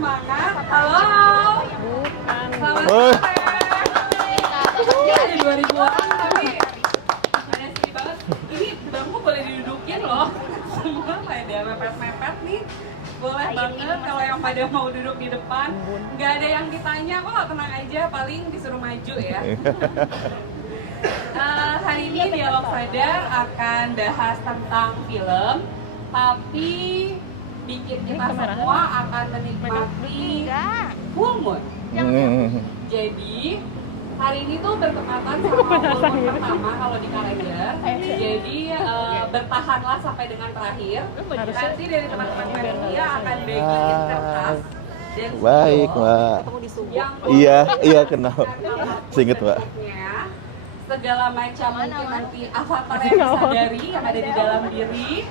semangat. Halo. Bukan. Selamat sore. Iya, ada 2000 orang tapi ada sih banget. Ini bangku boleh didudukin loh. Semua pada mepet-mepet nih. Boleh banget kalau yang pada mau duduk di depan. Nggak ada yang ditanya kok, tenang aja. Paling disuruh maju ya. Hari ini Dialog Sadar akan bahas tentang film, tapi bikin kita semua akan menikmati full moon. Jadi hari ini tuh bertepatan sama full moon pertama kalau di kalender. Jadi bertahanlah sampai dengan terakhir. Nanti dari teman-teman media akan bagiin kertas. Dan Baik, Mbak. yang Iya kenal. Seinget, Mbak. segala macam mungkin nanti avatar yang disadari yang ada di dalam diri,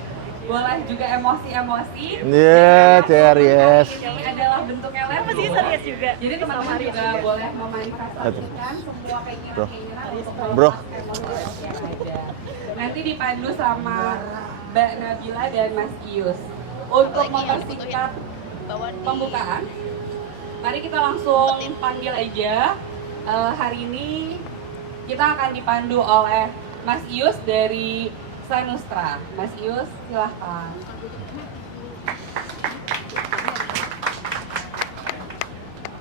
boleh juga emosi-emosi. Iya, yes. Ini adalah bentuknya lab. Masih serius juga. Jadi teman-teman juga boleh memanfaatkan semua keinginan-keinginan untuk Bro. melepas emosi yang ada. Nanti dipandu sama Mbak Nabila dan Mas Gius. Untuk mempersingkat pembukaan, mari kita langsung panggil aja. Hari ini kita akan dipandu oleh Mas Ius dari Sanustra. Mas Ius, silahkan.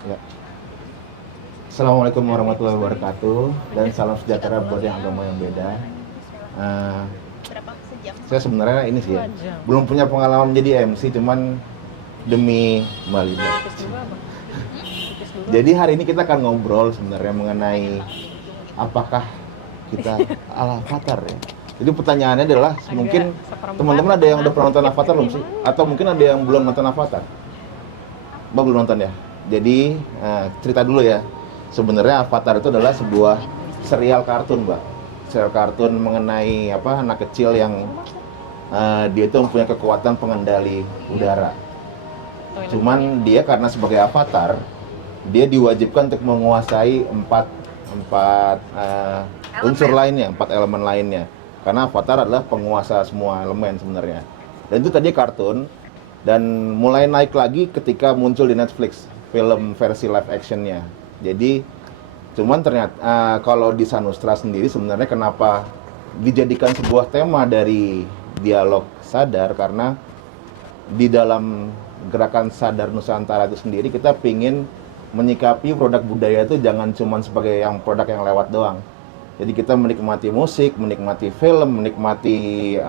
Ya. Assalamualaikum warahmatullahi wabarakatuh dan salam sejahtera buat yang agama yang beda. Saya sebenarnya ini sih ya, belum punya pengalaman menjadi MC, cuman demi Mbak Linda. Jadi hari ini kita akan ngobrol sebenarnya mengenai apakah kita ala Avatar ya. Jadi pertanyaannya adalah mungkin teman-teman ada yang udah pernah nonton Avatar belum sih? Atau mungkin ada yang belum nonton Avatar? Mbak belum nonton ya? Jadi cerita dulu ya. Sebenarnya Avatar itu adalah sebuah serial kartun, Mbak. Serial kartun mengenai anak kecil yang dia itu mempunyai kekuatan pengendali udara. Cuman dia karena sebagai avatar, dia diwajibkan untuk menguasai empat unsur lainnya, 4 elemen lainnya. Karena avatar adalah penguasa semua elemen sebenarnya. Dan itu tadi kartun, dan mulai naik lagi ketika muncul di Netflix film versi live actionnya. Jadi cuman ternyata kalau di Sanustra sendiri sebenarnya kenapa dijadikan sebuah tema dari Dialog Sadar, karena di dalam gerakan Sadar Nusantara itu sendiri kita pingin menyikapi produk budaya itu jangan cuma sebagai yang produk yang lewat doang. Jadi kita menikmati musik, menikmati film, menikmati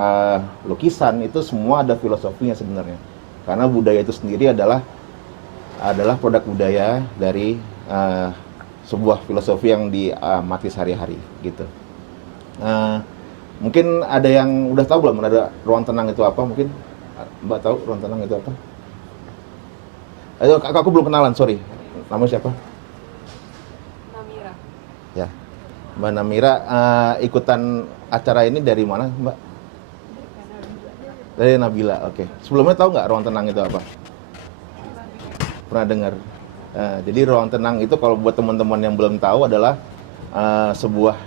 lukisan, itu semua ada filosofinya sebenarnya. Karena budaya itu sendiri adalah produk budaya dari sebuah filosofi yang diamati sehari-hari gitu. Mungkin ada yang udah tahu belum ada ruang tenang itu apa? Mungkin Mbak tahu ruang tenang itu apa? Ayo, aku belum kenalan, sorry. Nama siapa? Namira. Ya, Mbak Namira. Ikutan acara ini dari mana, Mbak? Dari Nabila. Oke. Sebelumnya tahu nggak ruang tenang itu apa? Pernah dengar? Jadi ruang tenang itu kalau buat teman-teman yang belum tahu adalah sebuah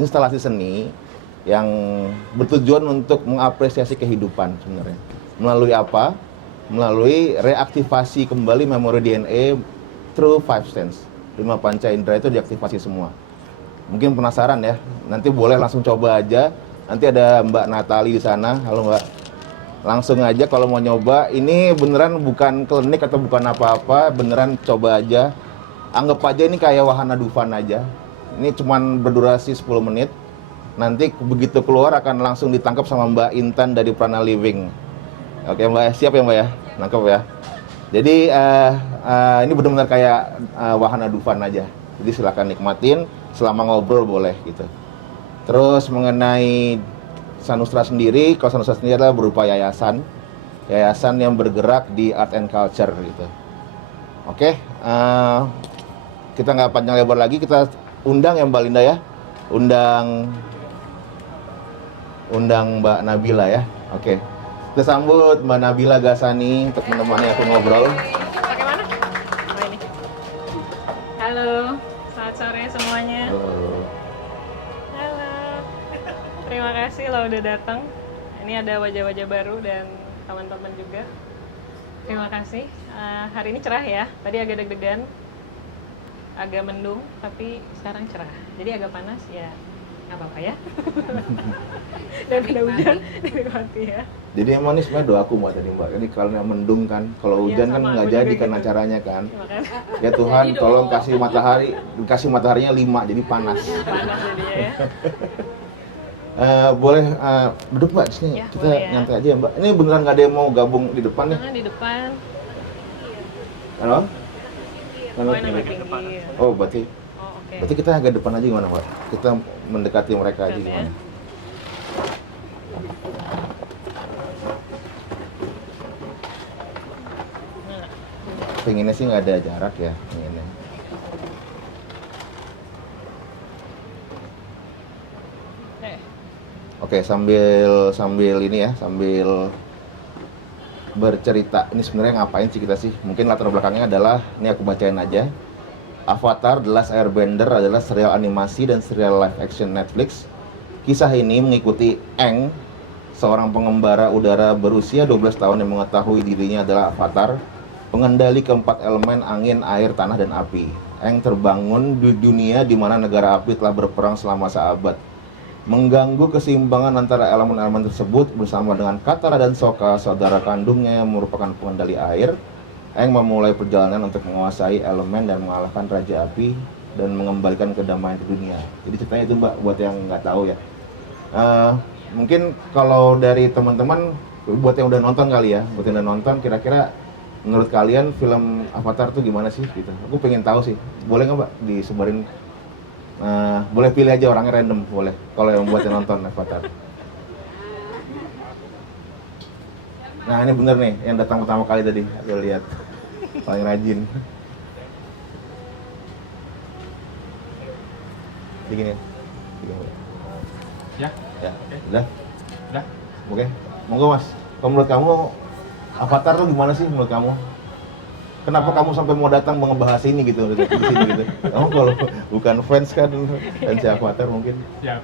instalasi seni yang bertujuan untuk mengapresiasi kehidupan sebenarnya. Melalui apa? Melalui reaktivasi kembali memori DNA through 5 sense. 5 panca indera itu diaktifasi semua. Mungkin penasaran ya? Nanti boleh langsung coba aja. Nanti ada Mbak Natali di sana. Halo Mbak. Langsung aja kalau mau nyoba. Ini beneran bukan klinik atau bukan apa-apa. Beneran coba aja. Anggap aja ini kayak wahana Dufan aja. Ini cuman berdurasi 10 menit. Nanti begitu keluar akan langsung ditangkap sama Mbak Intan dari Prana Living. Oke Mbak, siap ya Mbak ya? Nangkep ya? Jadi ini benar-benar kayak wahana Dufan aja. Jadi silakan nikmatin, selama ngobrol boleh gitu. Terus mengenai Sanustra sendiri, kalau Sanustra sendiri adalah berupa yayasan yang bergerak di art and culture gitu. Oke, kita nggak panjang lebar lagi, kita undang ya Mbak Linda ya, undang Mbak Nabila ya. Oke. Kita sambut Mbak Nabila Gasani untuk menemani aku ngobrol. Bagaimana? Oh, ini. Halo, selamat sore semuanya. Halo. Terima kasih lo udah datang. Ini ada wajah-wajah baru dan teman-teman juga. Terima kasih. Hari ini cerah ya. Tadi agak deg-degan, agak mendung, tapi sekarang cerah. Jadi agak panas ya, nggak apa-apa ya. Dan ada hujan, dinikmati ya. Jadi emang ini sebenarnya doaku Mbak tadi Mbak. Ini kalau mendung kan, kalau hujan kan sama nggak aku jadi juga kan gitu. acaranya kan. Terima kasih. Ya Tuhan, Jadi tolong dong. kasih mataharinya 5 jadi panas. Panas jadinya ya. Boleh duduk Mbak di sini. Ya, Kita boleh ya. nyantai aja ya Mbak. Ini beneran nggak ada yang mau gabung di depan nih? Di depan. Halo? Oh, yang agak tinggi. Oh, berarti Oh, oke. berarti kita agak depan aja gimana Mbak? Kita mendekati mereka aja Dekat ya. gimana? Nah, Pengennya sih nggak ada jarak ya, pengennya. eh, Oke, sambil ini ya, sambil bercerita. Ini sebenarnya ngapain sih kita sih? Mungkin latar belakangnya adalah, ini aku bacain aja. Avatar: The Last Airbender adalah serial animasi dan serial live action Netflix. Kisah ini mengikuti Aang, seorang pengembara udara berusia 12 tahun yang mengetahui dirinya adalah Avatar, pengendali keempat elemen angin, air, tanah, dan api. Aang terbangun di dunia di mana negara api telah berperang selama seabad. Mengganggu keseimbangan antara elemen-elemen tersebut bersama dengan Katara dan Sokka, saudara kandungnya yang merupakan pengendali air. Aang memulai perjalanan untuk menguasai elemen dan mengalahkan Raja Api dan mengembalikan kedamaian ke dunia. Jadi ceritanya itu Mbak, buat yang nggak tahu ya. Mungkin kalau dari teman-teman, buat yang udah nonton kali ya, buat yang udah nonton, kira-kira menurut kalian film Avatar tuh gimana sih? Gitu. Aku pengen tahu sih. Boleh nggak Mbak disebarin? Boleh pilih aja orangnya random, boleh. Kalau yang buat yang nonton Avatar. Nah ini bener nih, yang datang pertama kali tadi, aku lihat paling rajin. Begini. Ya, Ya, Oke. udah. udah. Oke, monggo Mas. Kalau menurut kamu Avatar tuh gimana sih menurut kamu? Kenapa kamu sampai mau datang mau ngebahas ini gitu di sini gitu? Kamu kalau bukan fans kan fans Avatar mungkin. Ya,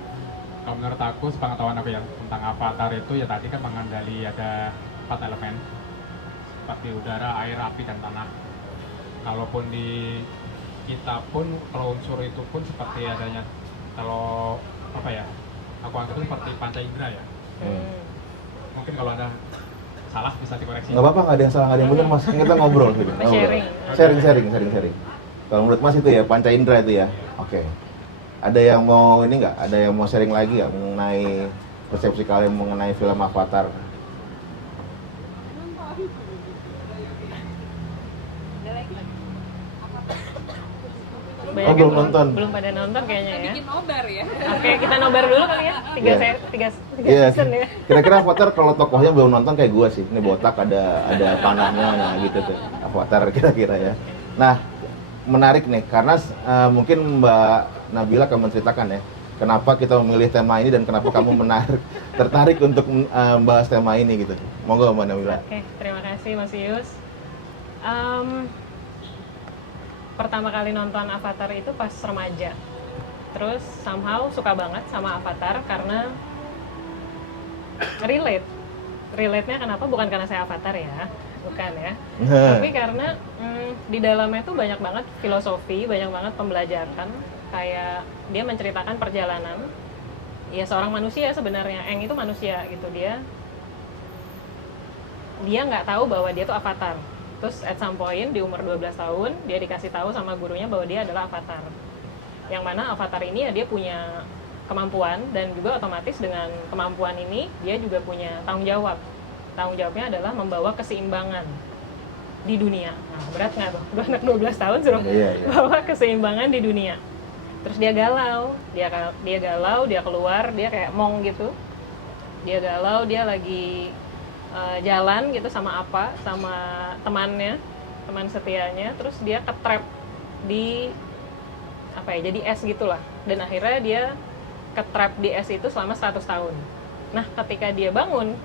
kalau menurut aku, sepengetahuan aku yang tentang Avatar itu ya tadi kan mengendali ada 4 elemen seperti udara, air, api, dan tanah. Kalaupun di kita pun kalau unsur itu pun seperti adanya, kalau apa ya, aku anggap itu seperti panca indera ya. Mungkin kalau ada salah bisa dikoreksi. Nggak apa-apa, nggak ada yang salah, nggak ada yang benar Mas. Kita ngobrol gitu. Sharing. Sharing. Kalau menurut Mas itu ya panca indera itu ya. Oke. Ada yang mau ini nggak? Ada yang mau sharing lagi nggak mengenai persepsi kalian mengenai film Avatar? banyak Oh, belum yang nonton. Belum pada nonton kayaknya ya. Bikin nobar ya. Oke, kita nobar dulu kali ya. Tiga Iya. tiga Iya. season ya. Kira-kira Avatar kalau tokohnya belum nonton kayak gua sih. Ini botak ada panahnya nah gitu tuh. Avatar kira-kira ya. Nah, menarik nih karena mungkin Mbak Nabila akan menceritakan ya. Kenapa kita memilih tema ini dan kenapa kamu tertarik untuk membahas tema ini gitu. Monggo Mbak Nabila. Oke, terima kasih Mas Yus. Pertama kali nonton Avatar itu pas remaja. Terus somehow suka banget sama Avatar karena relate. Relate-nya kenapa? Bukan karena saya Avatar ya, bukan ya. Tapi karena di dalamnya tuh banyak banget filosofi, banyak banget pembelajaran. Kayak dia menceritakan perjalanan ya seorang manusia sebenarnya. Aang itu manusia gitu, dia nggak tahu bahwa dia tuh Avatar. Terus at some point di umur 12 tahun dia dikasih tahu sama gurunya bahwa dia adalah Avatar. Yang mana Avatar ini ya dia punya kemampuan dan juga otomatis dengan kemampuan ini dia juga punya tanggung jawab. Tanggung jawabnya adalah membawa keseimbangan di dunia. Nah, berat nggak tuh? Gue anak 12 tahun suruh Iya. bawa keseimbangan di dunia. Terus dia galau, dia keluar, dia kayak mong gitu. Dia galau, dia lagi jalan gitu sama temannya, teman setianya, terus dia ketrap di apa ya, jadi es gitulah, dan akhirnya dia ketrap di es itu selama 100 tahun. Nah, ketika dia bangun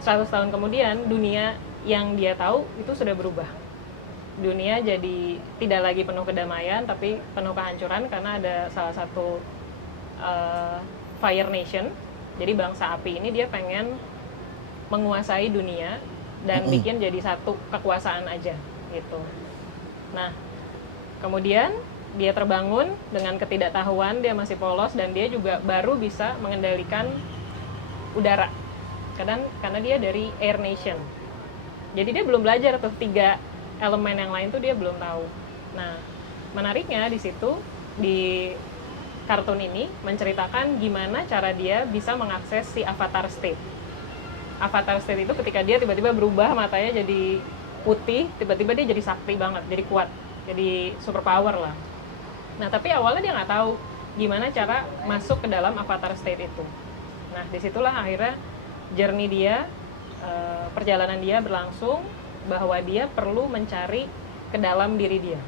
100 tahun kemudian, dunia yang dia tahu itu sudah berubah. Dunia jadi tidak lagi penuh kedamaian, tapi penuh kehancuran karena ada salah satu Fire Nation. Jadi bangsa api ini dia pengen menguasai dunia dan bikin jadi satu kekuasaan aja gitu. Nah, kemudian dia terbangun dengan ketidaktahuan, dia masih polos dan dia juga baru bisa mengendalikan udara. Karena dia dari Air Nation. Jadi dia belum belajar tuh 3 elemen yang lain tuh dia belum tahu. Nah, menariknya di situ di kartun ini menceritakan gimana cara dia bisa mengakses si avatar state. Avatar state itu ketika dia tiba-tiba berubah, matanya jadi putih, tiba-tiba dia jadi sakti banget, jadi kuat, jadi super power lah. Nah, tapi awalnya dia nggak tahu gimana cara masuk ke dalam avatar state itu. Nah, disitulah akhirnya journey dia, perjalanan dia berlangsung bahwa dia perlu mencari ke dalam diri dia.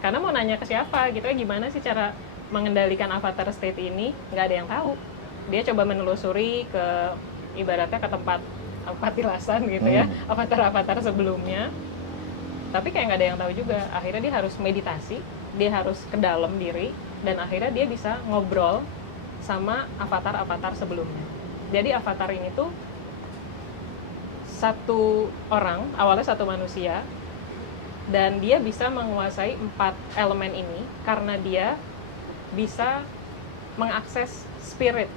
Karena mau nanya ke siapa gitu ya, gimana sih cara mengendalikan avatar state ini, nggak ada yang tahu. Dia coba menelusuri ke ibaratnya ke tempat tilasan gitu ya, avatar-avatar sebelumnya. Tapi kayak nggak ada yang tahu juga. Akhirnya dia harus meditasi, dia harus ke dalam diri, dan akhirnya dia bisa ngobrol sama avatar-avatar sebelumnya. Jadi avatar ini tuh satu orang, awalnya satu manusia, dan dia bisa menguasai 4 elemen ini karena dia bisa mengakses spirit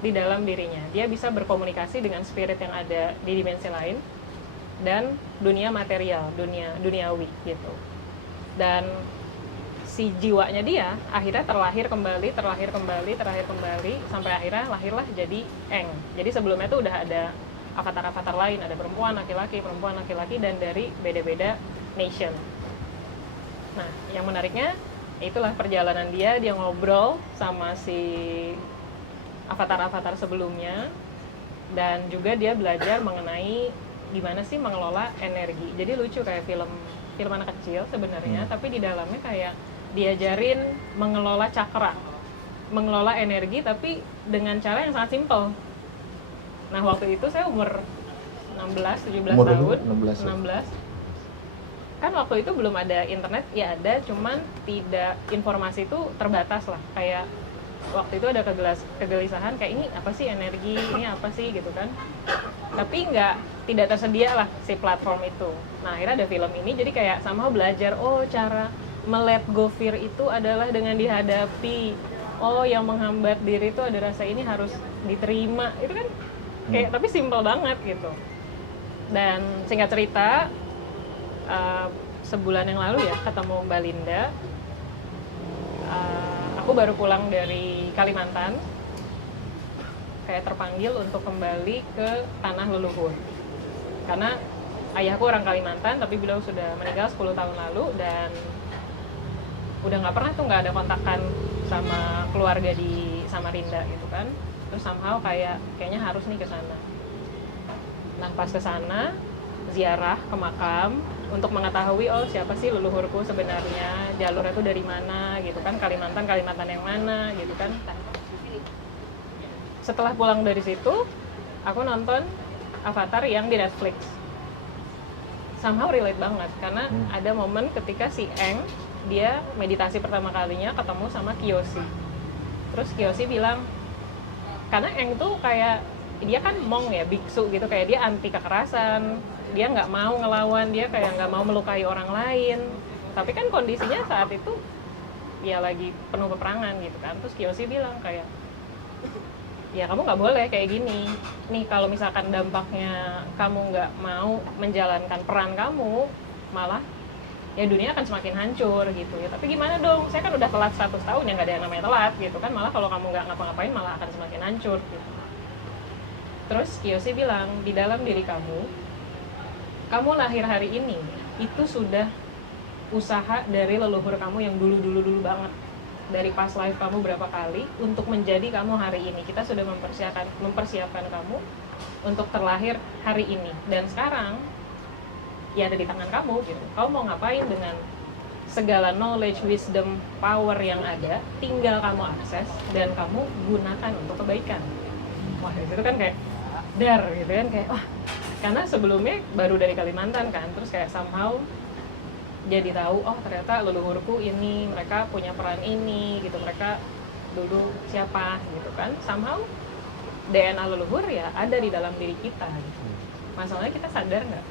di dalam dirinya. Dia bisa berkomunikasi dengan spirit yang ada di dimensi lain dan dunia material, duniawi gitu. Dan si jiwanya dia akhirnya terlahir kembali sampai akhirnya lahirlah jadi Aang. Jadi sebelumnya tuh udah ada avatar-avatar lain, ada perempuan, laki-laki dan dari beda-beda nation. Nah, yang menariknya itulah perjalanan dia ngobrol sama si avatar-avatar sebelumnya, dan juga dia belajar mengenai gimana sih mengelola energi. Jadi lucu, kayak film anak kecil sebenarnya, tapi di dalamnya kayak diajarin mengelola cakra, mengelola energi, tapi dengan cara yang sangat simpel. Nah, waktu itu saya umur 17 tahun. 16. Kan waktu itu belum ada internet, ya ada, cuman tidak, informasi itu terbatas lah. Kayak waktu itu ada kegelisahan kayak ini apa sih energi, ini apa sih gitu kan. Tapi tidak tersedia lah si platform itu. Nah, akhirnya ada film ini, jadi kayak somehow belajar, oh cara me-let go fear itu adalah dengan dihadapi. Oh, yang menghambat diri itu ada rasa ini harus diterima. Itu kan kayak tapi simpel banget gitu. Dan singkat cerita, sebulan yang lalu ya ketemu Mbak Linda. Aku baru pulang dari Kalimantan, kayak terpanggil untuk kembali ke tanah leluhur. Karena ayahku orang Kalimantan, tapi beliau sudah meninggal 10 tahun lalu, dan udah nggak ada kontakan sama keluarga di Samarinda gitu kan. Terus somehow kayaknya harus nih ke sana. Nah, pas ke sana ziarah ke makam untuk mengetahui, oh siapa sih leluhurku sebenarnya, jalurnya tuh dari mana gitu kan, Kalimantan yang mana gitu kan. Setelah pulang dari situ, aku nonton Avatar yang di Netflix. Somehow relate banget, karena ada momen ketika si Aang, dia meditasi pertama kalinya ketemu sama Kyoshi. Terus Kyoshi bilang, karena Aang tuh kayak, dia kan monk ya, biksu gitu, kayak dia anti kekerasan, dia nggak mau ngelawan, dia kayak nggak mau melukai orang lain. Tapi kan kondisinya saat itu ya lagi penuh peperangan gitu kan. Terus Kyoshi bilang kayak, ya kamu nggak boleh kayak gini nih, kalau misalkan dampaknya kamu nggak mau menjalankan peran kamu, malah ya dunia akan semakin hancur gitu ya. Tapi gimana dong, saya kan udah telat 100 tahun, ya nggak ada yang namanya telat gitu kan, malah kalau kamu nggak ngapa-ngapain malah akan semakin hancur gitu. Terus Kyoshi bilang, di dalam diri kamu lahir hari ini itu sudah usaha dari leluhur kamu yang dulu banget, dari past life kamu berapa kali untuk menjadi kamu hari ini. Kita sudah mempersiapkan kamu untuk terlahir hari ini, dan sekarang ya ada di tangan kamu gitu. Kamu mau ngapain dengan segala knowledge, wisdom, power yang ada, tinggal kamu akses dan kamu gunakan untuk kebaikan. Wah, itu kan kayak dar gitu kan, kayak wah, karena sebelumnya baru dari Kalimantan kan, terus kayak somehow jadi tahu, oh ternyata leluhurku ini, mereka punya peran ini gitu, mereka dulu siapa gitu kan. Somehow DNA leluhur ya ada di dalam diri kita gitu. Masalahnya kita sadar nggak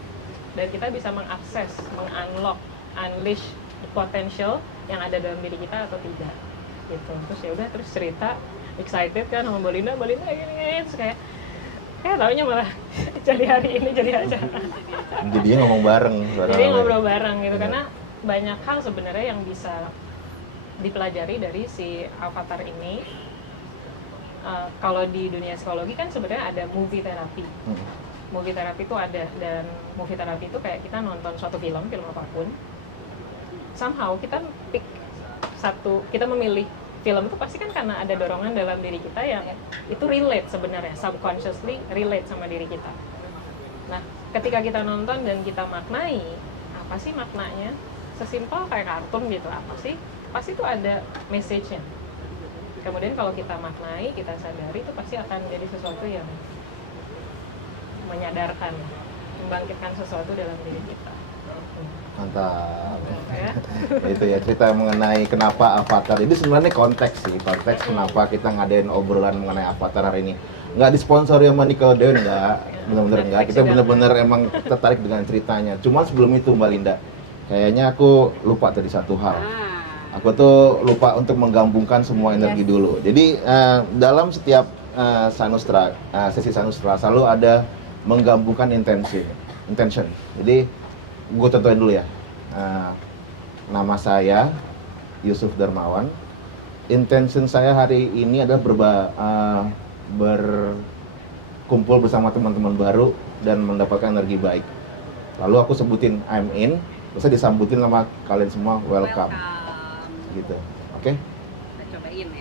dan kita bisa mengakses, mengunlock, unleash the potential yang ada dalam diri kita atau tidak gitu. Terus ya udah terus cerita excited kan sama Mbak Linda gini terus kayak taunya malah jadi hari ini jadi acara. Jadinya ngomong bareng. Jadi ngobrol bareng gitu karena banyak hal sebenarnya yang bisa dipelajari dari si avatar ini. Kalau di dunia psikologi kan sebenarnya ada movie therapy. Movie therapy itu ada, dan movie therapy itu kayak kita nonton suatu film apapun. Somehow kita pick satu, kita memilih film itu pasti kan karena ada dorongan dalam diri kita yang itu relate sebenarnya, subconsciously relate sama diri kita. Nah, ketika kita nonton dan kita maknai, apa sih maknanya? Sesimpel kayak kartun gitu, apa sih? Pasti itu ada message-nya. Kemudian kalau kita maknai, kita sadari, itu pasti akan menjadi sesuatu yang menyadarkan, membangkitkan sesuatu dalam diri kita. Mantap. Ya. Itu ya cerita mengenai kenapa avatar. Ini sebenarnya konteks kenapa kita ngadain obrolan mengenai avatar hari ini. Nggak disponsori sama Nickelodeon, nggak, benar-benar nggak. Kita benar-benar emang tertarik dengan ceritanya. Cuma sebelum itu Mbak Linda, kayaknya aku lupa tadi satu hal. Aku tuh lupa untuk menggabungkan semua energi dulu. Jadi dalam setiap sesi Sanustra selalu ada menggabungkan intention. Jadi gue contohin dulu ya. Nama saya Yusuf Darmawan. Intention saya hari ini adalah berkumpul bersama teman-teman baru dan mendapatkan energi baik. Lalu aku sebutin I'm in, terus disambutin sama kalian semua welcome. Gitu. Oke?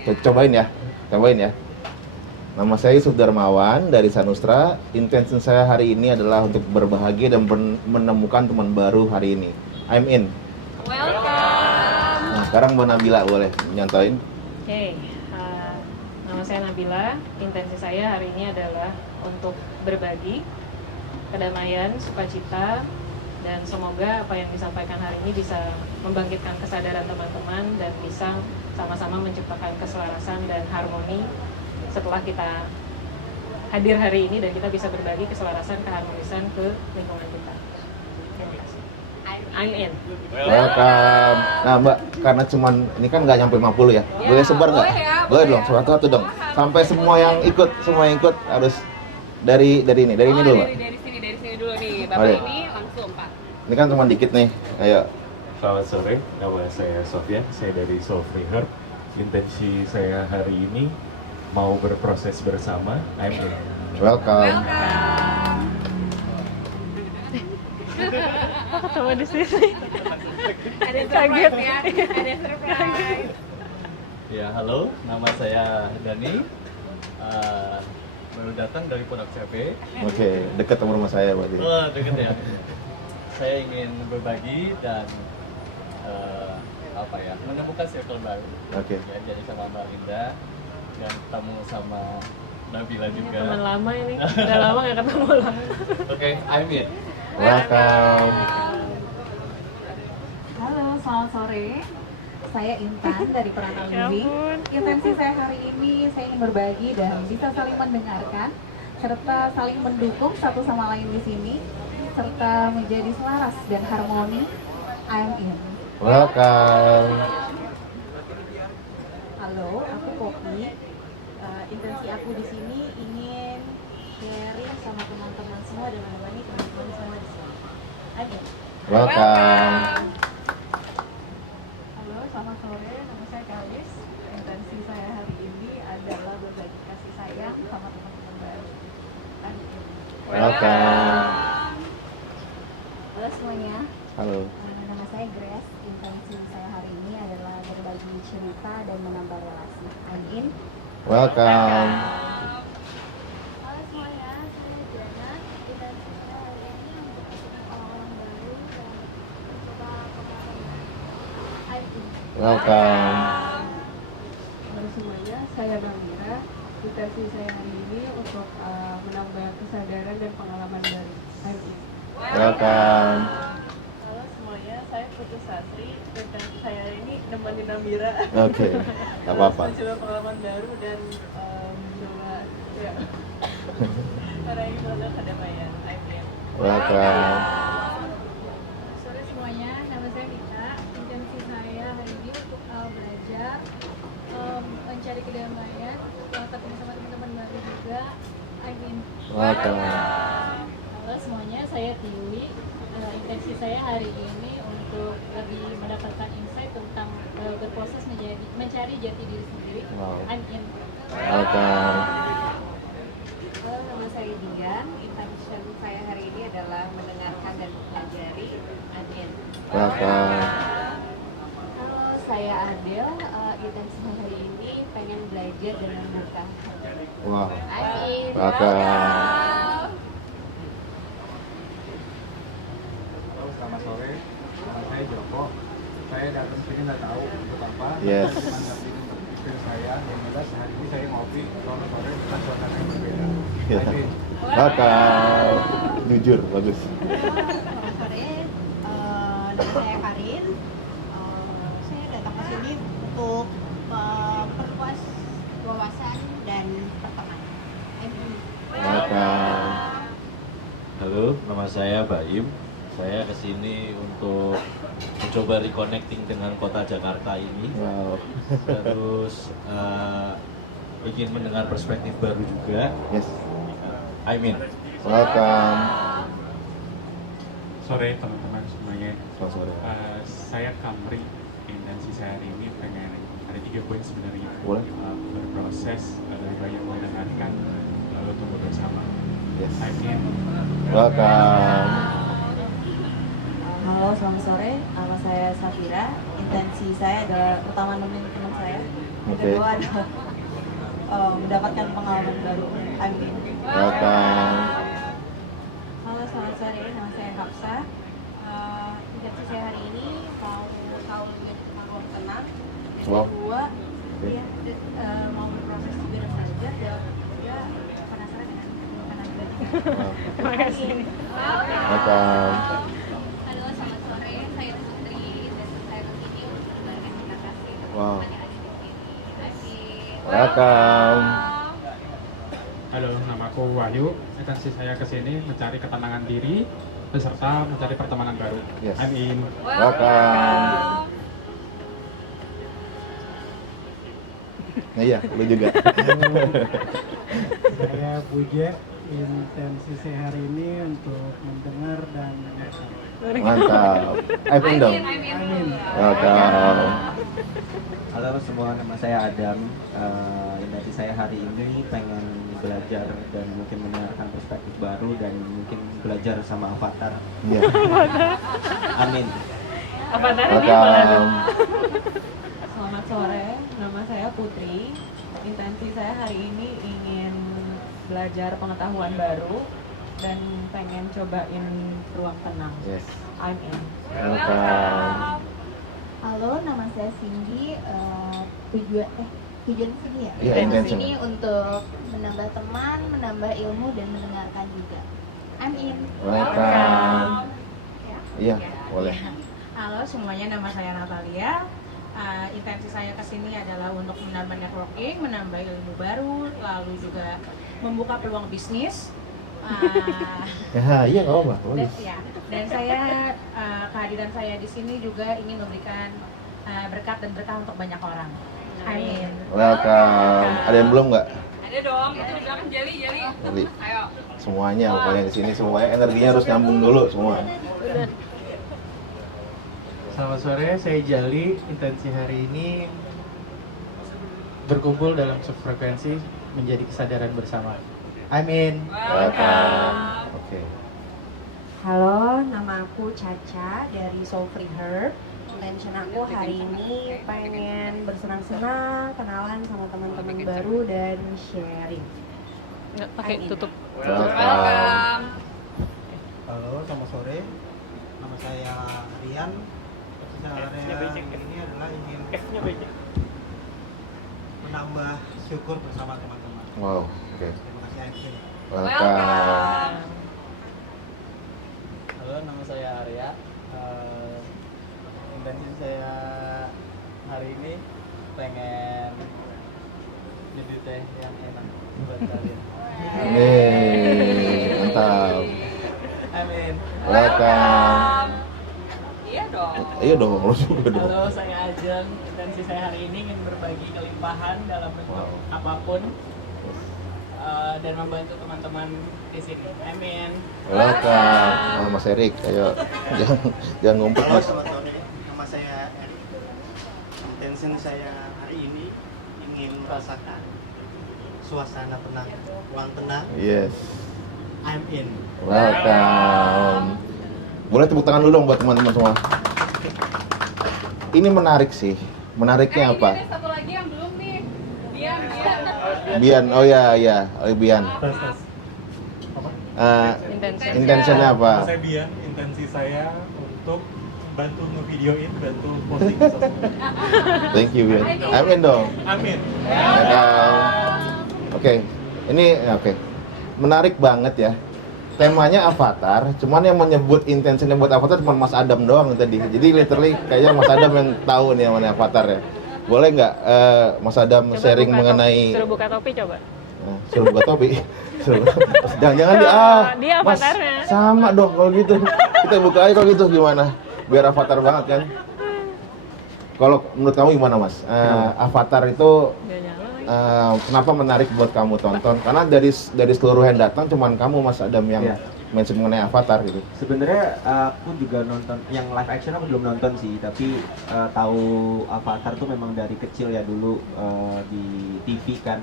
Kita cobain ya. Nama saya Yusuf Darmawan dari Sanustra. Intention saya hari ini adalah untuk berbahagia dan menemukan teman baru hari ini. I'm in. Welcome. Nah, sekarang Mbak Nabila boleh nyontoin. Oke, nama saya Nabila. Intensi saya hari ini adalah untuk berbagi kedamaian, sukacita, dan semoga apa yang disampaikan hari ini bisa membangkitkan kesadaran teman-teman dan bisa sama-sama menciptakan keselarasan dan harmoni setelah kita hadir hari ini dan kita bisa berbagi keselarasan, keharmonisan ke lingkungan kita. Terima kasih. I'm in. Welcome. Nah Mbak, karena cuman ini kan nggak nyampe 50 ya, boleh sebar nggak? Boleh dong, satu-satu dong. Sampai semua yang ikut harus dari ini dulu Mbak. Dari sini dulu nih. Bapak ini langsung Pak. Ini kan cuma dikit nih, ayo. Selamat sore, nama saya Sofyan, saya dari Soul Free Heart. Intensi saya hari ini mau berproses bersama, I'm in. Welcome. Kok ketawa di sini? Ada surprise ya, ada surprise. Ya, halo, nama saya Dani. Baru datang dari Pondok Cabe. Oke, dekat sama rumah saya berarti. Oh, deket ya. Saya ingin berbagi dan menemukan circle baru. Oke. Ya, jadi sama Mbak Linda dan ketemu sama Nabila juga. Teman lama ini, udah lama nggak ketemu lah. Oke, I'm in. Welcome. Halo, selamat sore. Saya Intan dari Perana Ya Living. ampun. Intensi saya hari ini, saya ingin berbagi dan bisa saling mendengarkan serta saling mendukung satu sama lain di sini serta menjadi selaras dan harmoni. I'm in. Welcome. Halo, aku Poppy. Intensi aku di sini ingin sharing sama teman-teman semua dan menemani teman-teman semua di sini. I'm in. Welcome. Halo, selamat sore. Nama saya Kalis. Intensi saya hari ini adalah berbagi kasih sayang sama teman-teman baru. I'm in. Welcome. Halo semuanya. Halo. Nama saya Grace. Intensi saya hari ini adalah berbagi cerita dan menambah relasi. I'm in. Welcome. Halo semuanya, saya Jana. Intensi saya hari ini untuk ketemu orang-orang baru dan mencoba pengalaman baru. I'm in. Welcome. Halo semuanya, saya Bangmira. Intensi saya hari ini untuk menambah kesadaran dan pengalaman baru. I'm in. Welcome. Halo semuanya, saya Putu Sasri. Intensi saya hari ini nemenin Nabila. Oke, nggak apa-apa. Mencoba pengalaman baru dan mencoba ya meraih kedamaian. I'm in. Welcome. Amin. Welcome. Halo semuanya, saya Tiwi. Intensi saya hari ini untuk lebih mendapatkan insight tentang berproses mencari jati diri sendiri. Wow. Amin. Welcome. Halo, nama saya Dian. Intention saya hari ini adalah mendengarkan dan mempelajari. Amin. Welcome. Halo, saya Adel. Intensi saya hari ini pengen belajar dan membuka. Wow. Amin. Welcome. Halo, selamat sore. Nama saya Joko. Saya datang sini nggak tahu untuk apa. Yes. Saya cuma dapetin experience saya. Yang jelas hari ini saya ngopi. Selamat sore dengan suasana yang berbeda. Ya. Jadi, Welcome. Jujur, bagus. Selamat sore, nama saya Karin. Saya datang ke sini untuk memperluas wawasan dan pertemanan. Welcome. Halo, nama saya Baim. Saya kesini untuk mencoba reconnecting dengan kota Jakarta ini. Wow. Terus ingin mendengar perspektif baru juga. Yes. Amin. Welcome. sore teman-teman semuanya. Selamat sore. Saya Kamri. Intensi saya hari ini pengen ada 3 poin sebenarnya. Boleh. Berproses, lebih banyak mendengarkan, lalu tumbuh bersama. Yes. Amin. Welcome. Halo, selamat sore. Nama saya Safira. Intensi saya adalah pertama nemenin teman saya. Yang Oke. kedua adalah mendapatkan pengalaman baru. Amin. Welcome. Halo, selamat sore. Nama saya Hafsa. Intensi saya hari ini mau tahu lebih tentang ruang tenang. Yang Wow. kedua, Oke. ya, mau berproses juga dan belajar. Dan ketiga, penasaran dengan makanan baru. Wow. Terima kasih. Welcome. Halo, selamat sore. Saya Putri dan saya begini untuk mendengarkan terima kasih Wow. teman-teman yang ada di sini. Amin. Welcome. Halo, namaku Wahyu. Intensi saya ke sini mencari ketenangan diri beserta mencari pertemanan baru. Yes. Amin. Welcome. Nah, iya, lu juga. Saya Buje, intensi saya hari ini untuk mendengar dan mendengarkan. Mantap. Amin dong. Amin. Welcome. Halo semua, nama saya Adam. Intensi saya hari ini pengen belajar dan mungkin mendengarkan perspektif baru dan mungkin belajar sama Avatar. Iya. Amin. Avatar ini Welcome. mana? Selamat sore. Nama saya Putri. Intensi saya hari ini ingin belajar pengetahuan baru dan pengen cobain ruang tenang. Yes. Amin. Welcome. Halo, nama saya Cindy. Tujuan sini ya? Iya, Tujuan intention. sini untuk menambah teman, menambah ilmu dan mendengarkan juga. Amin. Welcome. Iya, boleh. Halo semuanya, nama saya Natalia. Intensi saya ke sini adalah untuk menambah networking, menambah ilmu baru, lalu juga membuka peluang bisnis. Ya, iya nggak apa-apa. Dan, Bagus. ya, dan saya kehadiran saya di sini juga ingin memberikan berkat dan berkah untuk banyak orang. Amin. Welcome. Ada yang belum nggak? Ada dong, itu udah kan jeli. Nanti Ayo. semuanya pokoknya di sini semuanya energinya harus nyambung dulu semua. Selamat sore, saya Jali. Intensi hari ini berkumpul dalam sefrekuensi menjadi kesadaran bersama. Amin. Welcome. Oke. Halo, nama aku Caca dari Soul Free Herb. Intention aku hari ini pengen bersenang-senang, kenalan sama teman-teman baru dan sharing. Nggak pakai Amin. tutup. Welcome. Halo, selamat sore. Nama saya Rian. Kesadaran ini adalah ingin menambah syukur bersama teman-teman. Wow. Oke. Terima kasih Amin. Welcome. Halo, nama saya Arya. Intensi saya hari ini pengen jadi teh yang enak buat kalian. Amin. Mantap. Amin. Welcome. Iya dong. Iya dong, lu juga dong. Halo, saya Ajeng. Intensi saya hari ini ingin berbagi kelimpahan dalam bentuk Wow. apapun. dan membantu teman-teman di sini. Amin. Welcome, Mas Erik. Ayo, jangan ngumpet Mas. Teman-teman, nama saya Erik. Intensi saya hari ini ingin merasakan suasana tenang, ruang tenang. Yes. I'm in. Welcome. Boleh tepuk tangan dulu dong buat teman-teman semua. Ini menarik sih. Menariknya apa? Ini ada satu lagi yang belum nih. Bian. Bian, oh ya, Bian. Intensinya apa? Saya Bian, intensi saya untuk bantu ngevideoin, bantu posting. Thank you, Bian. Amin dong. Amin. Oke, ini oke. Menarik banget ya. Temanya Avatar, cuman yang menyebut intensinya buat Avatar cuma Mas Adam doang tadi. Jadi literally kayaknya Mas Adam yang tahu nih yang mana Avatar ya. Boleh nggak Mas Adam Coba sharing buka mengenai suruh buka topi coba. Suruh buka topi. Jangan-jangan dia Mas, avatarnya. sama dong kalau gitu. Kita buka aja kalau gitu gimana? Biar Avatar banget kan. Kalau menurut kamu gimana Mas? Avatar itu kenapa menarik buat kamu tonton? Karena dari seluruh yang datang cuman kamu Mas Adam yang mention mengenai Avatar gitu. Sebenarnya aku juga nonton yang live action, aku belum nonton sih, tapi tahu Avatar tuh memang dari kecil ya dulu di TV kan,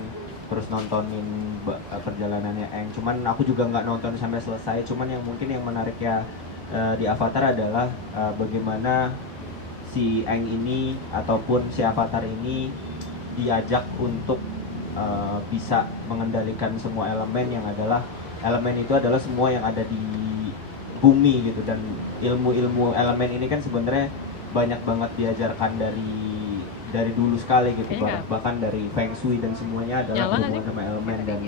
terus nontonin perjalanannya Aang. Cuman aku juga nggak nonton sampai selesai. Cuman yang mungkin yang menarik ya di Avatar adalah bagaimana si Aang ini ataupun si Avatar ini diajak untuk bisa mengendalikan semua elemen yang adalah elemen itu adalah semua yang ada di bumi gitu, dan ilmu-ilmu elemen ini kan sebenarnya banyak banget diajarkan dari dulu sekali gitu, bahkan dari Feng Shui dan semuanya adalah berhubungan sama elemen, dan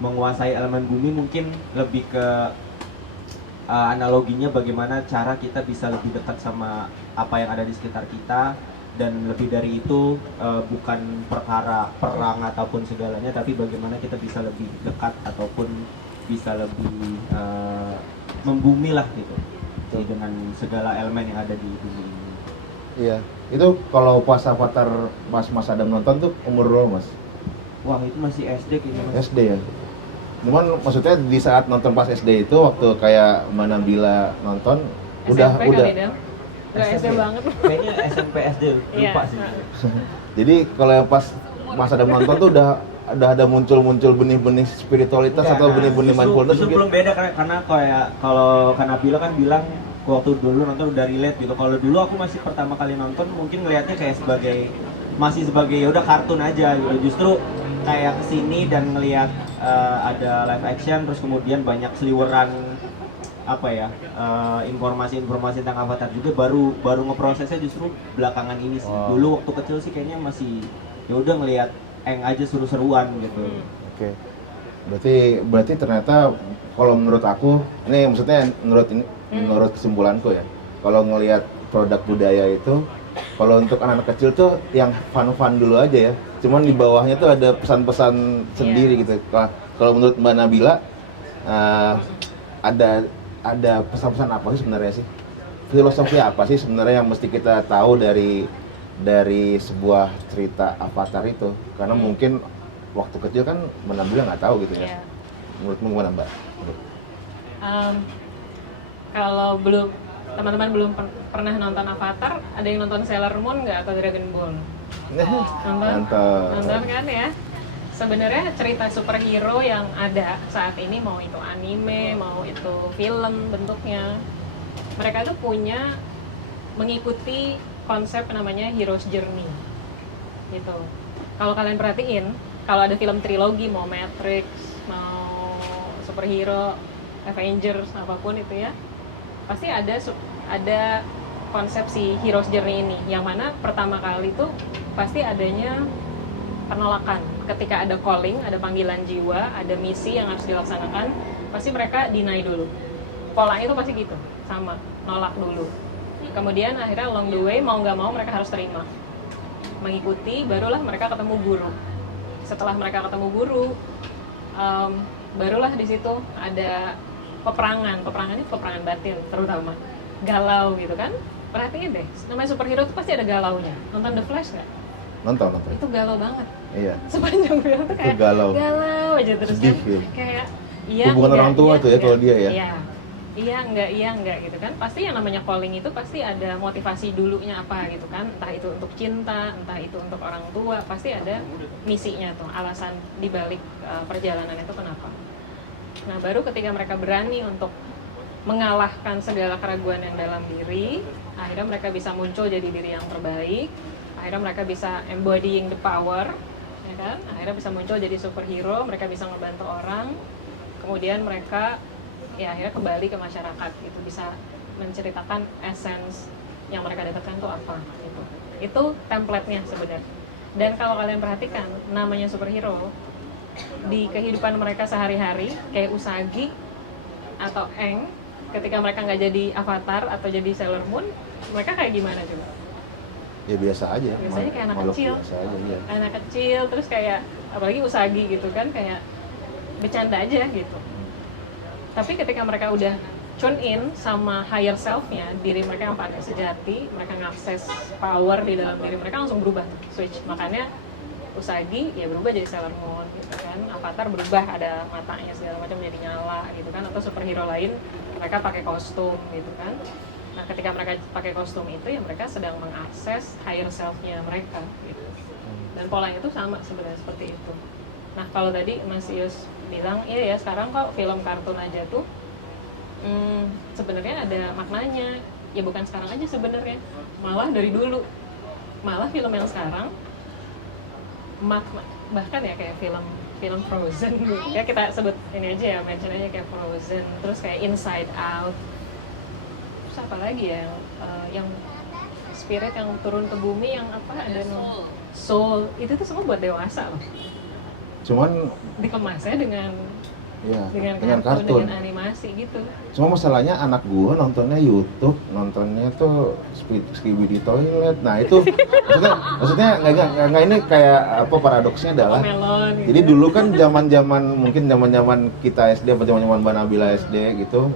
menguasai elemen bumi mungkin lebih ke analoginya bagaimana cara kita bisa lebih dekat sama apa yang ada di sekitar kita, dan lebih dari itu bukan perkara perang ataupun segalanya, tapi bagaimana kita bisa lebih dekat ataupun bisa lebih membumi lah gitu dengan segala elemen yang ada di bumi ini. Iya, itu kalau pas Avatar pas Mas Adam nonton tuh umur berapa Mas? Wah itu masih SD kayaknya Mas. SD ya? Cuman maksudnya di saat nonton pas SD itu waktu kayak Mbak Nabila nonton SMP udah Gak SD banget. Kayaknya SMP SD lupa sih. Jadi kalau pas Mas Adam nonton tuh udah ada muncul benih-benih spiritualitas atau benih-benih mindfulness gitu. Belum beda karena kayak kalau Nabila kan bilang waktu dulu nonton udah relate gitu. Kalau dulu aku masih pertama kali nonton mungkin ngelihatnya kayak masih sebagai ya udah kartun aja gitu. Justru kayak kesini dan ngelihat ada live action, terus kemudian banyak seliweran informasi-informasi tentang Avatar juga baru ngeprosesnya justru belakangan ini sih. Dulu waktu kecil sih kayaknya masih ya udah ngelihat Aang aja seru-seruan gitu. Oke. Berarti ternyata kalau menurut aku ini maksudnya menurut kesimpulanku ya. Kalau ngelihat produk budaya itu kalau untuk anak-anak kecil tuh yang fun dulu aja ya. Cuman di bawahnya tuh ada pesan-pesan sendiri gitu. Kalau menurut Mbak Nabila ada pesan-pesan apa sih sebenarnya sih? Filosofi apa sih sebenarnya yang mesti kita tahu dari sebuah cerita Avatar itu? Karena mungkin waktu kecil kan Mbak Nabila nggak tahu gitu ya. Menurutmu gimana Mbak? Kalau teman-teman belum pernah nonton Avatar, ada yang nonton Sailor Moon nggak atau Dragon Ball? Nonton kan ya? Sebenarnya cerita superhero yang ada saat ini, mau itu anime, mau itu film bentuknya, mereka tuh punya mengikuti konsep namanya Hero's Journey gitu. Kalau kalian perhatiin, kalau ada film trilogi, mau Matrix, mau superhero, Avengers, apapun itu ya, pasti ada konsep si Hero's Journey ini, yang mana pertama kali tuh pasti adanya penolakan. Ketika ada calling, ada panggilan jiwa, ada misi yang harus dilaksanakan, pasti mereka deny dulu. Polanya itu pasti gitu, sama, nolak dulu. Kemudian akhirnya along the way, mau nggak mau mereka harus terima, mengikuti, barulah mereka ketemu guru. Setelah mereka ketemu guru, barulah di situ ada peperangan ini peperangan batin terutama, galau gitu kan. Perhatiin deh, namanya superhero itu pasti ada galaunya. Nonton The Flash nggak? Nonton. Itu galau banget. Iya. Sepanjang film tuh Itu kayak galau. aja terus Sedih, kan. ya. Kayak iya Hubungan enggak, orang tua iya, tuh ya enggak. kalau dia ya. Iya enggak gitu kan. Pasti yang namanya calling itu pasti ada motivasi dulunya apa gitu kan. Entah itu untuk cinta, entah itu untuk orang tua, pasti ada misinya tuh, alasan dibalik perjalanan itu kenapa. Nah, baru ketika mereka berani untuk mengalahkan segala keraguan yang dalam diri, akhirnya mereka bisa muncul jadi diri yang terbaik, akhirnya mereka bisa embodying the power, ya kan? Akhirnya bisa muncul jadi superhero, mereka bisa ngebantu orang, kemudian mereka ya akhirnya kembali ke masyarakat gitu, bisa menceritakan essence yang mereka dapatkan itu apa gitu. Itu template-nya sebenarnya. Dan kalau kalian perhatikan, namanya superhero di kehidupan mereka sehari-hari kayak Usagi atau Aang, ketika mereka nggak jadi Avatar atau jadi Sailor Moon, mereka kayak gimana coba? Ya biasa aja. Biasanya kayak anak Makhluk kecil. Biasa aja, iya. Anak kecil terus kayak apalagi Usagi gitu kan, kayak bercanda aja gitu. Tapi ketika mereka udah tune in sama higher self-nya, diri mereka yang pada sejati, mereka ngakses power di dalam diri mereka langsung berubah, switch. Makanya Usagi ya berubah jadi Sailor Moon gitu kan, Avatar berubah ada matanya segala macam jadi nyala gitu kan, atau superhero lain mereka pakai kostum gitu kan. Nah, ketika mereka pakai kostum itu ya mereka sedang mengakses higher self-nya mereka gitu. Dan polanya itu sama sebenarnya seperti itu. Nah, kalau tadi Mas Yus bilang iya ya sekarang kok film kartun aja tuh sebenarnya ada maknanya. Ya bukan sekarang aja sebenarnya, malah dari dulu. Malah film yang sekarang bahkan ya kayak film Frozen ya, kita sebut ini aja ya, mention aja kayak Frozen, terus kayak Inside Out, terus apa lagi ya yang spirit yang turun ke bumi yang apa ada Soul, itu tuh semua buat dewasa loh, Cuman dikemasnya dengan dengan kartun. dengan animasi gitu. Cuma masalahnya anak gua nontonnya YouTube, nontonnya tuh Skibidi Toilet. Nah itu maksudnya nggak ini kayak apa, paradoksnya adalah. Melon, gitu. Jadi dulu kan mungkin zaman kita SD atau zaman Mbak Nabila SD gitu.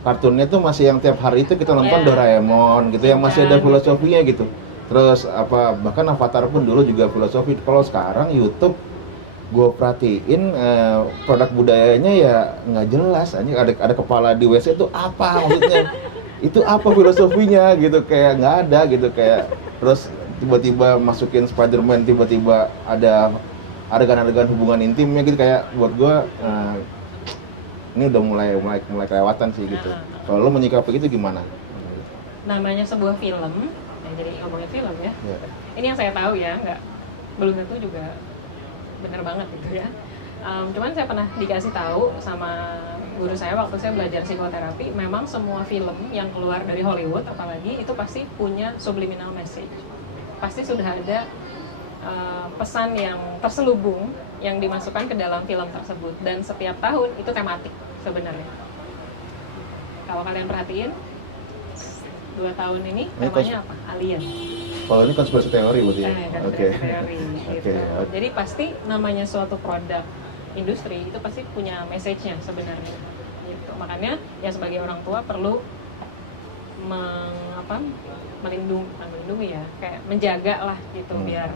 Kartunnya tuh masih yang tiap hari itu kita nonton Doraemon gitu, yang masih ada filosofinya gitu. Terus apa bahkan Avatar pun dulu juga filosofi. Kalau sekarang YouTube gue perhatiin produk budayanya ya nggak jelas aja, ada kepala di WC itu apa maksudnya, itu apa filosofinya gitu, kayak nggak ada gitu, kayak terus tiba-tiba masukin Spider-Man, tiba-tiba ada adegan-adegan hubungan intimnya gitu, kayak buat gue ini udah mulai kelewatan sih gitu. Kalau lo menyikapi itu gimana? Namanya sebuah film, jadi ngomongin film ya. Ini yang saya tahu ya, belum tentu juga bener banget gitu ya. Cuman saya pernah dikasih tahu sama guru saya waktu saya belajar psikoterapi, memang semua film yang keluar dari Hollywood apalagi itu pasti punya subliminal message. Pasti sudah ada pesan yang terselubung yang dimasukkan ke dalam film tersebut, dan setiap tahun itu tematik sebenarnya. Kalau kalian perhatiin 2 tahun ini namanya apa? Alien. Kalau ini konspirasi teori berarti ya? Oke. Gitu. Jadi pasti namanya suatu produk industri itu pasti punya message-nya sebenarnya. Gitu. Makanya ya sebagai orang tua perlu melindungi ya, kayak menjaga lah gitu biar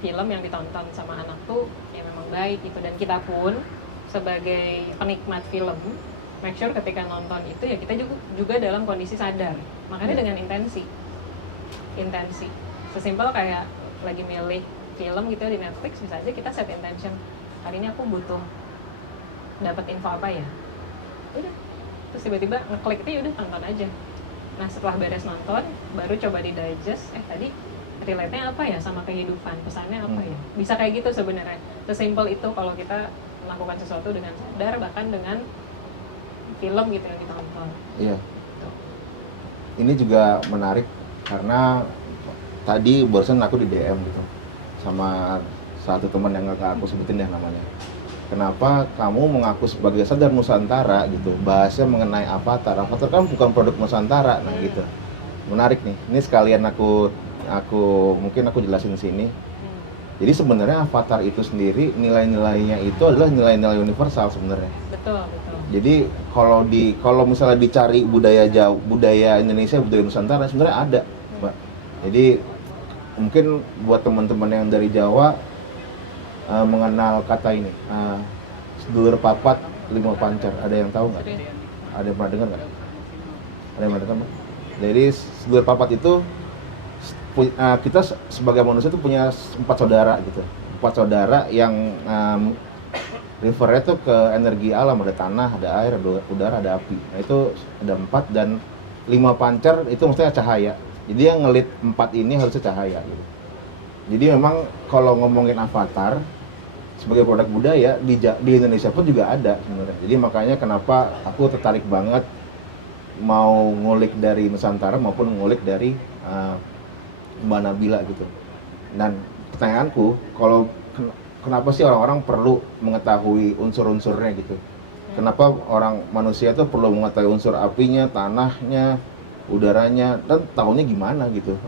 film yang ditonton sama anak tuh ya memang baik gitu. Dan kita pun sebagai penikmat film make sure ketika nonton itu ya kita juga dalam kondisi sadar. Makanya dengan intensi sesimpel kayak lagi milih film gitu di Netflix, bisa aja kita set intention, kali ini aku butuh dapat info apa ya, udah terus tiba-tiba ngeklik itu ya udah tonton aja. Nah setelah beres nonton baru coba di digest, tadi relate-nya apa ya sama kehidupan, pesannya apa ya, bisa kayak gitu sebenarnya. Sesimpel itu kalau kita melakukan sesuatu dengan sadar, bahkan dengan film gitu yang ditonton. Iya. Ini juga menarik karena tadi barusan aku di DM gitu sama satu teman yang gak aku sebutin deh namanya. Kenapa kamu mengaku sebagai Sadar Nusantara gitu, bahasnya mengenai Avatar. Avatar kan bukan produk Nusantara, nah gitu. Menarik nih. Ini sekalian aku mungkin aku jelasin sini. Jadi sebenarnya Avatar itu sendiri nilai-nilainya itu adalah nilai-nilai universal sebenarnya. Betul. Jadi kalau misalnya dicari budaya Indonesia, budaya Nusantara sebenarnya ada, Mbak. Jadi mungkin buat teman-teman yang dari Jawa mengenal kata ini, sedulur papat lima pancar. Ada yang tahu nggak? Ada yang pernah dengar nggak? Ada yang pernah dengar nggak? Jadi sedulur papat itu kita sebagai manusia itu punya 4 saudara gitu. 4 saudara yang refernya tuh ke energi alam, ada tanah, ada air, ada udara, ada api. Nah itu ada 4 dan 5 pancar itu maksudnya cahaya. Jadi yang ngelit 4 ini harusnya cahaya gitu. Jadi memang kalau ngomongin avatar sebagai produk budaya di Indonesia pun juga ada sebenarnya. Jadi makanya kenapa aku tertarik banget mau ngulik dari Nusantara maupun ngulik dari Mbak Nabila gitu. Dan pertanyaanku, kalau kenapa sih orang-orang perlu mengetahui unsur-unsurnya gitu? Kenapa orang manusia tuh perlu mengetahui unsur apinya, tanahnya, udaranya, dan tahunya gimana gitu?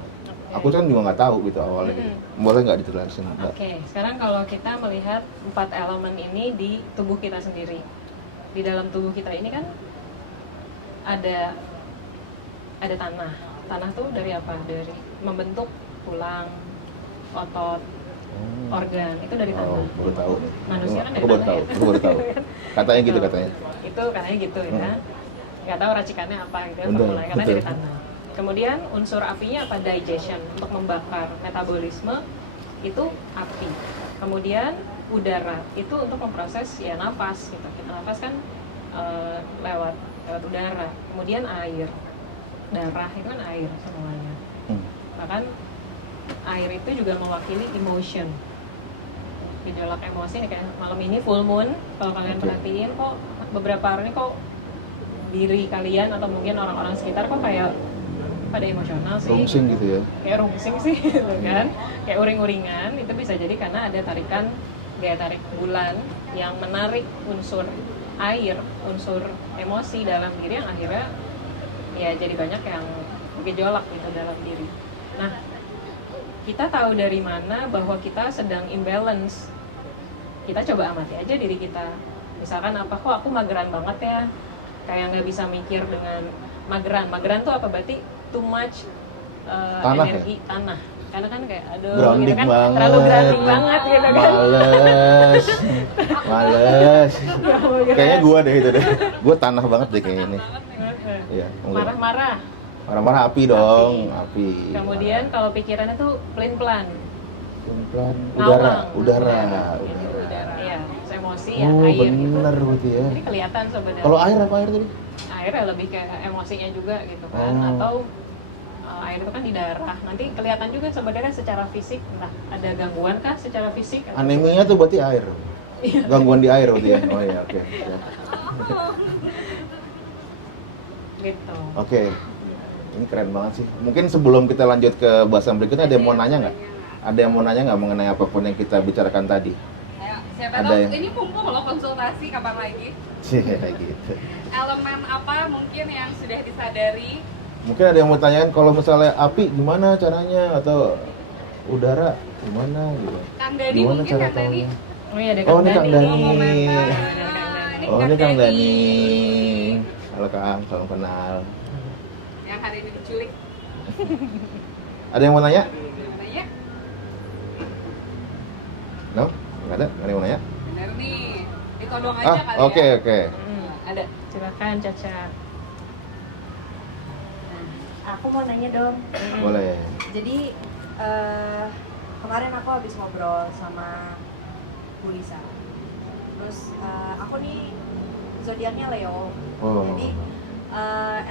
Aku kan juga nggak tahu gitu awalnya. Gitu. Boleh nggak dijelasin? Oke, sekarang kalau kita melihat 4 elemen ini di tubuh kita sendiri, di dalam tubuh kita ini kan ada tanah. Tanah tuh dari apa? Dari membentuk tulang, otot, organ, itu dari tanah. Oh, baru tahu. Manusia kan dari aku baru tanah tahu. ya? Aku baru tahu. Katanya gitu katanya. Itu katanya gitu ya. Nggak tahu racikannya apa gitu ya, Betul, formulanya karena betul. dari tanah. Kemudian unsur apinya apa? Digestion, untuk membakar, metabolisme itu api. Kemudian udara itu untuk memproses ya nafas gitu. Kita nafas kan lewat udara. Kemudian air, darah itu kan air semuanya. Bahkan air itu juga mewakili emotion, gejolak emosi nih, kayak malam ini full moon. Kalau kalian perhatiin kok beberapa hari ini kok diri kalian atau mungkin orang-orang sekitar kok kayak pada emosional sih, Rungsing gitu ya. kayak rungsing sih gitu kan, kayak uring-uringan. Itu bisa jadi karena ada tarikan gaya tarik bulan yang menarik unsur air, unsur emosi dalam diri yang akhirnya ya jadi banyak yang gejolak gitu dalam diri. Nah, kita tahu dari mana bahwa kita sedang imbalance? Kita coba amati aja diri kita. Misalkan apa, kok aku mageran banget ya, kayak nggak bisa mikir dengan mageran. Mageran tuh apa? Berarti too much Tanah energi tanah. Karena kan kayak aduh Grounding gitu kan, banget. terlalu grounding banget gitu kan. Males. Kayaknya gua deh itu deh. Gua tanah banget deh kayaknya ini. Iya. Marah-marah. Marah-marah api dong, api. Kemudian kalau pikirannya tuh pelin-pelan. Pelan-pelan. Ngawang. Udara. Iya, emosi ya Oh, air gitu. bener berarti ya. Jadi kelihatan sebenarnya. Kalau air apa air tadi? Air ya lebih ke emosinya juga gitu kan, Oh. atau air itu kan di darah. Nanti kelihatan juga sebenarnya secara fisik, entah ada gangguan kah secara fisik? Atau Anemia tuh berarti air. Gangguan di air berarti ya. Oh iya, oke. Gitu. Oke. Ini keren banget sih. Mungkin sebelum kita lanjut ke bahasan berikutnya, ada yang mau nanya nggak? Ada yang mau nanya nggak mengenai apapun yang kita bicarakan tadi? Ayo, siapa Ada tahu yang- ini mumpung lo konsultasi kapan lagi? Iya gitu. Elemen apa mungkin yang sudah disadari? Mungkin ada yang mau tanyain kalau misalnya api gimana caranya atau udara gimana gitu. Kang Dani Gimana mungkin, cara Kang Dani? tahunya? Oh iya, ada Oh, ini Kang Dani. Oh, Oh, ini Kang Dani. Halo Kang, salam kenal. Yang hari ini diculik. Ada yang mau nanya? Nanya? No? Nggak ada? Nggak ada yang mau nanya? Bener nih. Ditodong aja kali ya. Oke, oke. Ada. Silakan Caca. Aku mau nanya dong. Boleh. Jadi kemarin aku habis ngobrol sama Bu Lisa. Terus aku nih zodiaknya Leo. Oh. Jadi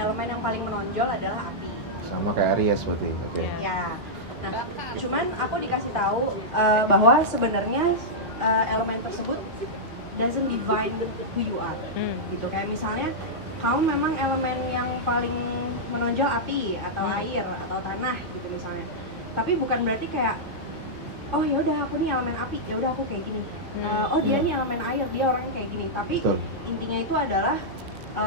elemen yang paling menonjol adalah api. Sama kayak Aries berarti. Oke. Ya. Nah, cuman aku dikasih tahu bahwa sebenarnya elemen tersebut doesn't define who you are. Gitu, kayak misalnya kamu memang elemen yang paling menonjol api atau air atau tanah gitu misalnya. Tapi bukan berarti kayak oh ya udah aku nih elemen api, ya udah aku kayak gini. Oh dia nih elemen air, dia orangnya kayak gini. Tapi Betul. intinya itu adalah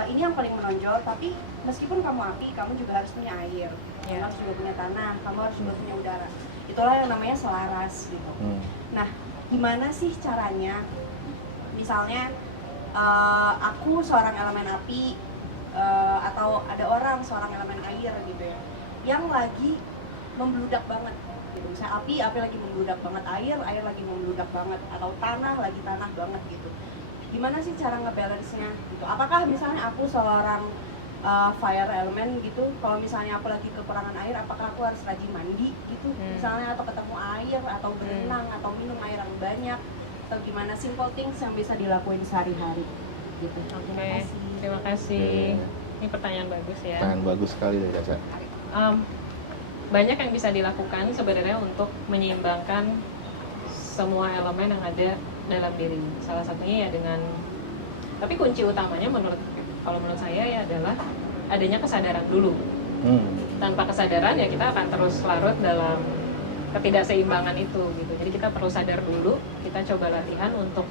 ini yang paling menonjol, tapi meskipun kamu api, kamu juga harus punya air, kamu harus juga punya tanah, kamu harus juga punya udara. Itulah yang namanya selaras gitu. Nah, gimana sih caranya? Misalnya aku seorang elemen api atau ada orang seorang elemen air gitu ya, yang lagi membludak banget gitu. Misalnya api lagi membludak banget, air lagi membludak banget, atau tanah lagi tanah banget gitu. Gimana sih cara ngebalance-nya gitu? Apakah misalnya aku seorang fire element gitu, kalau misalnya aku lagi kekurangan air, apakah aku harus rajin mandi gitu misalnya, atau ketemu air, atau berenang, atau minum air yang banyak, atau gimana simple things yang bisa dilakuin sehari-hari gitu. Terima kasih. Ini pertanyaan bagus ya. Pertanyaan bagus sekali dari Caca. Banyak yang bisa dilakukan sebenarnya untuk menyeimbangkan semua elemen yang ada dalam diri. Salah satunya ya dengan, tapi kunci utamanya kalau menurut saya ya adalah adanya kesadaran dulu. Tanpa kesadaran ya kita akan terus larut dalam ketidakseimbangan itu gitu. Jadi kita perlu sadar dulu, kita coba latihan untuk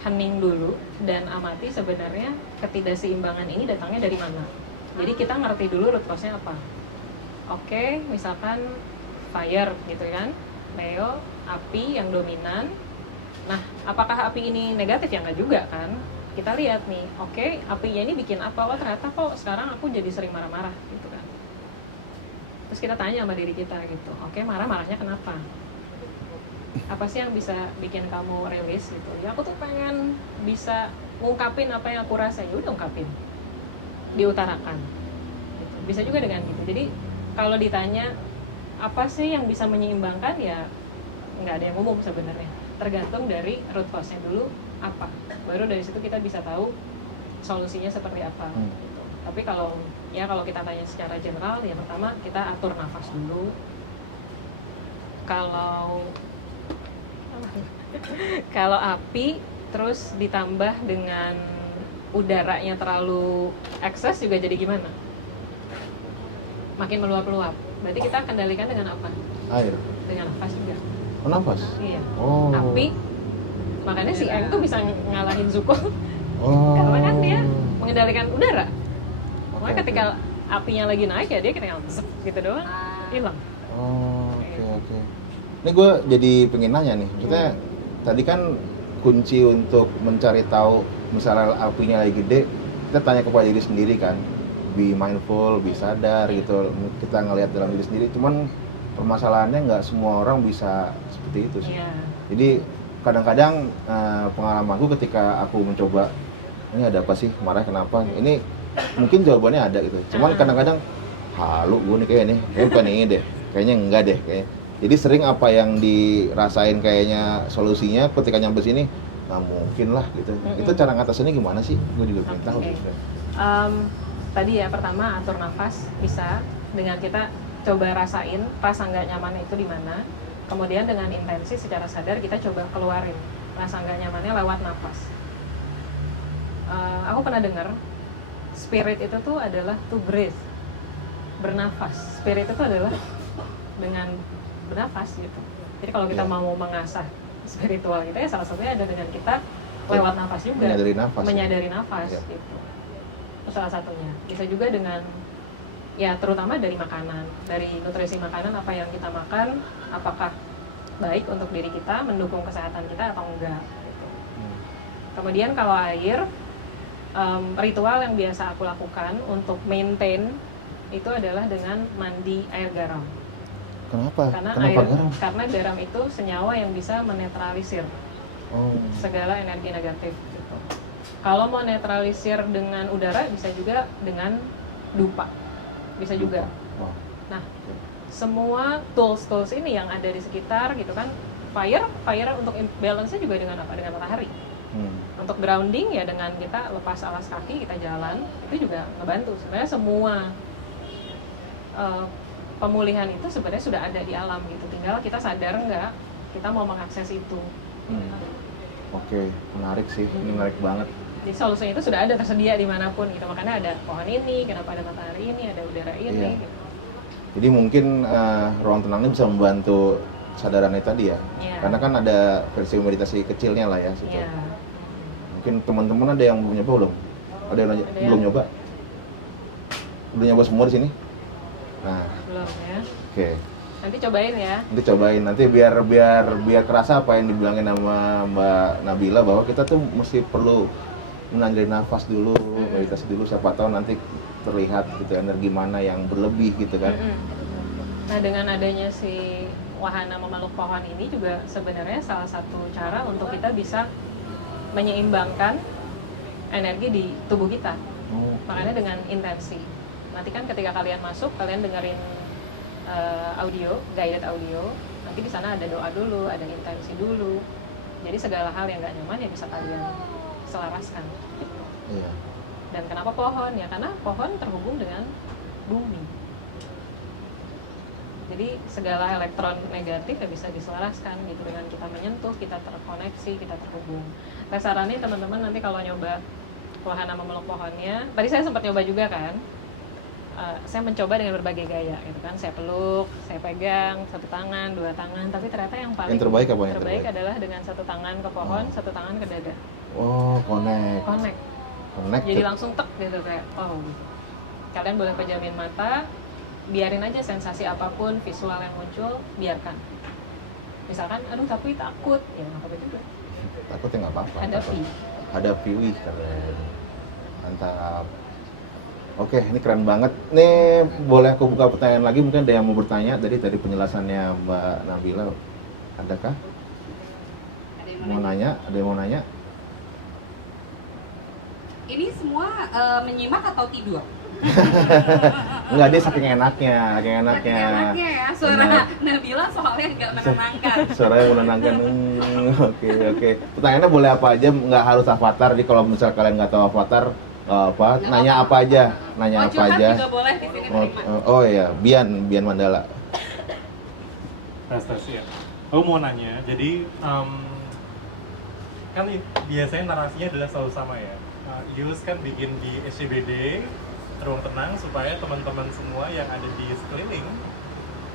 hening dulu dan amati sebenarnya ketidakseimbangan ini datangnya dari mana. Jadi kita ngerti dulu root cause-nya apa. Oke, misalkan fire gitu kan, Leo, api yang dominan. Nah, apakah api ini negatif? Ya enggak juga kan. Kita lihat nih, oke, apinya ini bikin apa? Oh ternyata kok sekarang aku jadi sering marah-marah gitu kan. Terus kita tanya sama diri kita gitu, oke, marahnya kenapa? Apa sih yang bisa bikin kamu rilis gitu? Ya aku tuh pengen bisa ngungkapin apa yang aku rasa, ya udah ungkapin, diutarakan gitu. Bisa juga dengan gitu. Jadi kalau ditanya apa sih yang bisa menyeimbangkan, ya nggak ada yang umum sebenarnya, tergantung dari root cause-nya dulu apa, baru dari situ kita bisa tahu solusinya seperti apa gitu. Tapi kalau kita tanya secara general, ya pertama kita atur nafas dulu. Kalau api terus ditambah dengan udaranya terlalu ekses juga jadi gimana? Makin meluap-luap. Berarti kita kendalikan dengan apa? Air. Dengan nafas juga. Oh, nafas? Iya. Oh. Api, makanya si M tuh bisa ngalahin Zuko. Oh. Karena kan dia mengendalikan udara. Makanya ketika apinya lagi naik ya dia tinggal zep gitu doang, hilang. Oh, oke. Ini gue jadi pengen nanya nih, maksudnya tadi kan kunci untuk mencari tahu misalnya apinya lagi gede, kita tanya kepada diri sendiri kan, be mindful, be sadar gitu, kita ngelihat dalam diri sendiri. Cuman permasalahannya nggak semua orang bisa seperti itu sih. Jadi kadang-kadang pengalamanku ketika aku mencoba, ini ada apa sih, marah kenapa? Ini mungkin jawabannya ada gitu. Cuman kadang-kadang halu gue nih kayaknya bukan ini deh, kayaknya enggak deh kayaknya. Jadi sering apa yang dirasain kayaknya solusinya ketika nyampe sini nggak mungkin lah gitu. Itu cara ngatasinnya gimana sih? Gue juga pengen tahu. Tadi ya pertama atur nafas bisa dengan kita coba rasain rasa nggak nyaman itu di mana. Kemudian dengan intensi secara sadar kita coba keluarin rasa nggak nyamannya lewat nafas. Aku pernah dengar spirit itu tuh adalah to breathe, bernafas. Spirit itu adalah dengan bernafas gitu. Jadi kalau kita mau mengasah spiritual kita ya salah satunya ada dengan kita lewat nafas juga, menyadari nafas gitu. Itu salah satunya. Bisa juga dengan ya terutama dari makanan, dari nutrisi makanan, apa yang kita makan apakah baik untuk diri kita, mendukung kesehatan kita atau enggak gitu. Kemudian kalau air, ritual yang biasa aku lakukan untuk maintain itu adalah dengan mandi air garam. Kenapa? Karena garam itu senyawa yang bisa menetralisir segala energi negatif gitu. Kalau mau netralisir dengan udara bisa juga dengan dupa, bisa juga. Nah, semua tools ini yang ada di sekitar gitu kan, fire untuk balance-nya juga dengan apa? Dengan matahari. Untuk grounding ya dengan kita lepas alas kaki, kita jalan, itu juga ngebantu. Sebenarnya semua pemulihan itu sebenarnya sudah ada di alam gitu, tinggal kita sadar nggak kita mau mengakses itu. Oke, menarik sih, ini menarik banget. Jadi solusinya itu sudah ada tersedia dimanapun gitu, makanya ada pohon ini, kenapa ada matahari ini, ada udara ini. Gitu. Jadi mungkin ruang tenangnya bisa membantu kesadarannya tadi ya, karena kan ada versi meditasi kecilnya lah ya. Mungkin teman-teman ada yang belum nyoba belum? Ada yang belum nyoba? Udah nyoba semua di sini? Nah, belum ya. Oke. Nanti cobain ya. Nanti cobain, nanti biar kerasa apa yang dibilangin sama Mbak Nabila bahwa kita tuh mesti perlu menanjari nafas dulu, meditasi dulu, siapa tahu nanti terlihat gitu energi mana yang berlebih gitu kan. Nah, dengan adanya si wahana memeluk pohon ini juga sebenarnya salah satu cara untuk kita bisa menyeimbangkan energi di tubuh kita. Makanya dengan intensi. Nanti kan ketika kalian masuk, kalian dengerin audio, guided audio. Nanti di sana ada doa dulu, ada intensi dulu. Jadi segala hal yang nggak nyaman ya bisa kalian selaraskan. Iya. Dan kenapa pohon? Ya karena pohon terhubung dengan bumi. Jadi segala elektron negatif ya bisa diselaraskan gitu dengan kita menyentuh, kita terkoneksi, kita terhubung. Saya saranin teman-teman nanti kalau nyoba wahana memeluk pohonnya, tadi saya sempat nyoba juga kan. Saya mencoba dengan berbagai gaya gitu kan. Saya peluk, saya pegang, satu tangan, dua tangan, tapi ternyata yang paling terbaik apa yang terbaik adalah dengan satu tangan ke pohon, satu tangan ke dada. Oh, connect. Jadi langsung tek gitu kayak oh gitu. Kalian boleh pejamin mata, biarin aja sensasi apapun visual yang muncul, biarkan. Misalkan, aduh tapi takut, ya nggak apa-apa juga. Takut ya nggak apa-apa. Hadapi, wih keren. Mantap. Oke, ini keren banget. Nih boleh aku buka pertanyaan lagi, mungkin ada yang mau bertanya dari penjelasannya Mbak Nabila. Adakah? Mau nanya? Ada yang mau nanya? Ini semua menyimak atau tidur? Enggak, dia saking enaknya. Saking enaknya ya, suara Nabila soalnya nggak menenangkan. Suaranya menenangkan. Oke. Pertanyaannya boleh apa aja, nggak harus avatar. Jadi kalau misal kalian nggak tahu avatar, nanya apa aja. Nanya apa aja. Juga boleh di sini terima. Oh iya, Bian Mandala. Prestasi ya. Aku mau nanya, jadi kan biasanya narasinya adalah selalu sama ya. Yus kan bikin di SCBD ruang tenang supaya teman-teman semua yang ada di sekeliling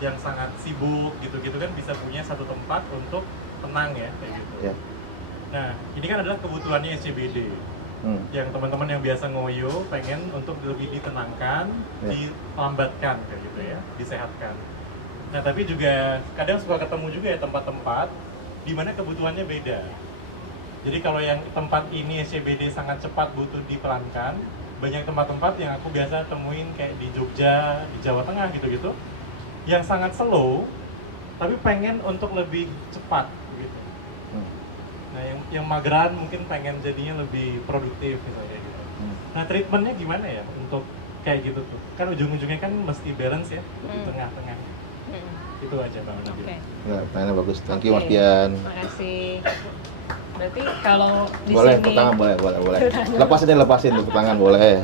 yang sangat sibuk gitu-gitu kan bisa punya satu tempat untuk tenang ya kayak gitu. Yeah. Nah ini kan adalah kebutuhannya SCBD. Yang teman-teman yang biasa ngoyo pengen untuk lebih ditenangkan, dilambatkan kayak gitu ya, disehatkan. Nah tapi juga kadang suka ketemu juga ya tempat-tempat di mana kebutuhannya beda. Jadi kalau yang tempat ini SCBD sangat cepat butuh dipelankan, banyak tempat-tempat yang aku biasa temuin kayak di Jogja, di Jawa Tengah gitu-gitu, yang sangat slow, tapi pengen untuk lebih cepat gitu. Nah yang mageran mungkin pengen jadinya lebih produktif misalnya gitu. Nah treatmentnya gimana ya untuk kayak gitu tuh? Kan ujung-ujungnya kan mesti balance ya, di tengah-tengah. Itu aja Bang Nabil. Ya, pertanyaannya bagus. Thank you Mas Pian. Makasih. Berarti kalau di boleh, sini tangan boleh. Lepasin tuh tangan boleh.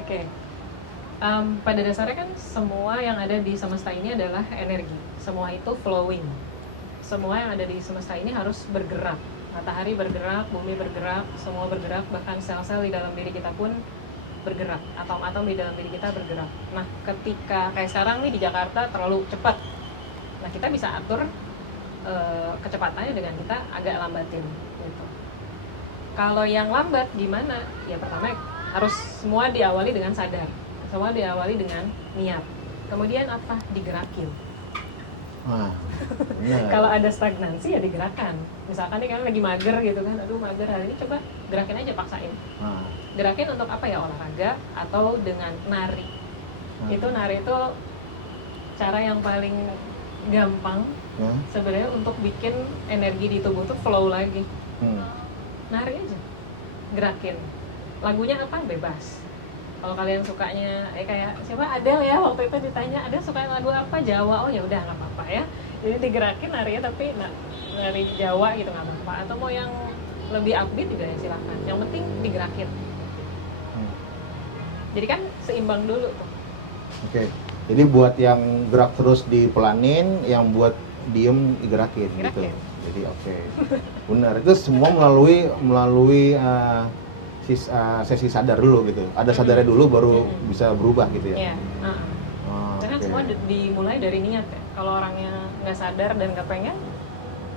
Oke. Pada dasarnya kan semua yang ada di semesta ini adalah energi. Semua itu flowing. Semua yang ada di semesta ini harus bergerak. Matahari bergerak, bumi bergerak, semua bergerak, bahkan sel-sel di dalam diri kita pun bergerak. Atom-atom di dalam diri kita bergerak. Nah, ketika kayak sekarang nih di Jakarta terlalu cepat. Nah, kita bisa atur kecepatannya dengan kita agak lambatin gitu. Kalau yang lambat gimana? Ya pertama harus semua diawali dengan sadar. Semua diawali dengan niat. Kemudian apa? Digerakin. Kalau ada stagnansi ya digerakkan. Misalkan nih kalian lagi mager gitu kan, aduh mager hari ini, coba gerakin aja, paksain. Gerakin untuk apa ya? Olahraga atau dengan nari. Itu nari itu cara yang paling gampang sebenarnya untuk bikin energi di tubuh tuh flow lagi. Nari aja, gerakin. Lagunya apa? Bebas. Kalau kalian sukanya kayak siapa Adele ya, waktu itu ditanya Adele suka lagu apa, Jawa, oh ya udah nggak apa-apa ya, jadi digerakin narinya tapi nari Jawa gitu nggak apa-apa, atau mau yang lebih upbeat juga ya silahkan, yang penting digerakin. Jadi kan seimbang dulu tuh. Oke. Jadi buat yang gerak terus dipelanin, yang buat diem digerakin gitu. Jadi oke. Benar, itu semua melalui sesi sadar dulu gitu. Ada sadarnya dulu baru bisa berubah gitu ya. Iya. Karena semua dimulai dari niat ya. Kalau orangnya nggak sadar dan nggak pengen,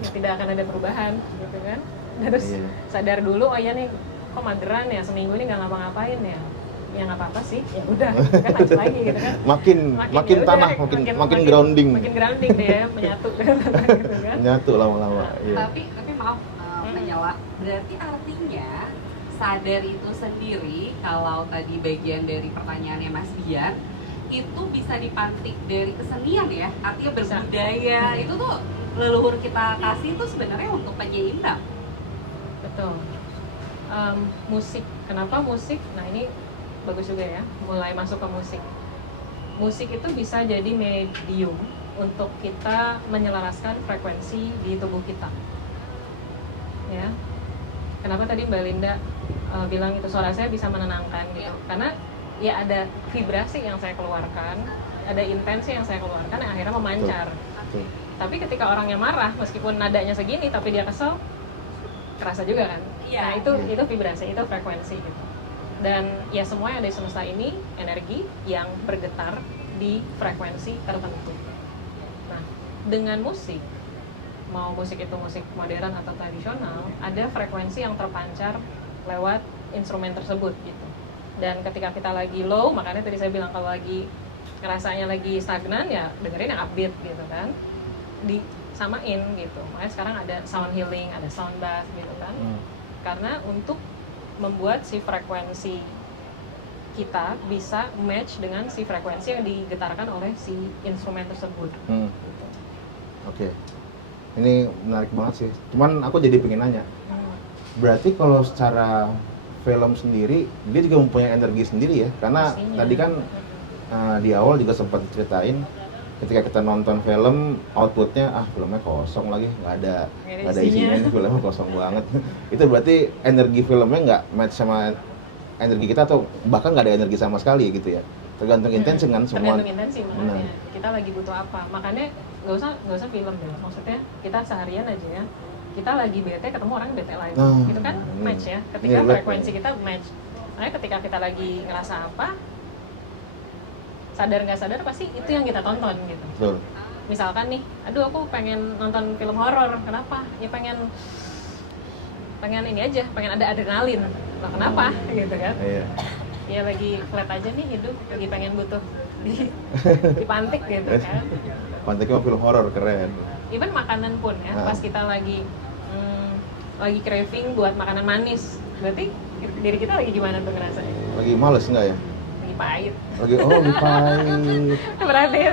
ya tidak akan ada perubahan gitu kan. Terus sadar dulu, oh ya nih kok mageran ya, seminggu ini nggak ngapa-ngapain ya. Ya nggak apa-apa sih, ya udah kan lanjut lagi gitu kan. Makin tanah, makin grounding. Makin grounding deh ya, menyatu gitu kan. Menyatu lama-lama. Tapi maaf menyela, berarti artinya sadar itu sendiri, kalau tadi bagian dari pertanyaannya Mas Bian, itu bisa dipantik dari kesenian ya, artinya berbudaya. Itu tuh leluhur kita kasih itu sebenarnya untuk penyeimbang. Betul. Musik, kenapa musik? Nah ini bagus juga ya, mulai masuk ke musik. Musik itu bisa jadi medium untuk kita menyelaraskan frekuensi di tubuh kita. Ya, kenapa tadi Mbak Linda bilang itu suara saya bisa menenangkan gitu? Karena ya ada vibrasi yang saya keluarkan, ada intensi yang saya keluarkan yang akhirnya memancar. Tapi ketika orangnya marah, meskipun nadanya segini, tapi dia kesel, kerasa juga kan? Nah itu vibrasi, itu frekuensi gitu. Dan ya semua yang ada di semesta ini energi yang bergetar di frekuensi tertentu. Nah, dengan musik, mau musik itu musik modern atau tradisional, ada frekuensi yang terpancar lewat instrumen tersebut gitu. Dan ketika kita lagi low, makanya tadi saya bilang kalau lagi ngerasanya lagi stagnan ya dengerin yang upbeat gitu kan, disamain gitu. Makanya sekarang ada sound healing, ada sound bath gitu kan. Karena untuk membuat si frekuensi kita bisa match dengan si frekuensi yang digetarkan oleh si instrumen tersebut. Oke. Ini menarik banget sih. Cuman aku jadi pengen nanya. Berarti kalau secara film sendiri dia juga mempunyai energi sendiri ya? Karena tadi kan di awal juga sempat ceritain ketika kita nonton film outputnya filmnya kosong lagi, nggak ada isinya, filmnya kosong banget. Itu berarti energi filmnya nggak match sama energi kita atau bahkan nggak ada energi sama sekali gitu ya? Tergantung intensi kan semua. Tergantung intensi makanya kita lagi butuh apa. Makanya nggak usah film deh. Maksudnya kita seharian aja ya. Kita lagi bete ketemu orang bete lain. Itu kan match ya. Ketika frekuensi kita match. Makanya ketika kita lagi ngerasa apa, sadar nggak sadar pasti itu yang kita tonton gitu. Betul. Misalkan nih, aduh aku pengen nonton film horor. Kenapa? Ya pengen ini aja, pengen ada adrenalin. Lah kenapa? Gitu kan? Iya. Ya lagi flat aja nih hidup, lagi pengen butuh dipantik gitu kan. Pantiknya film horor keren. Even makanan pun ya, pas kita lagi craving buat makanan manis, berarti diri kita lagi gimana tuh ngerasain? Lagi males nggak ya? Lagi pahit. Lagi pahit. Berarti ya,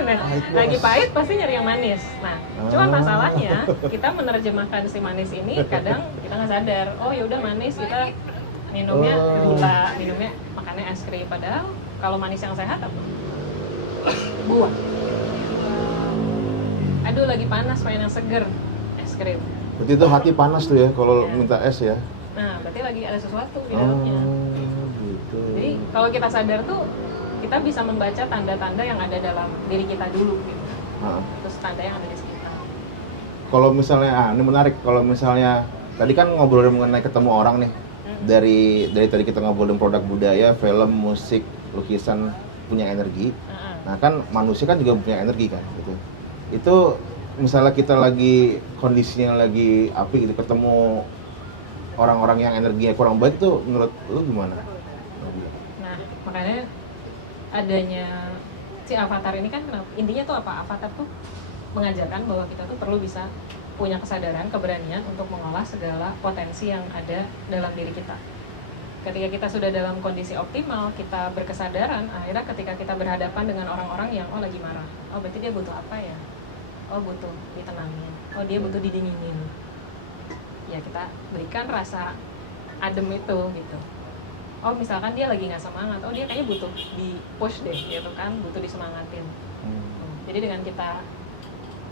lagi pahit pasti nyari yang manis. Nah, cuman masalahnya kita menerjemahkan si manis ini kadang kita nggak sadar. Oh yaudah manis, kita minumnya gula, minumnya makannya es krim. Padahal kalau manis yang sehat apa? Buah. Aduh lagi panas, pengen yang seger, es krim. Berarti itu hati panas tuh ya kalau minta es ya? Nah, berarti lagi ada sesuatu di dalamnya. Gitu. Jadi kalau kita sadar tuh kita bisa membaca tanda-tanda yang ada dalam diri kita dulu gitu. Terus tanda yang ada di sekitar. Kalau misalnya, ini menarik. Kalau misalnya tadi kan ngobrolin mengenai ketemu orang nih. Dari tadi kita ngobrolin produk budaya, film, musik, lukisan punya energi. Nah kan manusia kan juga punya energi kan gitu. Itu misalnya kita lagi kondisinya lagi api gitu, ketemu orang-orang yang energinya kurang baik tuh menurut lu gimana? Nah makanya adanya si avatar ini kan intinya tuh apa? Avatar tuh mengajarkan bahwa kita tuh perlu bisa punya kesadaran, keberanian untuk mengolah segala potensi yang ada dalam diri kita. Ketika kita sudah dalam kondisi optimal, kita berkesadaran, akhirnya ketika kita berhadapan dengan orang-orang yang lagi marah, berarti dia butuh apa ya? Butuh ditenangin, dia butuh didinginin. Ya kita berikan rasa adem itu gitu. Misalkan dia lagi nggak semangat, dia kayaknya butuh di push deh gitu kan, butuh disemangatin. Jadi dengan kita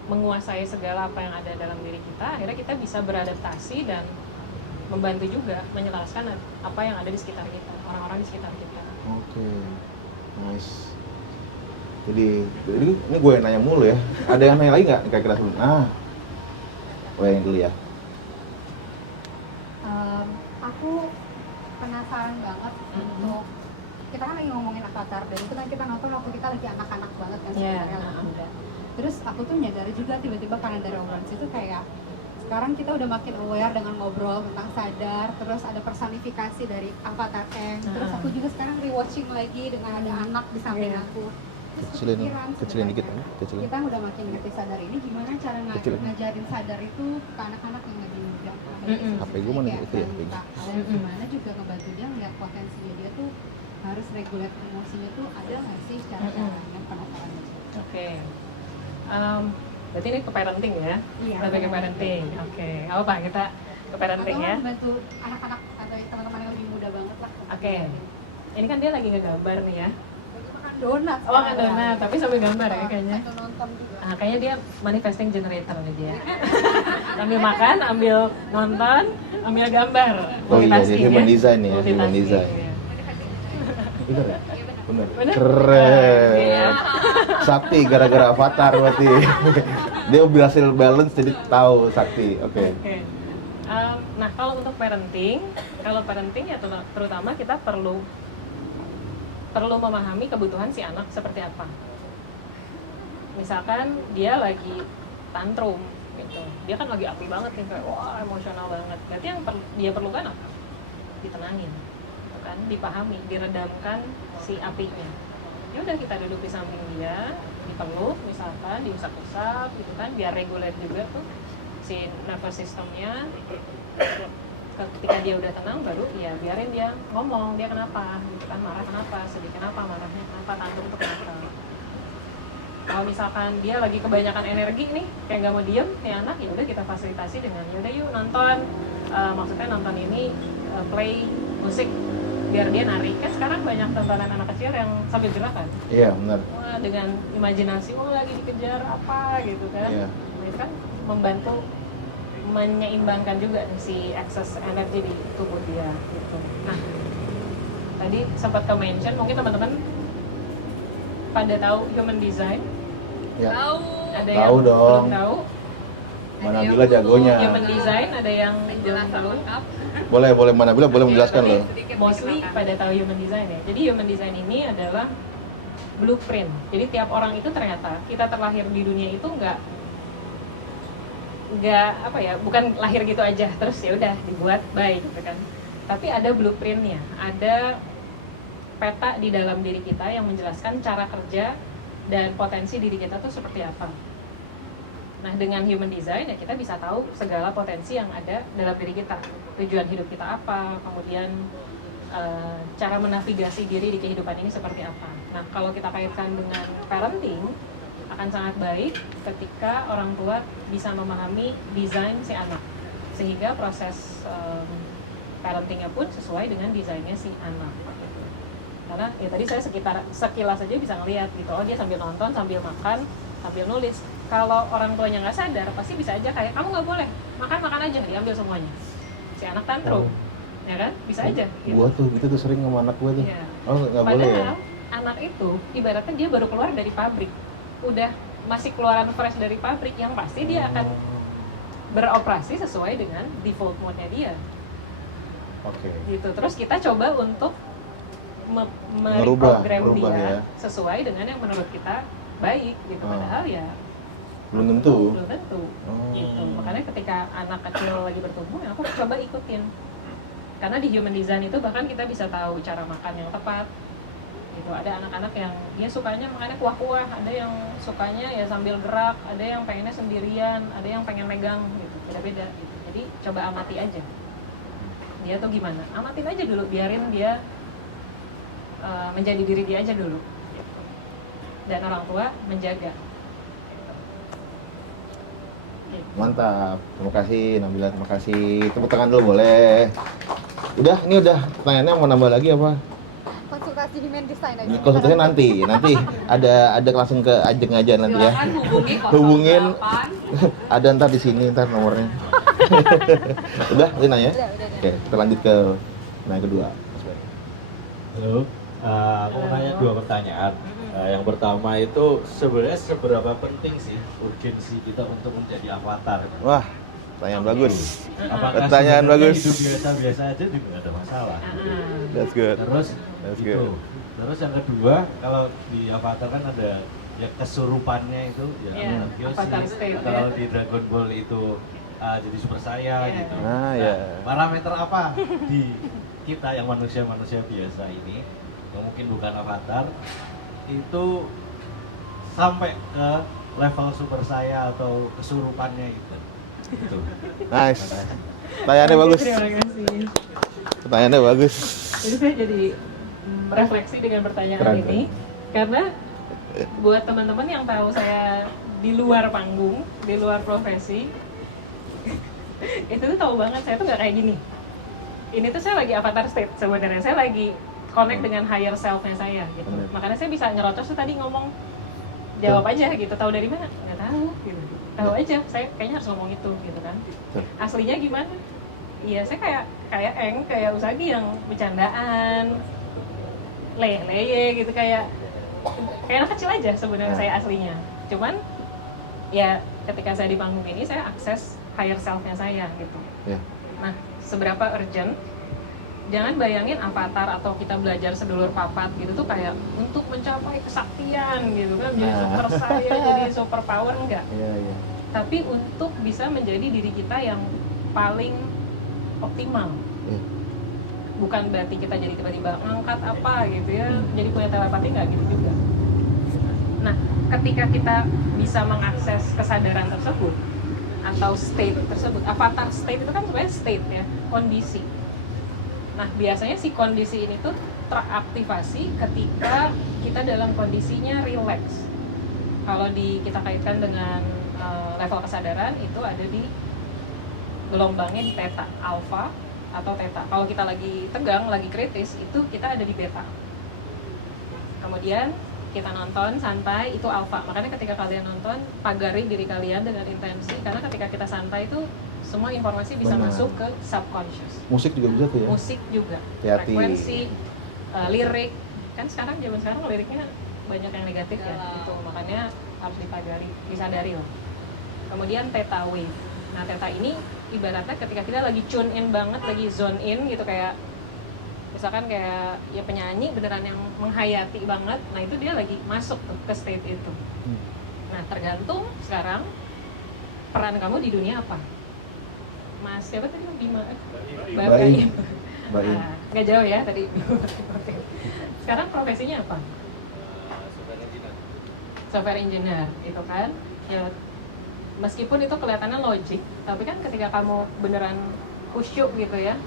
menguasai segala apa yang ada dalam diri kita, akhirnya kita bisa beradaptasi dan membantu juga menyelaraskan apa yang ada di sekitar kita, orang-orang di sekitar kita. Oke, nice. Jadi ini gue yang nanya mulu ya. Ada yang nanya lagi nggak kira-kira sebelum? Gue yang dulu ya. Aku penasaran banget untuk kita kan lagi ngomongin avatar dan itu kan kita nonton waktu kita lagi anak-anak banget kan sebenarnya anak muda. Terus aku tuh nyadar juga tiba-tiba karena dari obrolan situ kayak sekarang kita udah makin aware dengan ngobrol tentang sadar, terus ada personifikasi dari avatar Eng. Terus aku juga sekarang rewatching lagi dengan ada anak di samping aku. Terus kecilin dikit. Kita udah makin ngerti sadar ini, gimana cara ngajarin sadar itu ke anak-anak yang lebih muda. HP gue mana itu ya? Gimana juga ngebantu dia ngeliat potensinya dia tuh harus regulate emosinya tuh ada nggak sih cara-caranya, penasaran aja. Oke. Berarti ini ke parenting ya? Iya. Lebih ke parenting. Oke. Apa kita ke parenting Atau ya? membantu anak-anak atau teman-teman yang lebih muda banget lah. Oke. Ini kan dia lagi ngegambar nih ya. Makan donat. Oh, makan donat, tapi sambil gambar ya kayaknya. Sambil nonton juga. Nah, kayaknya dia manifesting generator aja ya. Sambil makan, ambil nonton, ambil gambar. Oh iya, Multitasking ini human ya. design ya, human Multitasking, design. iya. Bener ya? Bener. Bener? Keren. Iya. Sakti gara-gara avatar berarti. Dia berhasil balance jadi tahu Sakti. Oke. Oke. Nah, kalau untuk parenting ya terutama kita perlu memahami kebutuhan si anak seperti apa. Misalkan dia lagi tantrum gitu, dia kan lagi api banget nih, kayak wah emosional banget. Berarti yang dia perlukan apa? Ditenangin, gitu kan? Dipahami, diredamkan si apinya. Ya udah, kita duduk di samping dia, dipeluk misalkan, diusap-usap gitu kan, biar reguler juga tuh si nervous systemnya. Ketika dia udah tenang, baru ya biarin dia ngomong, dia kenapa gitu kan, marah kenapa, sedih kenapa, marahnya kenapa, tantrum tuh kenapa. Kalau misalkan dia lagi kebanyakan energi nih, kayak nggak mau diem nih anak, ya udah kita fasilitasi dengan yaudah yuk nonton, maksudnya nonton ini play musik biar dia narik. Kan sekarang banyak tontonan anak kecil yang sambil gerak kan. Iya, benar. Wah, dengan imajinasi, oh lagi dikejar apa gitu kan. Iya. Nah, itu kan membantu menyeimbangkan juga nih si excess energi di tubuh dia gitu. Nah, tadi sempat ke mention, mungkin teman-teman pada tahu human design? Ya. Tahu. Ada Tahu yang dong. belum tahu? Manabila jagonya. Human design ada yang belum tahu? Boleh Manabila boleh menjelaskan loh. Mostly pada tahu human design ya. Jadi human design ini adalah blueprint. Jadi tiap orang itu ternyata kita terlahir di dunia itu nggak apa ya, bukan lahir gitu aja terus ya udah dibuat baik gitu kan. Tapi ada blueprintnya, ada peta di dalam diri kita yang menjelaskan cara kerja dan potensi diri kita tuh seperti apa. Nah, dengan human design ya kita bisa tahu segala potensi yang ada dalam diri kita, tujuan hidup kita apa, kemudian cara menavigasi diri di kehidupan ini seperti apa. Nah, kalau kita kaitkan dengan parenting, akan sangat baik ketika orang tua bisa memahami desain si anak, sehingga proses parentingnya pun sesuai dengan desainnya si anak. Karena ya tadi saya sekilas aja bisa ngeliat gitu, oh dia sambil nonton, sambil makan, sambil nulis. Kalau orang tuanya nggak sadar, pasti bisa aja kayak kamu nggak boleh makan aja, diambil semuanya. Si anak tantrum, ya kan? Bisa aja. Gitu. Gua tuh gitu tuh sering sama anak gua tuh. Ya. Oh nggak boleh ya? Padahal anak itu ibaratnya dia baru keluar dari pabrik, udah masih keluaran fresh dari pabrik, yang pasti dia akan beroperasi sesuai dengan default mode-nya dia. Oke. Gitu. Terus kita coba untuk Merubah mereprogram dia ya. sesuai dengan yang menurut kita baik gitu. Padahal ya belum tentu. Gitu. Makanya ketika anak kecil lagi bertumbuh, ya aku coba ikutin. Karena di human design itu bahkan kita bisa tahu cara makan yang tepat. Gitu. Ada anak-anak yang dia sukanya makannya kuah-kuah, ada yang sukanya ya sambil gerak, ada yang pengennya sendirian, ada yang pengen megang gitu. Beda-beda gitu. Jadi coba amati aja. Dia tuh gimana? Amatin aja dulu, biarin dia menjadi diri dia aja dulu. Gitu. Dan orang tua menjaga. Mantap, terima kasih Nabila, terima kasih. Tepuk tangan dulu boleh. Udah, ini udah pertanyaannya mau nambah lagi apa? Konsultasi human design aja. Konsultasinya nanti ada langsung ke Ajeng aja nanti ya. Hubungin. Ada ntar di sini ntar nomornya. Udah, ini nanya. Oke, kita lanjut ke nanya kedua. Halo, aku mau nanya 2 pertanyaan. Yang pertama itu sebenarnya seberapa penting sih urgensi kita untuk menjadi avatar? Wah, pertanyaan bagus. Apakah Pertanyaan bagus. hidup biasa-biasa aja juga ada masalah? That's good. Terus That's gitu. good. Terus yang kedua, kalau di avatar kan ada ya kesurupannya itu ya avatar state, kalau di Dragon Ball itu jadi super saya gitu. Nah, ya. Parameter apa di kita yang manusia-manusia biasa ini yang mungkin bukan avatar itu sampai ke level super saya atau kesurupannya itu. Gitu. Nice. Pertanyaannya bagus. Terima kasih. Pertanyaannya bagus. Jadi saya jadi refleksi dengan pertanyaan Keren, ini karena buat teman-teman yang tahu saya di luar panggung, di luar profesi, itu tuh tahu banget saya tuh nggak kayak gini. Ini tuh saya lagi avatar state sebenarnya, saya lagi connect dengan higher self-nya saya gitu. Makanya saya bisa nyerocos tuh tadi ngomong jawab aja gitu, tahu dari mana? Nggak tahu gitu. Tahu aja, saya kayaknya harus ngomong itu gitu kan. Aslinya gimana? Iya, saya kayak Usagi yang bercandaan, leye gitu, kayak anak kecil aja sebenarnya saya aslinya. Cuman ya ketika saya di panggung ini saya akses higher self-nya saya gitu. Nah, seberapa urgent? Jangan bayangin avatar atau kita belajar sedulur papat gitu tuh kayak untuk mencapai kesaktian gitu kan, jadi super saya, jadi super power, enggak. Tapi untuk bisa menjadi diri kita yang paling optimal. Bukan berarti kita jadi tiba-tiba ngangkat apa gitu ya, jadi punya telepati, nggak gitu juga. Nah, ketika kita bisa mengakses kesadaran tersebut atau state tersebut, avatar state itu kan sebenarnya state ya, kondisi. Nah, biasanya si kondisi ini tuh teraktivasi ketika kita dalam kondisinya relax. Kalau kita kaitkan dengan level kesadaran itu ada di gelombangnya di theta, alpha atau theta. Kalau kita lagi tegang, lagi kritis, itu kita ada di beta. Kemudian kita nonton santai, itu alpha. Makanya ketika kalian nonton, pagari diri kalian dengan intensi, karena ketika kita santai itu semua informasi bisa masuk ke subconscious. Musik juga bisa tuh ya? Musik juga, Hati-hati. frekuensi, lirik. Kan zaman sekarang liriknya banyak yang negatif ya, gitu. Makanya harus dipagari, disadari loh. Kemudian theta wave. Nah, theta ini ibaratnya ketika kita lagi tune in banget, lagi zone in gitu, kayak misalkan kayak ya penyanyi beneran yang menghayati banget, nah itu dia lagi masuk tuh ke state itu. Nah, tergantung sekarang peran kamu di dunia apa. Mas siapa tadi? Bima? Baim. Nah, nggak jauh ya tadi. Sekarang profesinya apa? Software engineer, itu kan ya, meskipun itu kelihatannya logik, tapi kan ketika kamu beneran khusyuk gitu ya,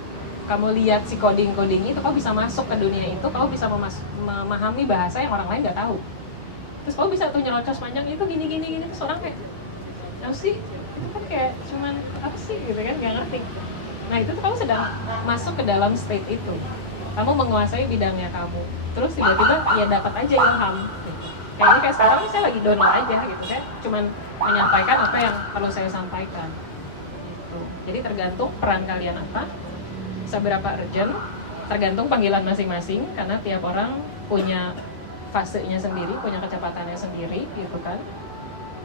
kamu lihat si coding itu, kamu bisa masuk ke dunia itu, kamu bisa memahami bahasa yang orang lain nggak tahu. Terus kamu bisa tuh nyerocos panjang itu gini, terus orang kayak, apa sih? Itu kan kayak cuman apa sih gitu kan, nggak ngerti. Nah itu tuh kamu sedang masuk ke dalam state itu, kamu menguasai bidangnya kamu, terus tiba-tiba ya dapat aja ilham. Kayak sekarang saya lagi download aja gitu, saya cuman menyampaikan apa yang perlu saya sampaikan gitu. Jadi tergantung peran kalian apa, seberapa urgent, tergantung panggilan masing-masing, karena tiap orang punya fasenya sendiri, punya kecepatannya sendiri gitu kan.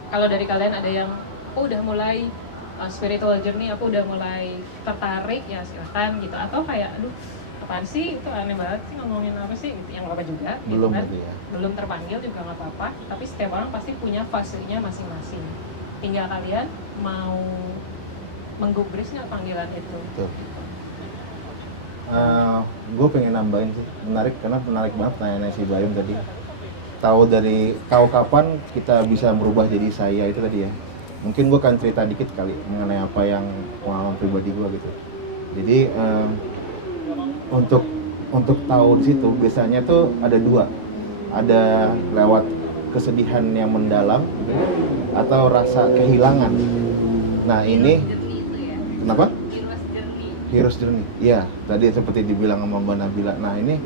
Kalau dari kalian ada yang aku udah mulai spiritual journey, aku udah mulai tertarik, ya silakan gitu. Atau kayak aduh apaan sih, itu aneh banget sih ngomongin apa sih gitu, yang apa juga gitu kan. Belum terpanggil juga nggak apa-apa, tapi setiap orang pasti punya fasenya masing-masing. Tinggal kalian mau menggubris nggak panggilan itu. Gue pengen nambahin sih, menarik banget tanya si Bayum tadi. Tahu kapan kita bisa berubah jadi saya itu tadi ya. Mungkin gue akan cerita dikit kali mengenai apa yang pengalaman pribadi gue gitu. Jadi untuk tahu di situ biasanya tuh ada dua, ada lewat kesedihan yang mendalam gitu, atau rasa kehilangan. Nah ini kenapa? Hero's Journey. Iya, tadi seperti dibilang sama Mbak Nabila. Nah ini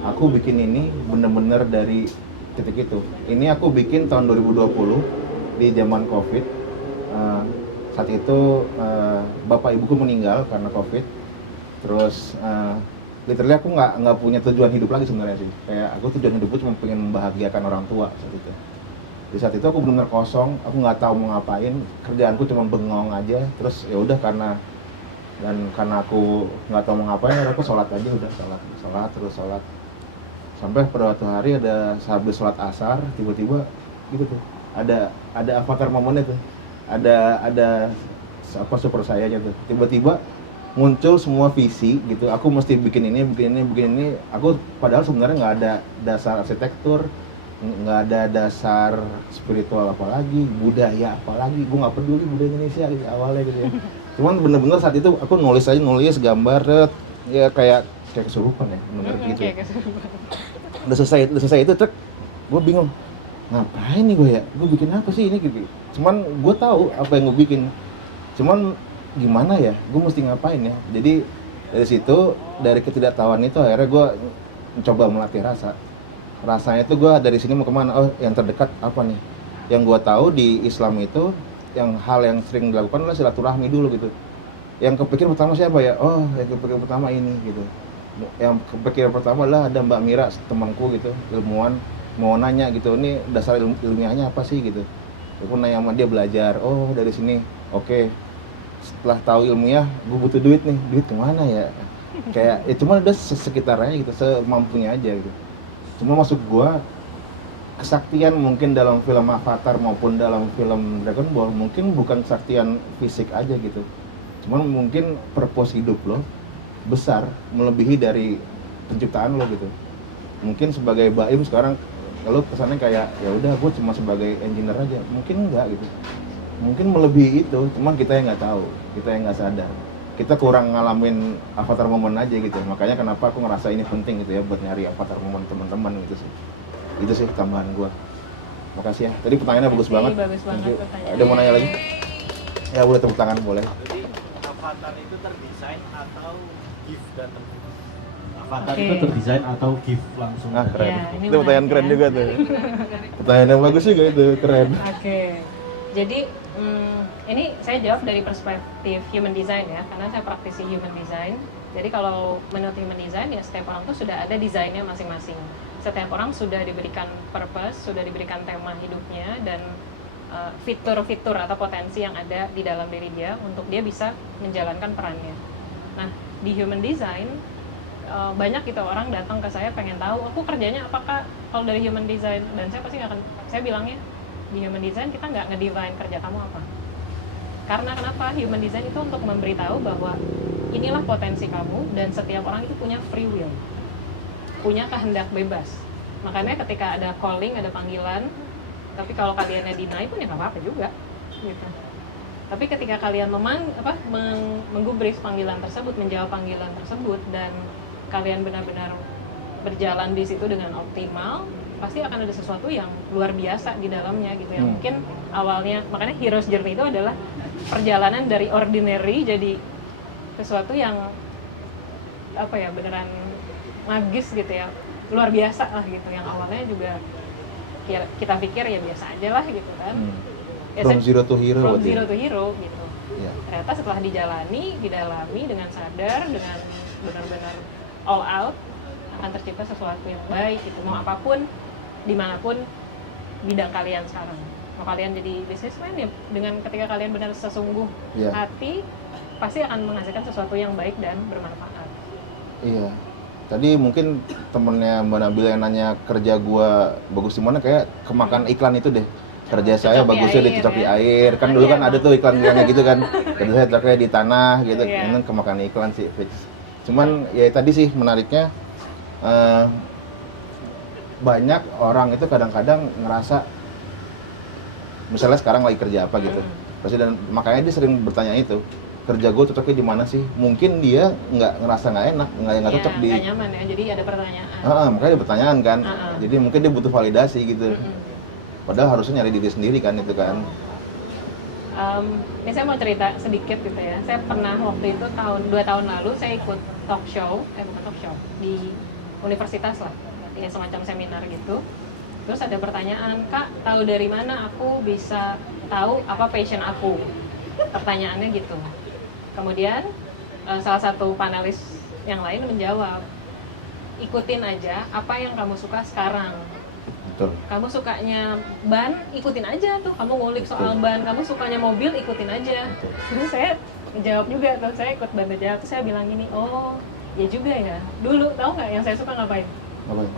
aku bikin ini bener-bener dari titik itu. Ini aku bikin tahun 2020 di zaman COVID. Saat itu bapak ibuku meninggal karena COVID. Terus literally aku nggak punya tujuan hidup lagi sebenarnya sih. Kayak aku tujuan hidupku cuma pengen membahagiakan orang tua saat itu. Di saat itu aku benar-benar kosong, aku nggak tahu mau ngapain, kerjaanku cuma bengong aja. Terus ya udah karena aku nggak tahu mau ngapain, aku sholat aja, udah sholat. Sampai pada waktu hari habis sholat asar, tiba-tiba gitu tuh, ada avatar momennya tuh, ada apa super sayanya tuh, tiba-tiba muncul semua visi gitu. Aku mesti bikin ini. Aku padahal sebenarnya nggak ada dasar arsitektur, nggak ada dasar spiritual apalagi, budaya apalagi, gue nggak peduli budaya Indonesia gitu awalnya gitu ya. Cuman bener-bener saat itu aku nulis gambar ya, kayak kayak kesurupan ya, bener gitu. Kayak kesurupan. Udah selesai itu cek, gue bingung ngapain nih gue ya, gue bikin apa sih ini gitu. Cuman gue tahu apa yang gue bikin, cuman gimana ya, gue mesti ngapain ya. Jadi dari situ, dari ketidaktahuan itu akhirnya gue mencoba melatih rasanya itu gue dari sini mau kemana, oh yang terdekat apa nih. Yang gue tahu di Islam itu yang hal yang sering dilakukan adalah silaturahmi dulu gitu. Yang kepikir pertama siapa ya, oh yang kepikir pertama ini gitu. Yang kepikir pertama adalah ada Mbak Mira, temanku gitu, ilmuwan, mau nanya gitu, ini dasar ilmiahnya apa sih gitu. Aku nanya sama dia, belajar, oh dari sini, oke. Setelah tahu ilmiah, gue butuh duit nih, duit kemana ya? Kayak, ya cuma udah sekitarnya gitu, semampunya aja gitu. Cuma maksud gue, kesaktian mungkin dalam film Avatar maupun dalam film Dragon Ball, mungkin bukan kesaktian fisik aja gitu. Cuman mungkin purpose hidup lo besar, melebihi dari penciptaan lo gitu. Mungkin sebagai Baim sekarang, lo kesannya kayak, ya udah gue cuma sebagai engineer aja, mungkin enggak gitu. Mungkin melebihi itu, cuman kita yang nggak tahu, kita yang nggak sadar. Kita kurang ngalamin avatar moment aja gitu. Makanya kenapa aku ngerasa ini penting gitu ya buat nyari avatar moment teman-teman gitu sih. Itu sih tambahan gua. Makasih ya. Tadi pertanyaannya bagus banget. Bagus banget pertanyaannya. Ada mau nanya lagi? Ya boleh, tepuk tangan boleh. Jadi avatar itu terdesain atau gift datang? Avatar itu terdesain atau gift langsung? Ah keren. Ya, ini itu pertanyaan menarik keren ya. juga tuh. Pertanyaan yang bagus juga itu, keren. Oke. Jadi ini saya jawab dari perspektif human design ya, karena saya praktisi human design. Jadi kalau menurut human design ya setiap orang tuh sudah ada desainnya masing-masing. Setiap orang sudah diberikan purpose, sudah diberikan tema hidupnya dan fitur-fitur atau potensi yang ada di dalam diri dia untuk dia bisa menjalankan perannya. Nah, di human design banyak gitu orang datang ke saya pengen tahu aku kerjanya apakah kalau dari human design, dan saya pasti akan, saya bilangnya di human design kita nggak ngedefine kerja kamu apa. Karena kenapa? Human design itu untuk memberitahu bahwa inilah potensi kamu dan setiap orang itu punya free will, punya kehendak bebas. Makanya ketika ada calling, ada panggilan, tapi kalau kaliannya deny pun ya nggak apa-apa juga gitu. Tapi ketika kalian menggubris panggilan tersebut, menjawab panggilan tersebut, dan kalian benar-benar berjalan di situ dengan optimal, pasti akan ada sesuatu yang luar biasa di dalamnya gitu. Yang mungkin awalnya, makanya hero's journey itu adalah perjalanan dari ordinary jadi sesuatu yang apa ya, beneran magis gitu ya, luar biasa lah gitu. Yang awalnya juga kita pikir ya biasa aja lah gitu kan. From zero to hero. From zero to hero gitu. Yeah. Ternyata setelah dijalani, didalami dengan sadar, dengan benar-benar all out, akan tercipta sesuatu yang baik gitu. Mau apapun, dimanapun bidang kalian sekarang. Mau kalian jadi businessman ya, dengan ketika kalian benar sesungguh hati, pasti akan menghasilkan sesuatu yang baik dan bermanfaat. Iya. Tadi mungkin temennya Mbak Nabila yang nanya kerja gua bagus di mana, kayak kemakan iklan itu deh. Kerja saya bagusnya di cocok di air. Kan dulu kan ada tuh iklan-iklannya gitu kan. Kerja saya cocoknya di tanah gitu. Ini kemakan iklan sih fix. Cuman ya tadi sih menariknya banyak orang itu kadang-kadang ngerasa misalnya sekarang lagi kerja apa gitu. Pasti, dan makanya dia sering bertanya itu, kerja gue cocoknya di mana sih? Mungkin dia nggak ngerasa nggak enak, nggak cocok di. Nggak nyaman ya, jadi ada pertanyaan. Makanya ada pertanyaan kan. Jadi mungkin dia butuh validasi gitu. Padahal harusnya nyari diri sendiri kan itu kan. Ini saya mau cerita sedikit gitu ya. Saya pernah waktu itu 2 tahun lalu saya ikut talk show, bukan talk show, di universitas lah, ya semacam seminar gitu. Terus ada pertanyaan, Kak, tahu dari mana aku bisa tahu apa passion aku? Pertanyaannya gitu. Kemudian salah satu panelis yang lain menjawab, ikutin aja apa yang kamu suka sekarang. Betul. Kamu sukanya ban, ikutin aja tuh. Kamu ngulik soal ban, kamu sukanya mobil, ikutin aja. Terus saya menjawab juga tuh, saya ikut ban aja. Terus saya bilang gini, oh ya juga ya. Dulu tahu nggak yang saya suka ngapain? Ngapain?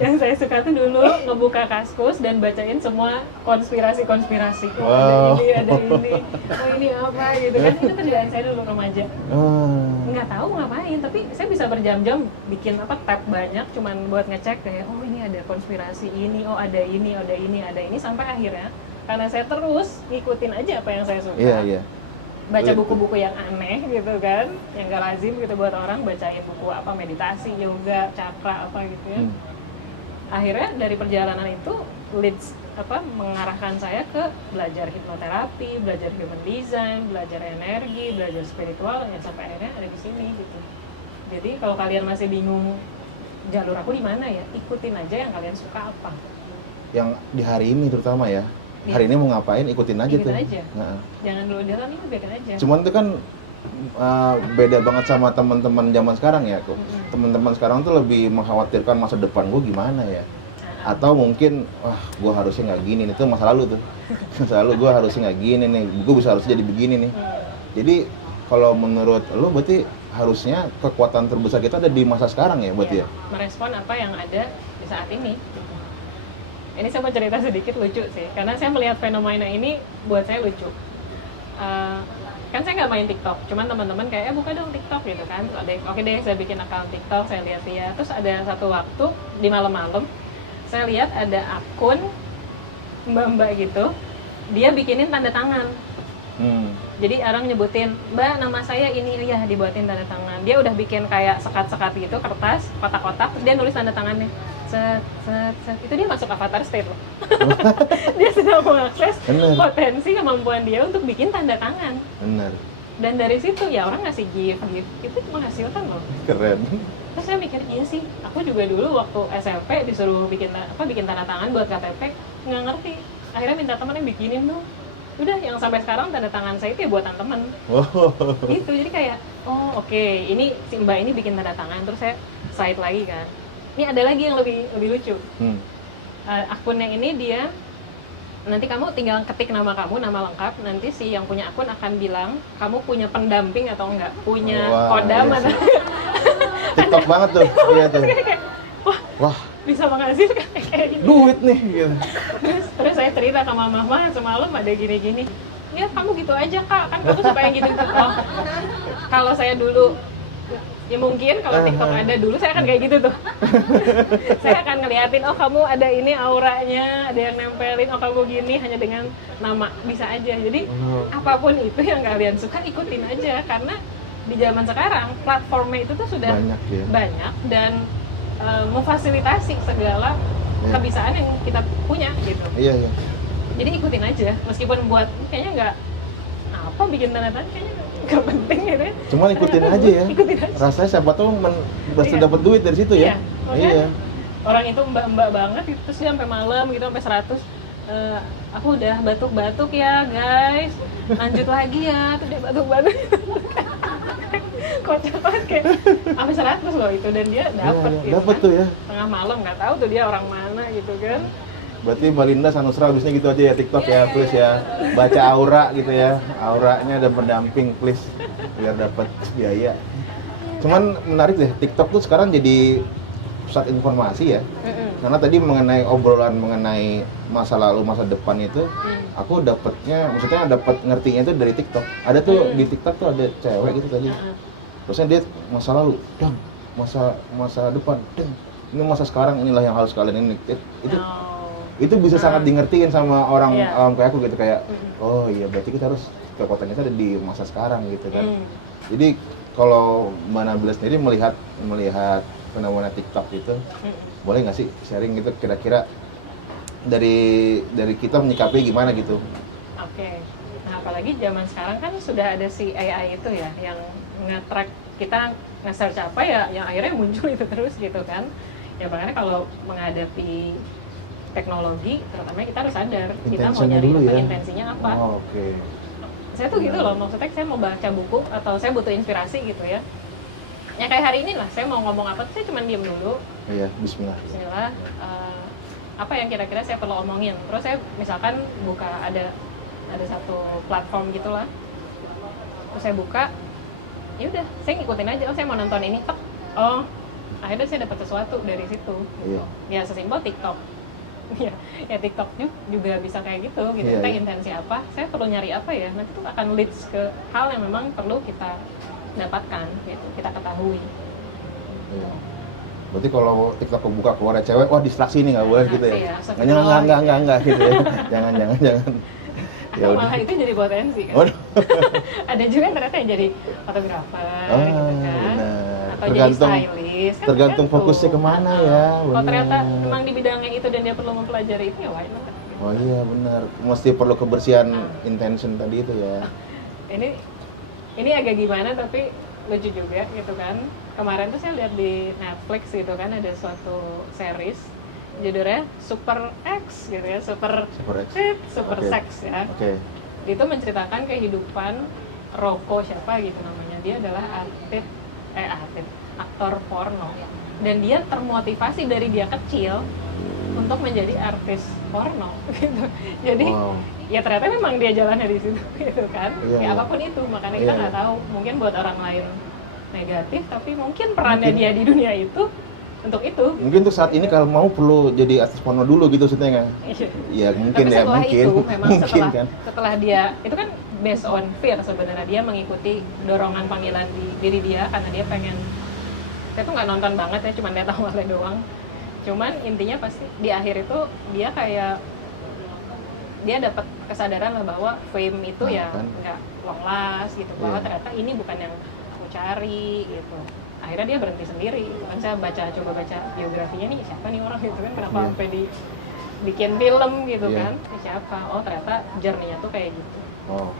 Yang saya suka tuh dulu ngebuka Kaskus dan bacain semua konspirasi-konspirasi. Oh, wow. ada ini, oh ini apa gitu kan. Itu kerjaan saya dulu remaja. Nggak tahu ngapain, tapi saya bisa berjam-jam bikin tab banyak cuman buat ngecek kayak, oh ini ada konspirasi ini, oh ada ini, ada ini, ada ini, sampai akhirnya karena saya terus ngikutin aja apa yang saya suka. Iya. baca buku-buku yang aneh gitu kan, yang gak lazim gitu buat orang, bacain buku apa meditasi, yoga, cakra apa gitu ya. Akhirnya dari perjalanan itu leads mengarahkan saya ke belajar hipnoterapi, belajar human design, belajar energi, belajar spiritual, yang sampai akhirnya ada di sini gitu. Jadi kalau kalian masih bingung jalur aku di mana ya, ikutin aja yang kalian suka apa. Yang di hari ini terutama ya. Hari ini mau ngapain, ikutin aja tuh. Aja. Nah. Jangan dulu jalan ini biarkan aja. Cuman itu kan beda banget sama teman-teman zaman sekarang ya. Teman-teman sekarang tuh lebih mengkhawatirkan masa depan gue gimana ya. Atau mungkin, wah gue harusnya nggak gini, itu masa lalu tuh. Masa lalu gue harusnya nggak gini nih, gue harusnya jadi begini nih. Jadi kalau menurut lo berarti harusnya kekuatan terbesar kita ada di masa sekarang ya berarti ya? Merespon apa yang ada di saat ini. Ini saya mau cerita sedikit lucu sih, karena saya melihat fenomena ini buat saya lucu. Kan saya nggak main TikTok, cuman teman-teman kayak buka dong TikTok gitu kan. Oke deh, saya bikin account TikTok, saya lihat-lihat. Terus ada satu waktu di malam-malam, saya lihat ada akun mbak-mbak gitu, dia bikinin tanda tangan. Jadi orang nyebutin, Mbak nama saya ini, ya dibuatin tanda tangan. Dia udah bikin kayak sekat-sekat gitu, kertas, kotak-kotak, terus dia nulis tanda tangannya. Set. Itu dia masuk avatar state loh. Dia sedang mengakses potensi kemampuan dia untuk bikin tanda tangan. Benar. Dan dari situ ya orang ngasih gift, itu menghasilkan loh. Keren. Terus saya mikir, iya sih, aku juga dulu waktu SMP disuruh bikin tanda tangan buat KTP, nggak ngerti. Akhirnya minta temen yang bikinin dong. Udah, yang sampai sekarang tanda tangan saya itu ya buatan temen. Gitu, jadi kayak, oh oke, ini si mbak ini bikin tanda tangan, terus saya slide lagi kan. Ini ada lagi yang lebih lucu. Akunnya ini dia, nanti kamu tinggal ketik nama kamu, nama lengkap, nanti si yang punya akun akan bilang, kamu punya pendamping atau enggak, punya kodam atau TikTok banget tuh, iya tuh. Wah, bisa menghasilkan kayak gini. Duit nih gitu. Terus saya cerita ke mama semalam ada gini-gini. Ya kamu gitu aja kak, kan kamu suka yang gitu-gitu. Oh, kalau saya dulu, ya mungkin kalau TikTok ada dulu saya akan kayak gitu tuh. Saya akan ngeliatin, oh kamu ada ini auranya, ada yang nempelin, oh kamu gini hanya dengan nama, bisa aja. Jadi apapun itu yang kalian suka ikutin aja, karena di zaman sekarang platformnya itu tuh sudah banyak dan memfasilitasi segala kebisaan yang kita punya gitu. Iya. Jadi ikutin aja, meskipun buat kayaknya nggak apa bikin tanda tangan kayaknya nggak penting gitu ya. Cuman ikutin aja ya. Ikutin aja. Rasanya siapa tahu bisa dapat duit dari situ ya. Iya. Orang itu mbak banget, terus dia sampai malam gitu sampai 100. Aku udah batuk-batuk ya guys, lanjut lagi ya, tuh dia batuk-batuk. Kocak banget kayak sampai 100 loh itu, dan dia dapet gitu dapet kan. tuh ya. Tengah malam nggak tahu tuh dia orang mana gitu kan. Berarti Mbak Linda Sanusra habisnya gitu aja ya TikTok ya, please ya. Baca aura gitu ya. Auranya dan pendamping please biar dapat biaya. Cuman menarik deh, TikTok tuh sekarang jadi pusat informasi ya. Karena tadi mengenai obrolan mengenai masa lalu, masa depan itu, aku maksudnya dapat ngertinya itu dari TikTok. Ada tuh di TikTok tuh ada cewek gitu tadi. Terusnya dia masa lalu, dang, masa depan, dang. Ini masa sekarang, inilah yang harus kalian ini. Itu bisa sangat dingertiin sama orang awam kayak aku gitu, kayak oh iya berarti kita harus kekuatan kita ada di masa sekarang gitu kan. Jadi kalau Mbak Nabila sendiri melihat fenomena TikTok itu, boleh nggak sih sharing gitu kira-kira dari kita menyikapi gimana gitu? Oke. Nah apalagi zaman sekarang kan sudah ada si AI itu ya, yang nge-track kita nge-search apa ya, yang akhirnya muncul itu terus gitu kan. Ya makanya kalau menghadapi teknologi, terutama kita harus sadar kita mau nyari apa, intensinya apa. Saya tuh gitu loh, maksudnya saya mau baca buku atau saya butuh inspirasi gitu ya. Ya kayak hari ini lah, saya mau ngomong apa, saya cuma diem dulu. Iya, bismillah. Apa yang kira-kira saya perlu omongin. Terus saya misalkan buka ada satu platform gitulah. Terus saya buka, ya udah, saya ngikutin aja. Oh, saya mau nonton ini, tek. Oh, akhirnya saya dapat sesuatu dari situ. Gitu. Ya sesimpel TikTok. Ya TikTok juga bisa kayak gitu. Kita intensi apa? Saya perlu nyari apa ya? Nanti tuh akan leads ke hal yang memang perlu kita dapatkan, gitu, kita ketahui. Berarti kalau TikTok buka keluar cewek, wah distraksi nih nggak boleh gitu ya? Enggak gitu ya, jangan. Ya udah. Malah itu jadi potensi kan. Waduh. Ada juga ternyata yang jadi fotografer gitu kan. Benar. Atau Tergantung jadi stylist kan tergantung fokusnya kemana ya. Kalau ternyata benar. memang di bidangnya itu dan dia perlu mempelajari itu ya why not? Oh iya benar. Mesti perlu kebersihan intention tadi itu ya. Ini agak gimana tapi lucu juga gitu kan. Kemarin tuh saya lihat di Netflix gitu kan ada suatu series judulnya Super X gitu ya, Super X. Super Okay. Sex ya. Oke. Itu menceritakan kehidupan Rocco siapa gitu namanya. Dia adalah aktor porno. Dan dia termotivasi dari dia kecil untuk menjadi artis porno gitu. Jadi ya ternyata memang dia jalannya di situ gitu kan. Iya, Ya iya. apapun itu, makanya kita Iya, nggak iya. tahu. Mungkin buat orang lain negatif, tapi mungkin perannya dia di dunia itu untuk itu. Mungkin tuh saat ini kalau mau perlu jadi artis porno dulu gitu maksudnya nggak? Iya. Ya mungkin Tapi ya setelah mungkin. itu memang Mungkin kan. setelah dia itu kan based on fear sebenarnya, dia mengikuti dorongan panggilan di diri dia karena dia pengen. Saya tuh nggak nonton banget ya, cuma lihat awalnya doang. Cuman intinya pasti di akhir itu dia kayak dia dapat kesadaran lah bahwa fame itu ya nggak long last gitu, bahwa Iya. ternyata ini bukan yang aku cari gitu. Akhirnya dia berhenti sendiri. Kan saya coba baca biografinya nih, siapa nih orang gitu kan, kenapa Iya. sampai bikin film gitu Iya. kan. Siapa? Oh ternyata journey-nya tuh kayak gitu. Oh.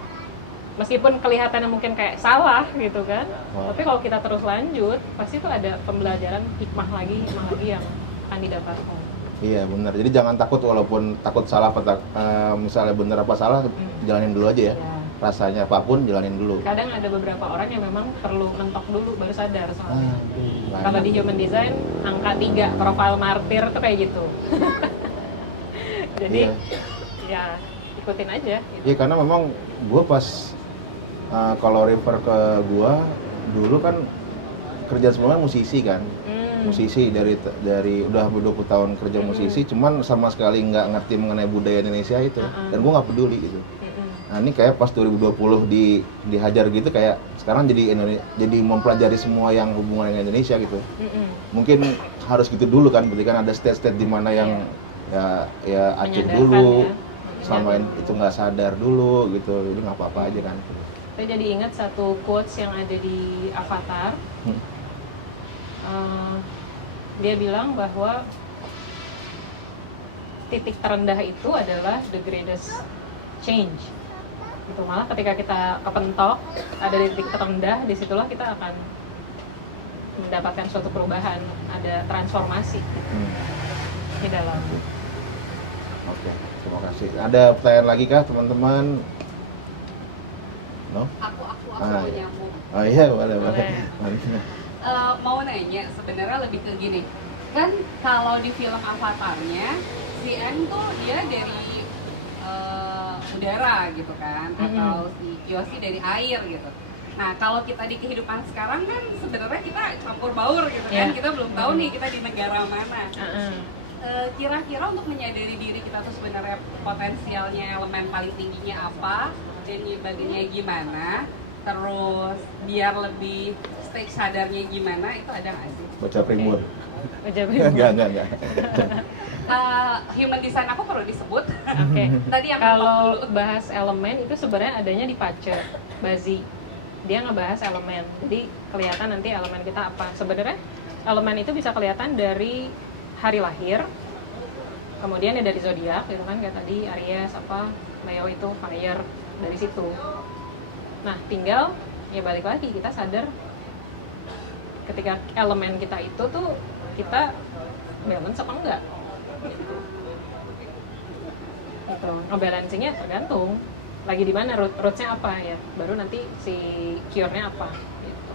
Meskipun kelihatannya mungkin kayak salah gitu kan, Oh. tapi kalau kita terus lanjut pasti tuh ada pembelajaran hikmah lagi yang akan didapatkan. Iya benar. Jadi jangan takut walaupun takut salah misalnya benar apa salah, jalanin dulu aja ya. Rasanya apapun jalanin dulu. Kadang ada beberapa orang yang memang perlu mentok dulu baru sadar soalnya. Banyak. Kalau di human design angka 3 profile martir tuh kayak gitu. Jadi Iya. ya ikutin aja. Gitu. Iya karena memang gue pas kalau refer ke gue dulu kan kerjaan sebelumnya musisi kan. Musisi dari udah 20 tahun kerja musisi, cuman sama sekali nggak ngerti mengenai budaya Indonesia itu, dan gue nggak peduli gitu. Nah ini kayak pas 2020 dihajar gitu, kayak sekarang jadi mempelajari semua yang hubungan dengan Indonesia gitu. Mungkin harus gitu dulu kan, berarti kan ada state-state di mana yang ya Aceh dulu, selama itu nggak sadar dulu gitu, jadi nggak apa-apa aja kan. Saya jadi ingat satu quotes yang ada di Avatar. Dia bilang bahwa titik terendah itu adalah the greatest change. Itu malah ketika kita kepentok ada di titik terendah, disitulah kita akan mendapatkan suatu perubahan, ada transformasi di dalam. Oke, terima kasih. Ada pertanyaan lagi kah teman-teman? No? Aku Ah, mau iya. nyambung. Oh iya boleh. Mau nanya sebenarnya lebih ke gini, kan kalau di film Avatarnya si Aang tuh dia dari udara gitu kan, atau si Kyoshi dari air gitu. Nah kalau kita di kehidupan sekarang kan sebenarnya kita campur baur gitu kan, kita belum tahu nih kita di negara mana. Kira-kira untuk menyadari diri kita tuh sebenarnya potensialnya elemen paling tingginya apa dan bagiannya gimana, terus biar lebih stage sadarnya gimana, itu ada nggak sih? Baca Primbon. Baca Primbon. Enggak. Human design aku perlu disebut. Oke. Tadi yang kalau bahas elemen itu sebenarnya adanya di Pace Bazi. Dia ngebahas elemen. Jadi kelihatan nanti elemen kita apa. Sebenarnya elemen itu bisa kelihatan dari hari lahir. Kemudian ya dari zodiak gitu kan, kayak tadi Aries apa, Leo itu fire, dari situ. Nah, tinggal ya balik lagi kita sadar ketika elemen kita itu tuh kita balance apa enggak gitu. Ngebalancingnya tergantung lagi di mana, rootsnya apa ya, baru nanti si cure-nya apa gitu.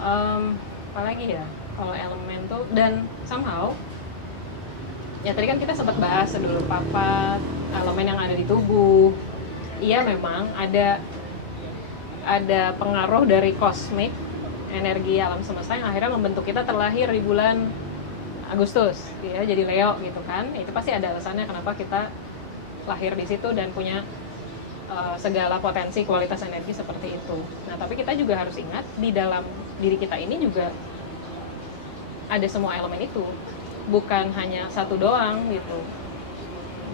Apalagi ya kalau elemen tuh, dan somehow ya tadi kan kita sempat bahas sedulur papat, elemen yang ada di tubuh. Iya memang ada pengaruh dari kosmik, energi alam semesta yang akhirnya membentuk kita terlahir di bulan Agustus, ya jadi Leo gitu kan. Itu pasti ada alasannya kenapa kita lahir di situ dan punya segala potensi kualitas energi seperti itu. Nah tapi kita juga harus ingat di dalam diri kita ini juga ada semua elemen itu, bukan hanya satu doang gitu.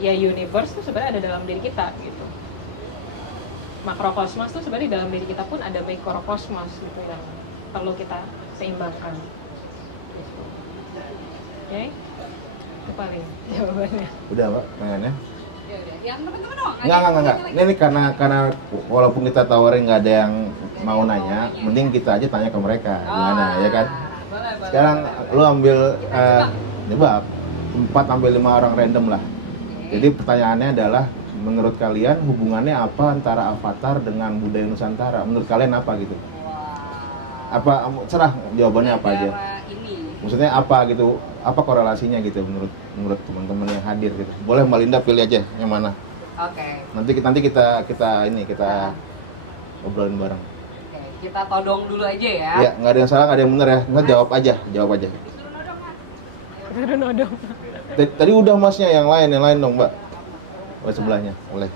ya universe tuh sebenarnya ada dalam diri kita gitu. Makrokosmos tuh sebenarnya di dalam diri kita pun ada mikrokosmos gitu yang perlu kita seimbangkan. Gitu. Oke? Itu paling jawabannya. Udah Mbak, pengennya? Ya udah, yang teman-teman dong. Enggak. Ini karena walaupun kita tawarin nggak ada yang mau nanya, mending kita aja tanya ke mereka gimana, ya kan? Boleh. Sekarang lu ambil nebak 4 sampai 5 orang random lah. Jadi pertanyaannya adalah menurut kalian hubungannya apa antara Avatar dengan budaya Nusantara? Menurut kalian apa gitu? Apa serah jawabannya apa aja? Maksudnya apa gitu? Apa korelasinya gitu menurut teman-teman yang hadir gitu? Boleh Mbak Linda pilih aja yang mana? Oke. Nanti kita obrolin bareng. Oke, kita todong dulu aja ya. Ya, nggak ada yang salah, nggak ada yang benar ya. Nggak jawab aja. Udah nodong. Tadi udah Masnya, yang lain dong Mbak. Oh, sebelahnya, boleh.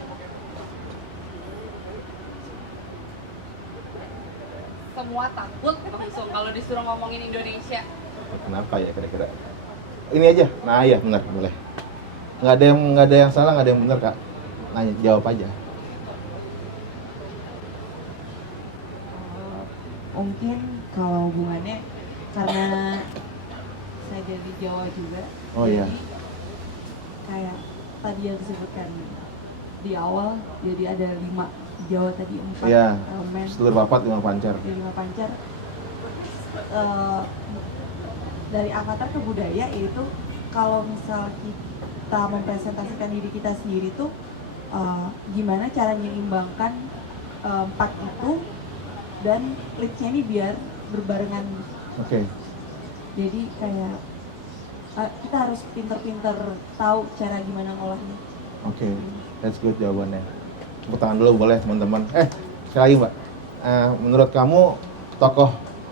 Semua takut langsung kalau disuruh ngomongin Indonesia. Kenapa ya kira-kira? Ini aja. Nah, iya benar, boleh. Nggak ada yang salah, nggak ada yang benar, Kak. Nanya, jawab aja. Mungkin kalau hubungannya karena saya dari Jawa juga. Oh iya. Kayak tadi yang disebutkan di awal, jadi ada 5 Jawa tadi 4 Iya. elemen. Sedulur papat 5 pancar. 5 pancar. Dari avatar ke budaya itu kalau misal kita mempresentasikan diri kita sendiri tuh gimana cara menyeimbangkan 4 itu dan lead-nya ini biar berbarengan. Oke. Jadi kayak kita harus pinter-pinter tahu cara gimana ngolahnya. Oke. That's good jawabannya. Tepuk tangan dulu boleh teman-teman. Sekali lagi Mbak. Menurut kamu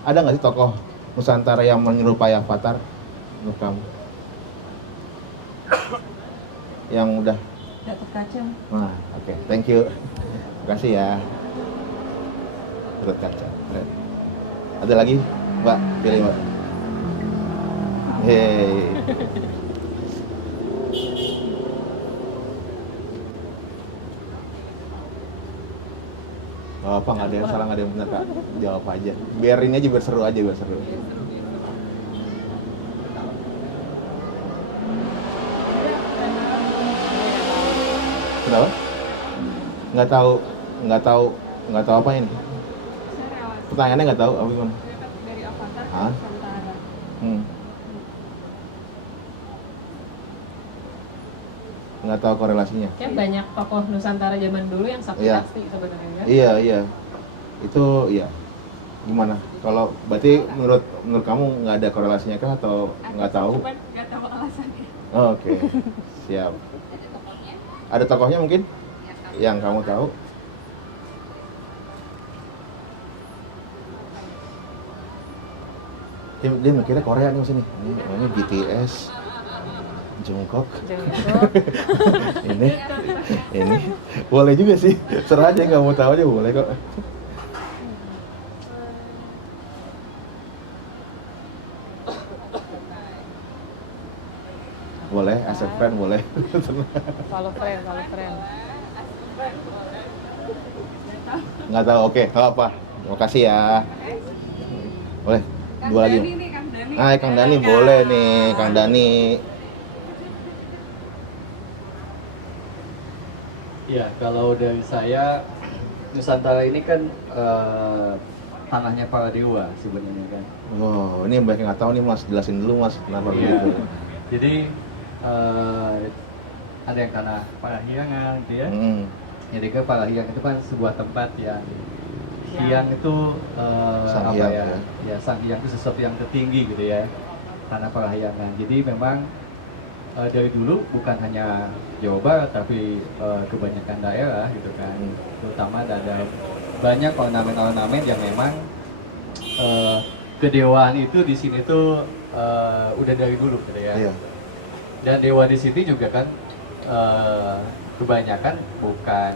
ada nggak sih tokoh Nusantara yang menyerupai Avatar menurut kamu? Yang udah Gatot Kaca. Nah, oke. Thank you. Makasih ya. Gatot Kaca. Keren. Ada lagi? Mbak, pilih Mbak. Hey. Apa nggak ada yang salah, nggak ada yang benar Kak. Jawab aja. Biar ini aja, biar seru aja, biar seru. Kenapa? Nggak tahu apa ini? Pertanyaannya nggak tahu apa gimana? Dari Avatar ke Hah? Nusantara. Nggak tahu korelasinya. Kan banyak tokoh Nusantara zaman dulu yang sakti sebenarnya kan? Iya. Itu iya. Gimana? Kalau berarti menurut kamu nggak ada korelasinya kah atau nggak tahu? Cuman nggak tahu alasannya. Oh, oke. Siap. Ada tokohnya mungkin yang kamu tahu? Dia mikirnya Korea nih sini. Ini namanya BTS, Jungkook. ini boleh juga sih. Serah aja, nggak mau tahu aja boleh kok. Boleh, as a friend boleh. Follow friend. Nggak tahu, oke, nggak apa. Terima kasih ya. Boleh, dua lagi. Kang Dani boleh nih, Kang Dani. Ya, kalau dari saya, Nusantara ini kan tanahnya para dewa sebenarnya kan. Oh, ini yang banyak yang nggak tahu nih Mas, jelasin dulu Mas, kenapa begitu? Jadi ada yang tanah Parahyangan gitu ya. Jadi kan Parahyangan itu kan sebuah tempat yang Hyang itu Sang apa Hyang, ya? Ya Sang Hyang itu sesuatu yang tertinggi gitu ya. Tanah Parahyangan. Jadi memang dari dulu bukan hanya Jawa Barat tapi kebanyakan daerah gitu kan. Terutama ada banyak ornamen-ornamen yang memang kedewaan itu di sini tuh udah dari dulu gitu ya. Iya. Dan dewa di sini juga kan kebanyakan bukan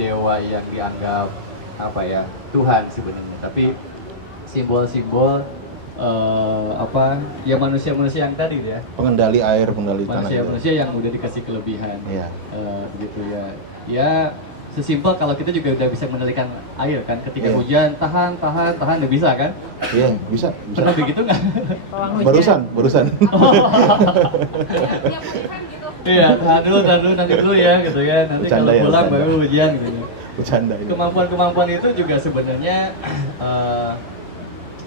dewa yang dianggap apa ya Tuhan sebenarnya, tapi simbol-simbol ya manusia-manusia yang tadi ya, pengendali air, pengendali tanah. manusia-manusia yang udah dikasih kelebihan. Iya. Begitu ya. Ya sesimpel kalau kita juga udah bisa mengendalikan air kan, ketika Iya. hujan tahan udah bisa kan? Iya, bisa. Pernah begitu nggak? Barusan. Iya, tahan dulu nanti dulu ya gitu ya. Nanti Bercanda kalau ya, pulang bercanda. baru hujan gitu. Bercanda ini. Kemampuan itu juga sebenarnya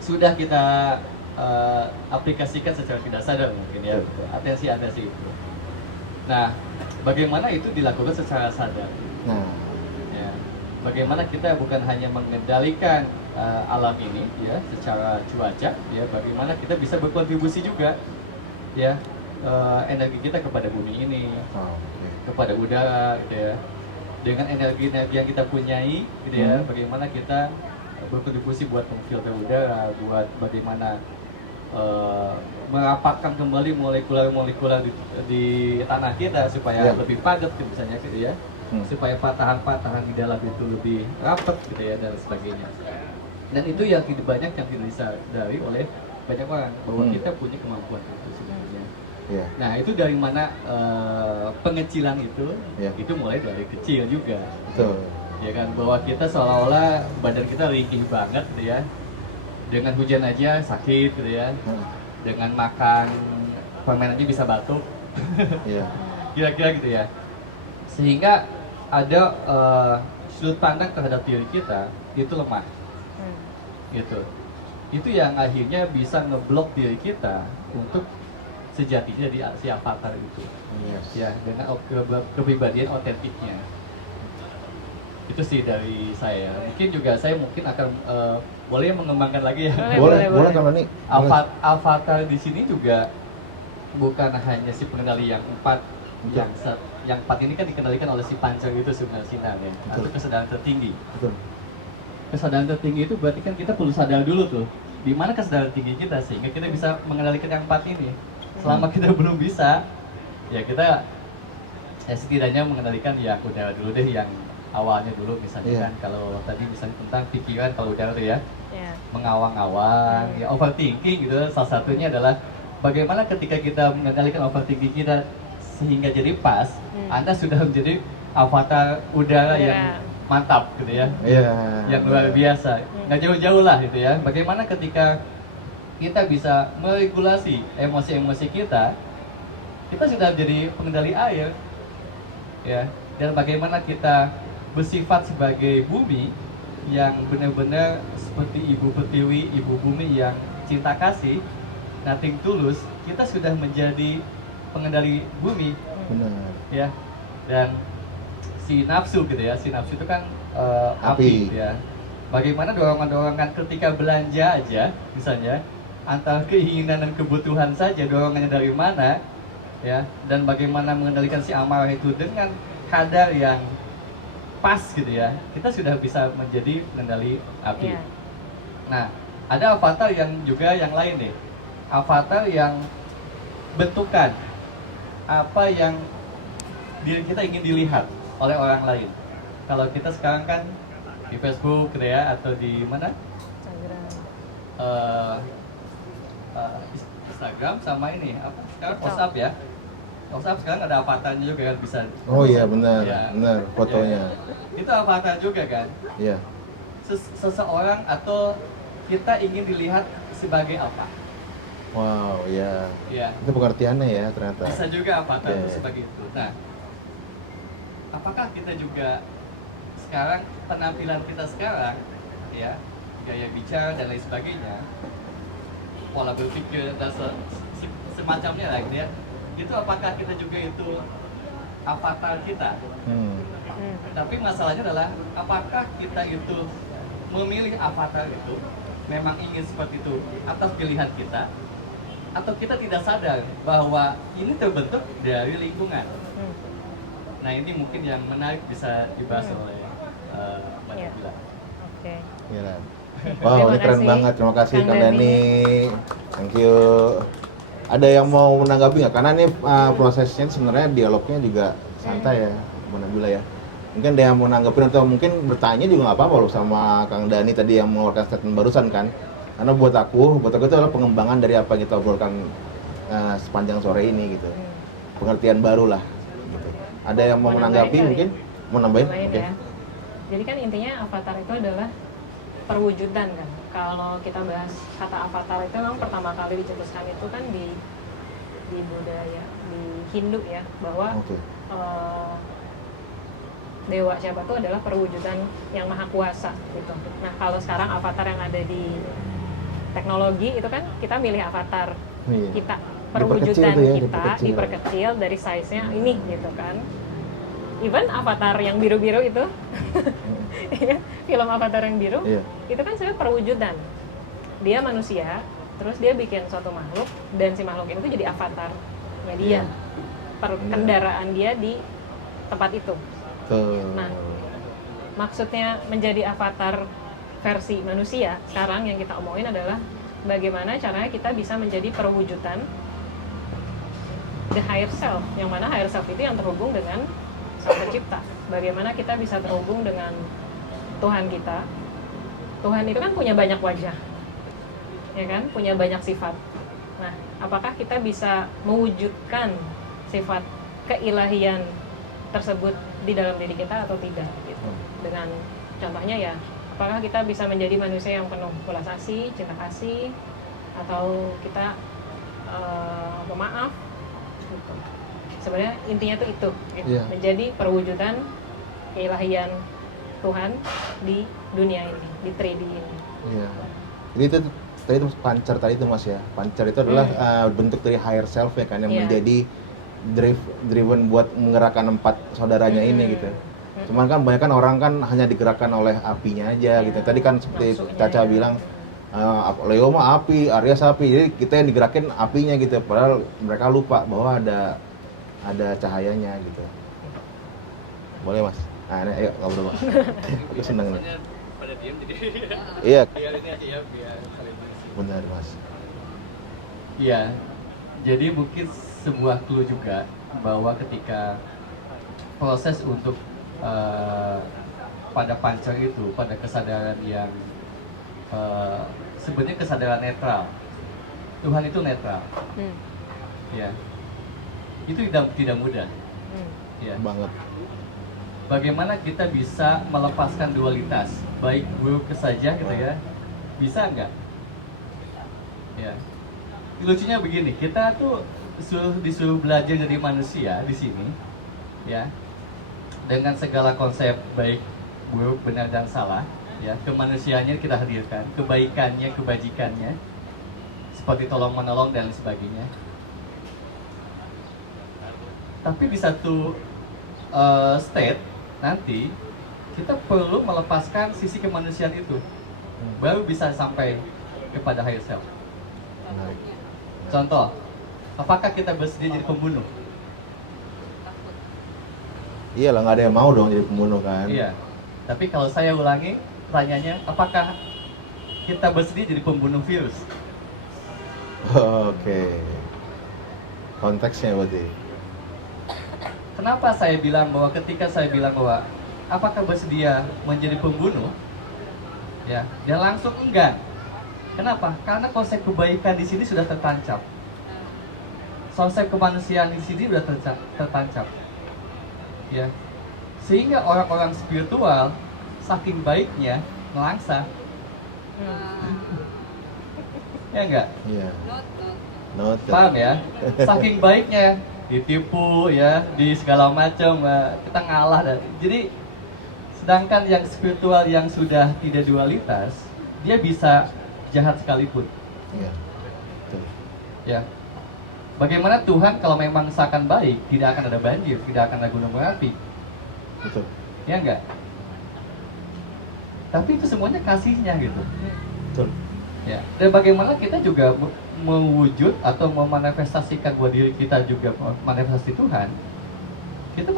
sudah kita aplikasikan secara tidak sadar mungkin ya. Atensi itu. Nah, bagaimana itu dilakukan secara sadar? Nah, Ya, bagaimana kita bukan hanya mengendalikan alam ini ya secara cuaca ya, bagaimana kita bisa berkontribusi juga ya energi kita kepada bumi ini, kepada udara gitu ya, dengan energi yang kita punyai gitu ya, bagaimana kita berkontribusi buat memfilter udara, buat bagaimana merapatkan kembali molekula-molekula di tanah kita supaya lebih padat misalnya gitu ya, supaya patahan-patahan di dalam itu lebih rapat gitu ya, dan sebagainya. Dan itu yang banyak yang tidak disadari oleh banyak orang bahwa kita punya kemampuan itu sebenarnya. Iya. Nah, itu dari mana pengecilan itu? Iya. Itu mulai dari kecil juga. Betul. Ya kan, bahwa kita seolah-olah badan kita ringkih banget gitu ya. Dengan hujan aja sakit gitu ya. Dengan makan permen aja bisa batuk. Iya. Kira-kira gitu ya. Sehingga ada sudut pandang terhadap diri kita itu lemah. Gitu. Itu yang akhirnya bisa ngeblok diri kita untuk sejatinya di si avatar itu. Yes. Ya, dengan kepribadian otentiknya. Itu sih dari saya. Mungkin juga saya akan boleh mengembangkan lagi ya. Boleh kalau nih. Avatar di sini juga bukan hanya si pengendali yang 4, yang 4 ini kan dikendalikan oleh si pancer itu sebenarnya sinar ya, atau kesadaran tertinggi. Betul. Kesadaran tertinggi itu berarti kan kita perlu sadar dulu tuh, di mana kesadaran tinggi kita sehingga kita bisa mengendalikan yang 4 ini. Selama kita belum bisa, ya kita setidaknya mengendalikan ya udara dulu deh, yang awalnya dulu misalnya kan, kalau tadi misalnya tentang pikiran, kalau udara tuh ya, mengawang-awang, ya overthinking gitu. Salah satunya adalah bagaimana ketika kita mengendalikan overthinking kita sehingga jadi pas, Anda sudah menjadi avatar udara yang mantap gitu ya, yang luar biasa, nggak jauh-jauh lah gitu ya. Bagaimana ketika kita bisa meregulasi emosi-emosi kita sudah jadi pengendali air ya, dan bagaimana kita bersifat sebagai bumi yang benar-benar seperti ibu pertiwi, ibu bumi yang cinta kasih, nothing tulus, kita sudah menjadi pengendali bumi. Benar. Ya, dan si nafsu gitu ya, si nafsu itu kan api gitu ya. Bagaimana dorongan-dorongan ketika belanja aja misalnya, antara keinginan dan kebutuhan saja, dorongannya dari mana ya, dan bagaimana mengendalikan si amarah itu dengan kadar yang pas gitu ya, kita sudah bisa menjadi pengendali api. Nah, ada avatar yang juga yang lain nih, avatar yang bentukan apa yang diri kita ingin dilihat oleh orang lain. Kalau kita sekarang kan di Facebook gitu ya, atau di mana? Instagram sama ini apa? Sekarang WhatsApp ya. WhatsApp sekarang ada avatarnya juga kan, bisa. Oh iya benar, Ya. benar fotonya. Ya. Itu avatar juga kan? Iya. Seseorang atau kita ingin dilihat sebagai apa? Wow, ya. Ya. Itu pengertiannya ya ternyata. Bisa juga avatar itu Yeah. sebagai itu. Nah, apakah kita juga sekarang penampilan kita sekarang ya, gaya bicara dan lain sebagainya, pola berpikir dan semacamnya lah gitu ya, itu apakah kita juga itu avatar kita? Tapi masalahnya adalah apakah kita itu memilih avatar itu memang ingin seperti itu atas pilihan kita, atau kita tidak sadar bahwa ini terbentuk dari lingkungan. Nah, ini mungkin yang menarik bisa dibahas oleh Mbak Nabila. Oke. Iya. Wow, ini keren banget. Terima kasih Kang Dani. Thank you. Ada yang mau menanggapi nggak? Karena ini prosesnya sebenarnya dialognya juga santai ya, Mbak Nabila ya. Mungkin ada yang mau nanggapin atau mungkin bertanya juga nggak apa-apa loh sama Kang Dani tadi yang mengeluarkan statement barusan kan. Karena buat aku itu adalah pengembangan dari apa yang kita obrolkan sepanjang sore ini gitu. Pengertian baru lah. Gitu. Ada yang mau menanggapi mungkin? Mau nambahin? Oke. Ya. Jadi kan intinya avatar itu adalah perwujudan kan. Kalau kita bahas kata avatar itu memang pertama kali dicetuskan itu kan di budaya di Hindu ya, bahwa dewa siapa itu adalah perwujudan yang maha kuasa gitu. Nah kalau sekarang avatar yang ada di teknologi itu kan kita milih avatar kita, perwujudan kita diperkecil dari size-nya ini gitu kan. Even avatar yang biru-biru itu, film avatar yang biru, itu kan sebenarnya perwujudan. Dia manusia, terus dia bikin suatu makhluk, dan si makhluk itu jadi avatarnya dia, kendaraan dia di tempat itu. Nah, maksudnya menjadi avatar versi manusia sekarang yang kita omongin adalah bagaimana caranya kita bisa menjadi perwujudan the higher self, yang mana higher self itu yang terhubung dengan Sang Pencipta. Bagaimana kita bisa terhubung dengan Tuhan kita. Tuhan itu kan punya banyak wajah, ya kan, punya banyak sifat. Nah, apakah kita bisa mewujudkan sifat keilahian tersebut di dalam diri kita atau tidak gitu. Dengan contohnya ya, apakah kita bisa menjadi manusia yang penuh belas asih, cinta kasih, atau kita pemaaf gitu. Sebenarnya intinya tuh itu gitu. Menjadi perwujudan keilahian Tuhan di dunia ini, di 3D ini. Iya. Jadi itu tadi itu pancar tadi itu Mas ya. Pancar itu adalah bentuk dari higher self ya kan, yang menjadi driven buat menggerakkan 4 saudaranya ini gitu. Cuman kan banyak kan orang kan hanya digerakkan oleh apinya aja gitu. Tadi kan seperti Caca bilang Leo mah api, Aries api. Jadi kita yang digerakin apinya gitu. Padahal mereka lupa bahwa ada cahayanya gitu. Boleh Mas? Nah, ayo ngobrol Mas. Aku seneng nih. Pada diam jadi. Iya. Biar ini aja ya, biar saling bersih. Benar Mas. Iya. Jadi mungkin sebuah clue juga bahwa ketika proses untuk pada pancar itu, pada kesadaran yang sebenarnya kesadaran netral. Tuhan itu netral. Ya. Itu tidak mudah. Ya. Banget. Bagaimana kita bisa melepaskan dualitas, baik buruk saja gitu ya? Bisa nggak? Ya. Lucunya begini, kita tuh disuruh belajar jadi manusia di sini, ya, dengan segala konsep baik, buruk, benar dan salah, ya, kemanusiaannya kita hadirkan, kebaikannya, kebajikannya, seperti tolong menolong dan sebagainya. Tapi di satu state nanti kita perlu melepaskan sisi kemanusiaan itu, baru bisa sampai kepada higher self. Contoh, apakah kita bersedia jadi pembunuh? Iya lah, nggak ada yang mau dong jadi pembunuh kan. Iya. Tapi kalau saya ulangi pertanyaannya, apakah kita bersedia jadi pembunuh virus? Oke. Konteksnya berarti. Kenapa saya bilang bahwa ketika saya bilang bahwa apakah bersedia menjadi pembunuh? Ya, dia langsung enggan. Kenapa? Karena konsep kebaikan di sini sudah tertancap. Konsep kemanusiaan di sini sudah tertancap. Ya. Sehingga orang-orang spiritual saking baiknya melangsa. Ya enggak? Iya. Paham ya? Saking baiknya ditipu ya, di segala macam kita ngalah dan jadi sedangkan yang spiritual yang sudah tidak dualitas, dia bisa jahat sekalipun. Iya. Ya. Bagaimana Tuhan kalau memang seakan baik, tidak akan ada banjir, tidak akan ada gunung berapi. Betul. Ya enggak? Tapi itu semuanya kasihnya gitu. Betul. Ya. Dan bagaimana kita juga mewujud atau memanifestasikan buat diri kita juga manifestasi Tuhan, kita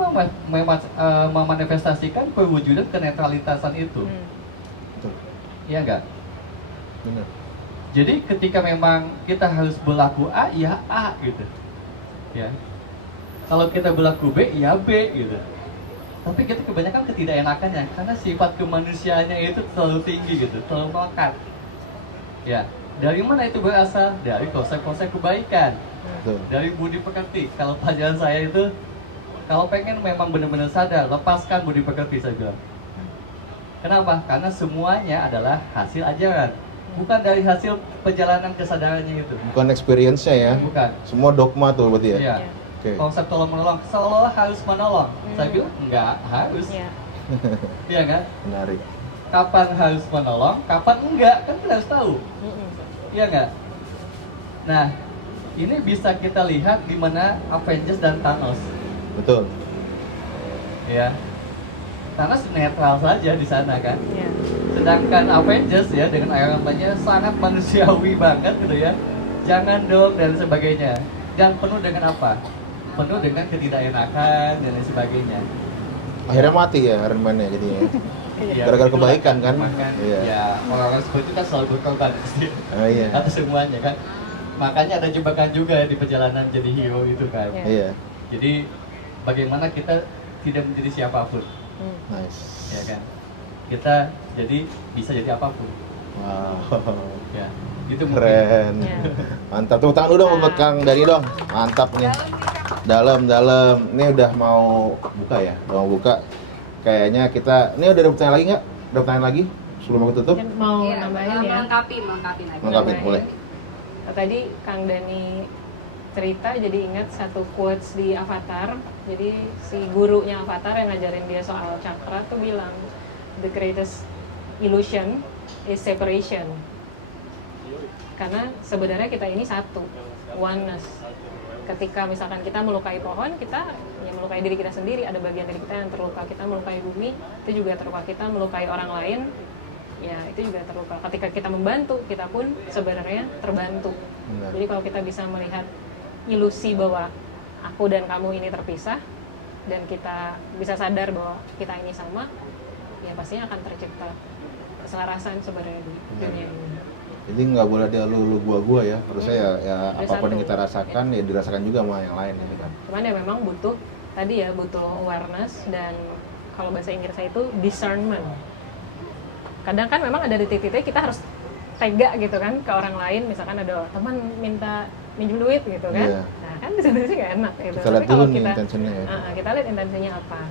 memanifestasikan perwujudan kenetralitasan itu. Betul. Iya enggak? Benar. Jadi ketika memang kita harus berlaku A, ya A gitu. Ya. Kalau kita berlaku B, ya B gitu. Tapi kita kebanyakan ketidakenakannya karena sifat kemanusiaannya itu terlalu tinggi gitu, terlalu melekat. Ya, dari mana itu berasal? Dari konsep-konsep kebaikan. Betul. Dari budi pekerti. Kalau pelajaran saya itu, kalau pengen memang benar-benar sadar, lepaskan budi pekerti, saya bilang. Kenapa? Karena semuanya adalah hasil ajaran, bukan dari hasil perjalanan kesadarannya itu. Bukan experience-nya ya. Bukan. Semua dogma tuh berarti ya. Iya. Oke. Konsep tolong menolong, seolah-olah harus menolong. Saya bilang enggak harus. Iya kan? Menarik. Kapan harus menolong, kapan enggak, kan kita harus tahu. Iya enggak? Nah, ini bisa kita lihat di mana Avengers dan Thanos. Betul. Ya. Thanos netral saja di sana kan. Sedangkan Avengers ya dengan air sangat manusiawi banget gitu ya. Jangan dong dan sebagainya. Dan penuh dengan apa? Penuh dengan ketidakenakan dan lain sebagainya. Akhirnya mati ya Iron Man-nya jadinya. Iya, Gara-gara itulah. kebaikan kan? Makan, Iya. ya orang-orang seperti itu kan selalu berkorban pasti. Oh, iya. Atau semuanya kan. Makanya ada jebakan juga ya di perjalanan jadi hero itu kan. Iya. Jadi bagaimana kita tidak menjadi siapapun. Nice. Ya kan. Kita jadi bisa jadi apapun. Wow. Ya. Itu mungkin. Keren. Mantap. Tepuk tangan dulu dong buat Kang Dani dong. Mantap nih. Dalam. Ini udah mau buka ya? Udah mau buka. Kayaknya kita, ini udah ada pertanyaan lagi nggak? Ada pertanyaan lagi sebelum aku tutup? Mau Iya, nambahin ya? melengkapi aja. Melengkapi, boleh. Nah, tadi Kang Dani cerita jadi ingat satu quotes di Avatar. Jadi si gurunya Avatar yang ngajarin dia soal cakra tuh bilang the greatest illusion is separation. Karena sebenarnya kita ini satu, oneness. Ketika misalkan kita melukai pohon, kita ya melukai diri kita sendiri, ada bagian diri kita yang terluka. Kita melukai bumi, itu juga terluka. Kita melukai orang lain, ya itu juga terluka. Ketika kita membantu, kita pun sebenarnya terbantu. Benar. Jadi kalau kita bisa melihat ilusi bahwa aku dan kamu ini terpisah, dan kita bisa sadar bahwa kita ini sama, ya pastinya akan tercipta keselarasan sebenarnya di dunia ini. Jadi nggak boleh ada lu gua ya. Harusnya ya Ada apapun yang satu. kita rasakan ya dirasakan juga sama yang lain gitu kan. Cuman ya memang butuh tadi ya, butuh awareness dan kalau bahasa Inggrisnya itu discernment. Kadang kan memang ada di titik-titik kita harus tega gitu kan ke orang lain, misalkan ada teman minta minjem duit gitu kan. Iya. Nah kan di situ sih nggak enak gitu. Kita lihat Tapi kalau dulu nih kita intentionnya ya. kita lihat intensinya apa,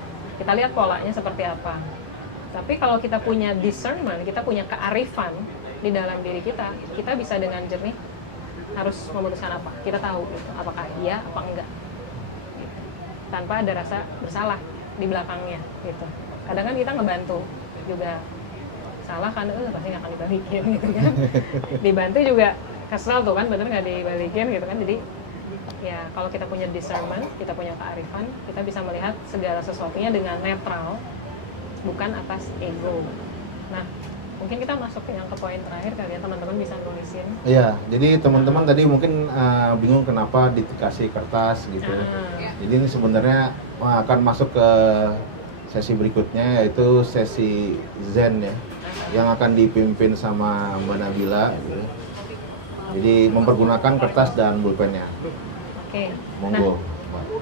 kita lihat polanya seperti apa. Tapi kalau kita punya discernment, kita punya kearifan di dalam diri kita bisa dengan jernih harus memutuskan apa. Kita tahu gitu, apakah iya apa enggak. Gitu. Tanpa ada rasa bersalah di belakangnya gitu. Kadang kan kita ngebantu juga salah kan, pasti nggak akan dibalikin gitu kan. Dibantu juga kesel tuh kan, bener nggak dibalikin gitu kan. Jadi ya kalau kita punya discernment, kita punya kearifan, kita bisa melihat segala sesuatunya dengan netral, bukan atas ego. Nah, mungkin kita masuk yang ke poin terakhir kali ya, teman-teman bisa nulisin. Iya, jadi teman-teman tadi mungkin bingung kenapa dikasih kertas gitu. Jadi ini sebenarnya akan masuk ke sesi berikutnya, yaitu sesi Zen ya, yang akan dipimpin sama Mbak Nabila gitu. Jadi mempergunakan kertas dan pulpennya. Oke. Monggo.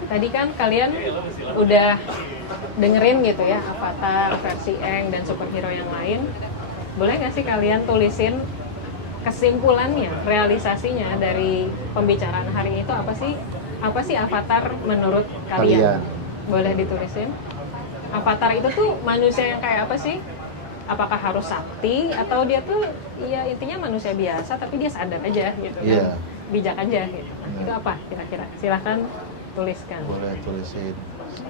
Tadi kan kalian udah dengerin gitu ya Avatar, versi Aang dan superhero yang lain. Boleh nggak sih kalian tulisin kesimpulannya, realisasinya dari pembicaraan hari itu apa sih? Apa sih Avatar menurut kalian? Boleh ditulisin. Avatar itu tuh manusia yang kayak apa sih? Apakah harus sakti atau dia tuh ya intinya manusia biasa tapi dia sadar aja gitu kan? Iya. Bijak aja gitu. Itu apa kira-kira? Silahkan tuliskan. Boleh tulisin.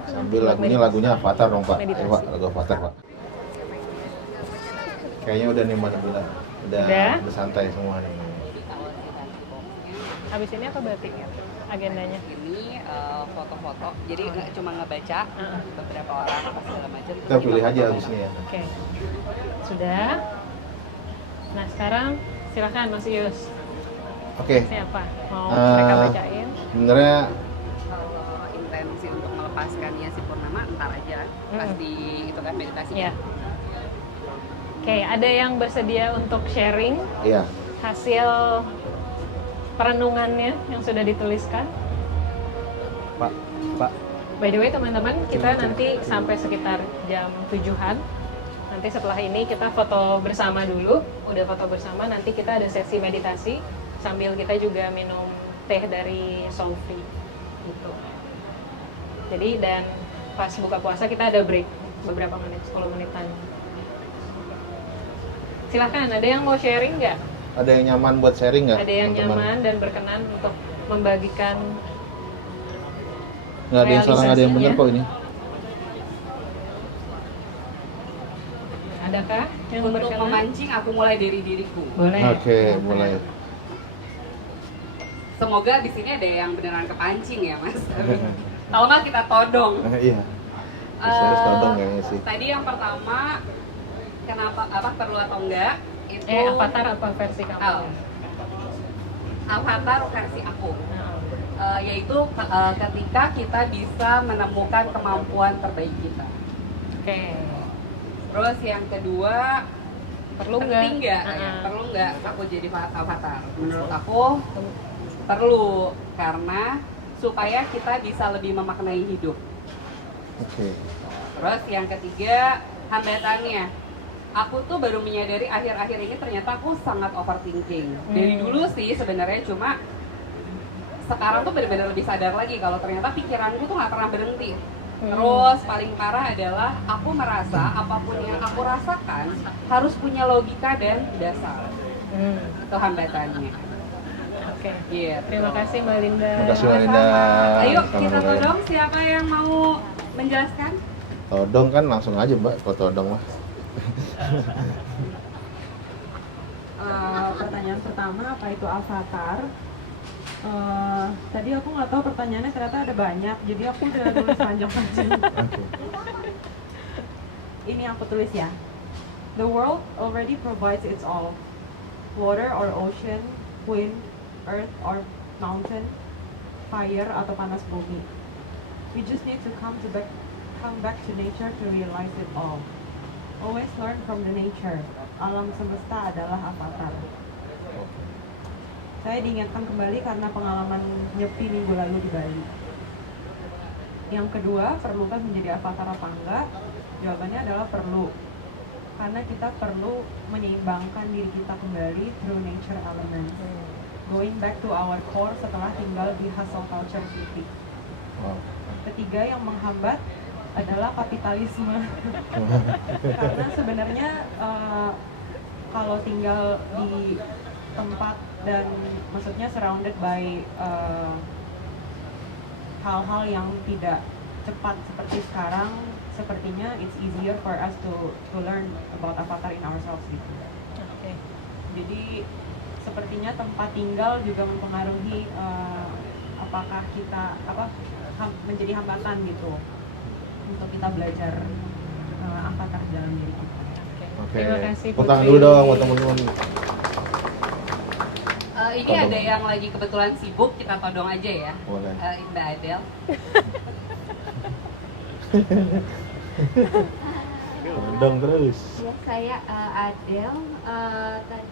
Sambil lagunya Avatar dong Pak. Pak, lagu Avatar Pak. Kayaknya udah nih Mbak Nabila. Udah santai semua nih. Habis ini apa batik ya? Agendanya? Ini foto-foto, jadi nggak cuma ngebaca beberapa orang apa segala macam. Kita pilih aja habis ini ya. Oke. Sudah. Nah sekarang silakan Mas Yus. Oke. Siapa? Mau mereka bacain? Sebenarnya Intensi untuk melepaskannya si Purnama ntar aja pas di itu kan meditasi. Iya. Oke, ada yang bersedia untuk sharing iya. hasil perenungannya yang sudah dituliskan? Pak. By the way teman-teman, kita nanti sampai sekitar jam 7-an nanti nanti setelah ini kita foto bersama dulu. Udah foto bersama, nanti kita ada sesi meditasi sambil kita juga minum teh dari Soulfree gitu. Jadi dan pas buka puasa kita ada break beberapa menit, 10 menitan. Silahkan, ada yang mau sharing nggak? Ada yang nyaman buat sharing nggak? Ada yang teman-teman? nyaman dan berkenan untuk membagikan. Nggak ada yang salah, nggak ada yang benar kok ini. Adakah yang Untuk berkenan? memancing, aku mulai dari diriku. Boleh. Oke, mulai. Semoga di sini ada yang beneran kepancing ya, Mas. Kalau nggak kita todong. Iya. Harus todong kayaknya sih. Tadi yang pertama, kenapa apa perlu atau enggak? Itu Avatar apa versi kamu? Avatar versi aku. Yaitu ketika kita bisa menemukan kemampuan terbaik kita. Oke. Terus yang kedua, perlu penting nggak? Perlu nggak aku jadi avatar? Menurut aku perlu, karena supaya kita bisa lebih memaknai hidup. Oke. Terus yang ketiga, hambatannya. Aku tuh baru menyadari akhir-akhir ini ternyata aku sangat overthinking. Dari dulu sih sebenarnya, cuma sekarang tuh benar-benar lebih sadar lagi kalau ternyata pikiranku tuh nggak pernah berhenti. Terus paling parah adalah aku merasa apapun yang aku rasakan harus punya logika dan dasar. Itu hambatannya. Oke. Gitu. Terima kasih Mbak Linda. Terima kasih Mbak Linda. Ayo kita Sama-sama. todong, siapa yang mau menjelaskan? Todong kan langsung aja Mbak, kalau todong mah. Pertanyaan pertama, apa itu avatar? Tadi aku nggak tahu pertanyaannya, ternyata ada banyak, jadi aku udah tulis panjang-panjang. Ini yang aku tulis ya. The world already provides its all. Water or ocean, wind, earth or mountain, fire atau panas bumi. We just need to come back to nature to realize it all. Always learn from the nature. Alam semesta adalah avatar. Saya diingatkan kembali karena pengalaman nyepi minggu lalu di Bali. Yang kedua, perlukah menjadi avatar apa enggak? Jawabannya adalah perlu. Karena kita perlu menyeimbangkan diri kita kembali through nature elements. Going back to our core setelah tinggal di hustle culture city. Ketiga yang menghambat adalah kapitalisme. Karena sebenarnya kalau tinggal di tempat dan maksudnya surrounded by hal-hal yang tidak cepat seperti sekarang, sepertinya it's easier for us to learn about avatar in ourselves gitu. Okay. Jadi sepertinya tempat tinggal juga mempengaruhi apakah kita menjadi hambatan gitu untuk kita belajar avatar dalam diri kita. Oke. Terima kasih, Tepuk tangan Putri. dulu dong buat teman-teman. Ini ada yang lagi kebetulan sibuk, kita todong aja ya. Boleh. Mbak Adel. Todong terus. Ya, saya Adel. Tadi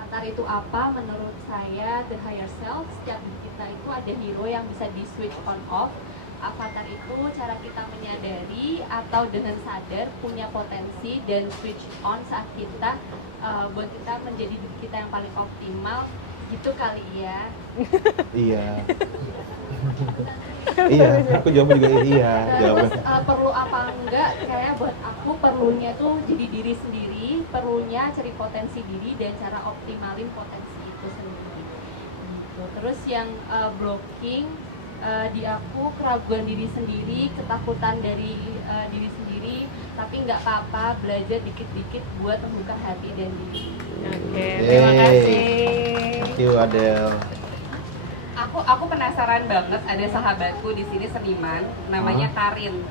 avatar itu apa? Menurut saya the higher self. Setiap kita itu ada hero yang bisa di switch on off. Avatar itu cara kita menyadari atau dengan sadar punya potensi dan switch on saat kita buat kita menjadi diri kita yang paling optimal gitu kali ya. Iya. Iya, aku jawab juga iya. Terus perlu apa enggak? Kayak buat aku perlunya tuh jadi diri sendiri, perlunya cari potensi diri dan cara optimalin potensi itu sendiri. Gitu. Terus yang blocking di aku keraguan diri sendiri, ketakutan dari diri sendiri, tapi nggak apa-apa, belajar dikit-dikit buat membuka hati dan diri. Oke, terima kasih. Thank you Adel. Aku penasaran banget, ada sahabatku di sini seniman, namanya Karin.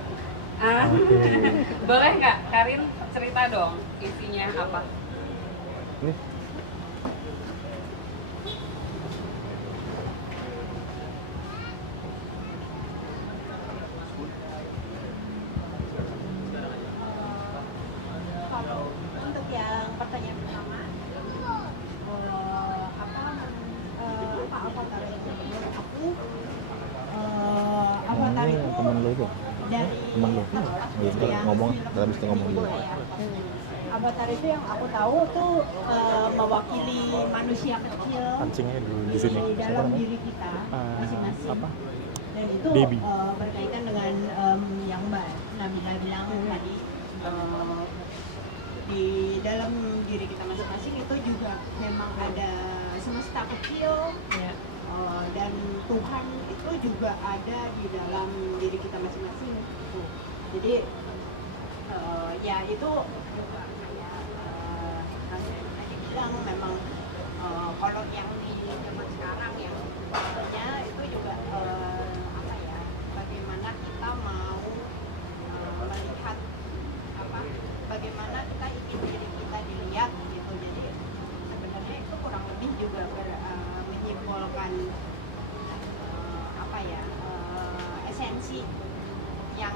Boleh nggak Karin cerita dong isinya apa? Untuk yang pertanyaan pertama, apa avatar itu? Menurut aku, avatar itu Temen lu tuh. dari Temen lu. tempat Habis itu yang ngomong, film habis itu ngomong itu dulu. ya. Avatar itu yang aku tahu tuh mewakili manusia kecil di dalam diri kita masing-masing. Dan itu berkaitan dengan yang Mbak Nabila bilang tadi, di dalam diri kita masing-masing itu juga memang ada semesta kecil, dan Tuhan itu juga ada di dalam diri kita masing-masing. Jadi ya itu juga kayak tadi bilang memang kalau yang di zaman sekarang yang maksudnya itu juga apa ya, bagaimana kita mau melihat bagaimana kita ingin diri kita dilihat gitu. Jadi sebenarnya itu kurang lebih juga menyimpulkan apa ya, esensi yang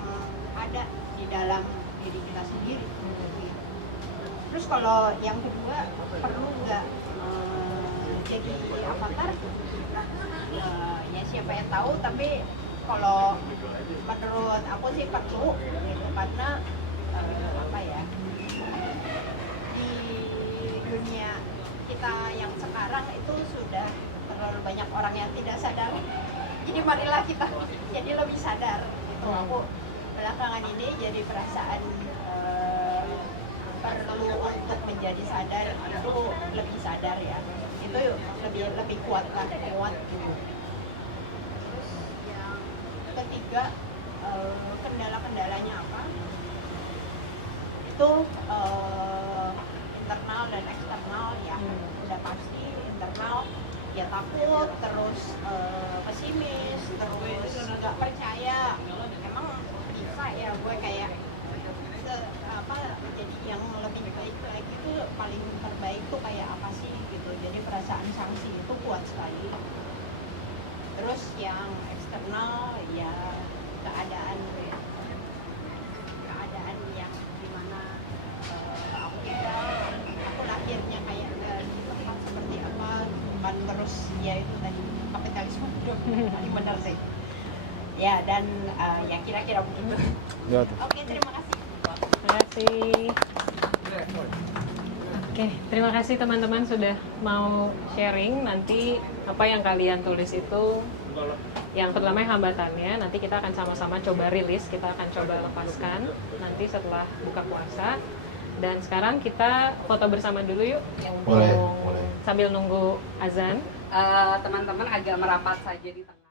ada di dalam diri kita sendiri. Terus kalau yang kedua, perlu nggak jadi avatar? Ya siapa yang tahu, tapi kalau menurut aku sih perlu gitu, karena apa ya, di dunia kita yang sekarang itu sudah terlalu banyak orang yang tidak sadar. Jadi marilah kita jadi lebih sadar gitu. Aku belakangan ini jadi perasaan perlu untuk menjadi sadar itu lebih sadar ya, itu lebih kuat gitu. Terus yang ketiga, kendala-kendalanya apa? Itu internal dan eksternal ya. Udah pasti internal ya, takut, terus pesimis, terus nggak percaya emang bisa ya gue kayak jadi yang lebih baik lagi itu paling terbaik tuh kayak apa sih gitu. Jadi perasaan sanksi itu kuat sekali. Terus yang eksternal ya keadaan yang dimana aku lahirnya kayak di tempat seperti apa, bukan terus ya itu tadi kapitalisme paling benar sih ya. Dan ya kira-kira begitu. Oke, terima kasih. Terima kasih. Oke, terima kasih teman-teman sudah mau sharing. Nanti apa yang kalian tulis itu, yang pertama hambatannya, nanti kita akan sama-sama coba rilis, kita akan coba lepaskan nanti setelah buka puasa. Dan sekarang kita foto bersama dulu yuk, boleh. sambil nunggu azan. Teman-teman agak merapat saja di tengah.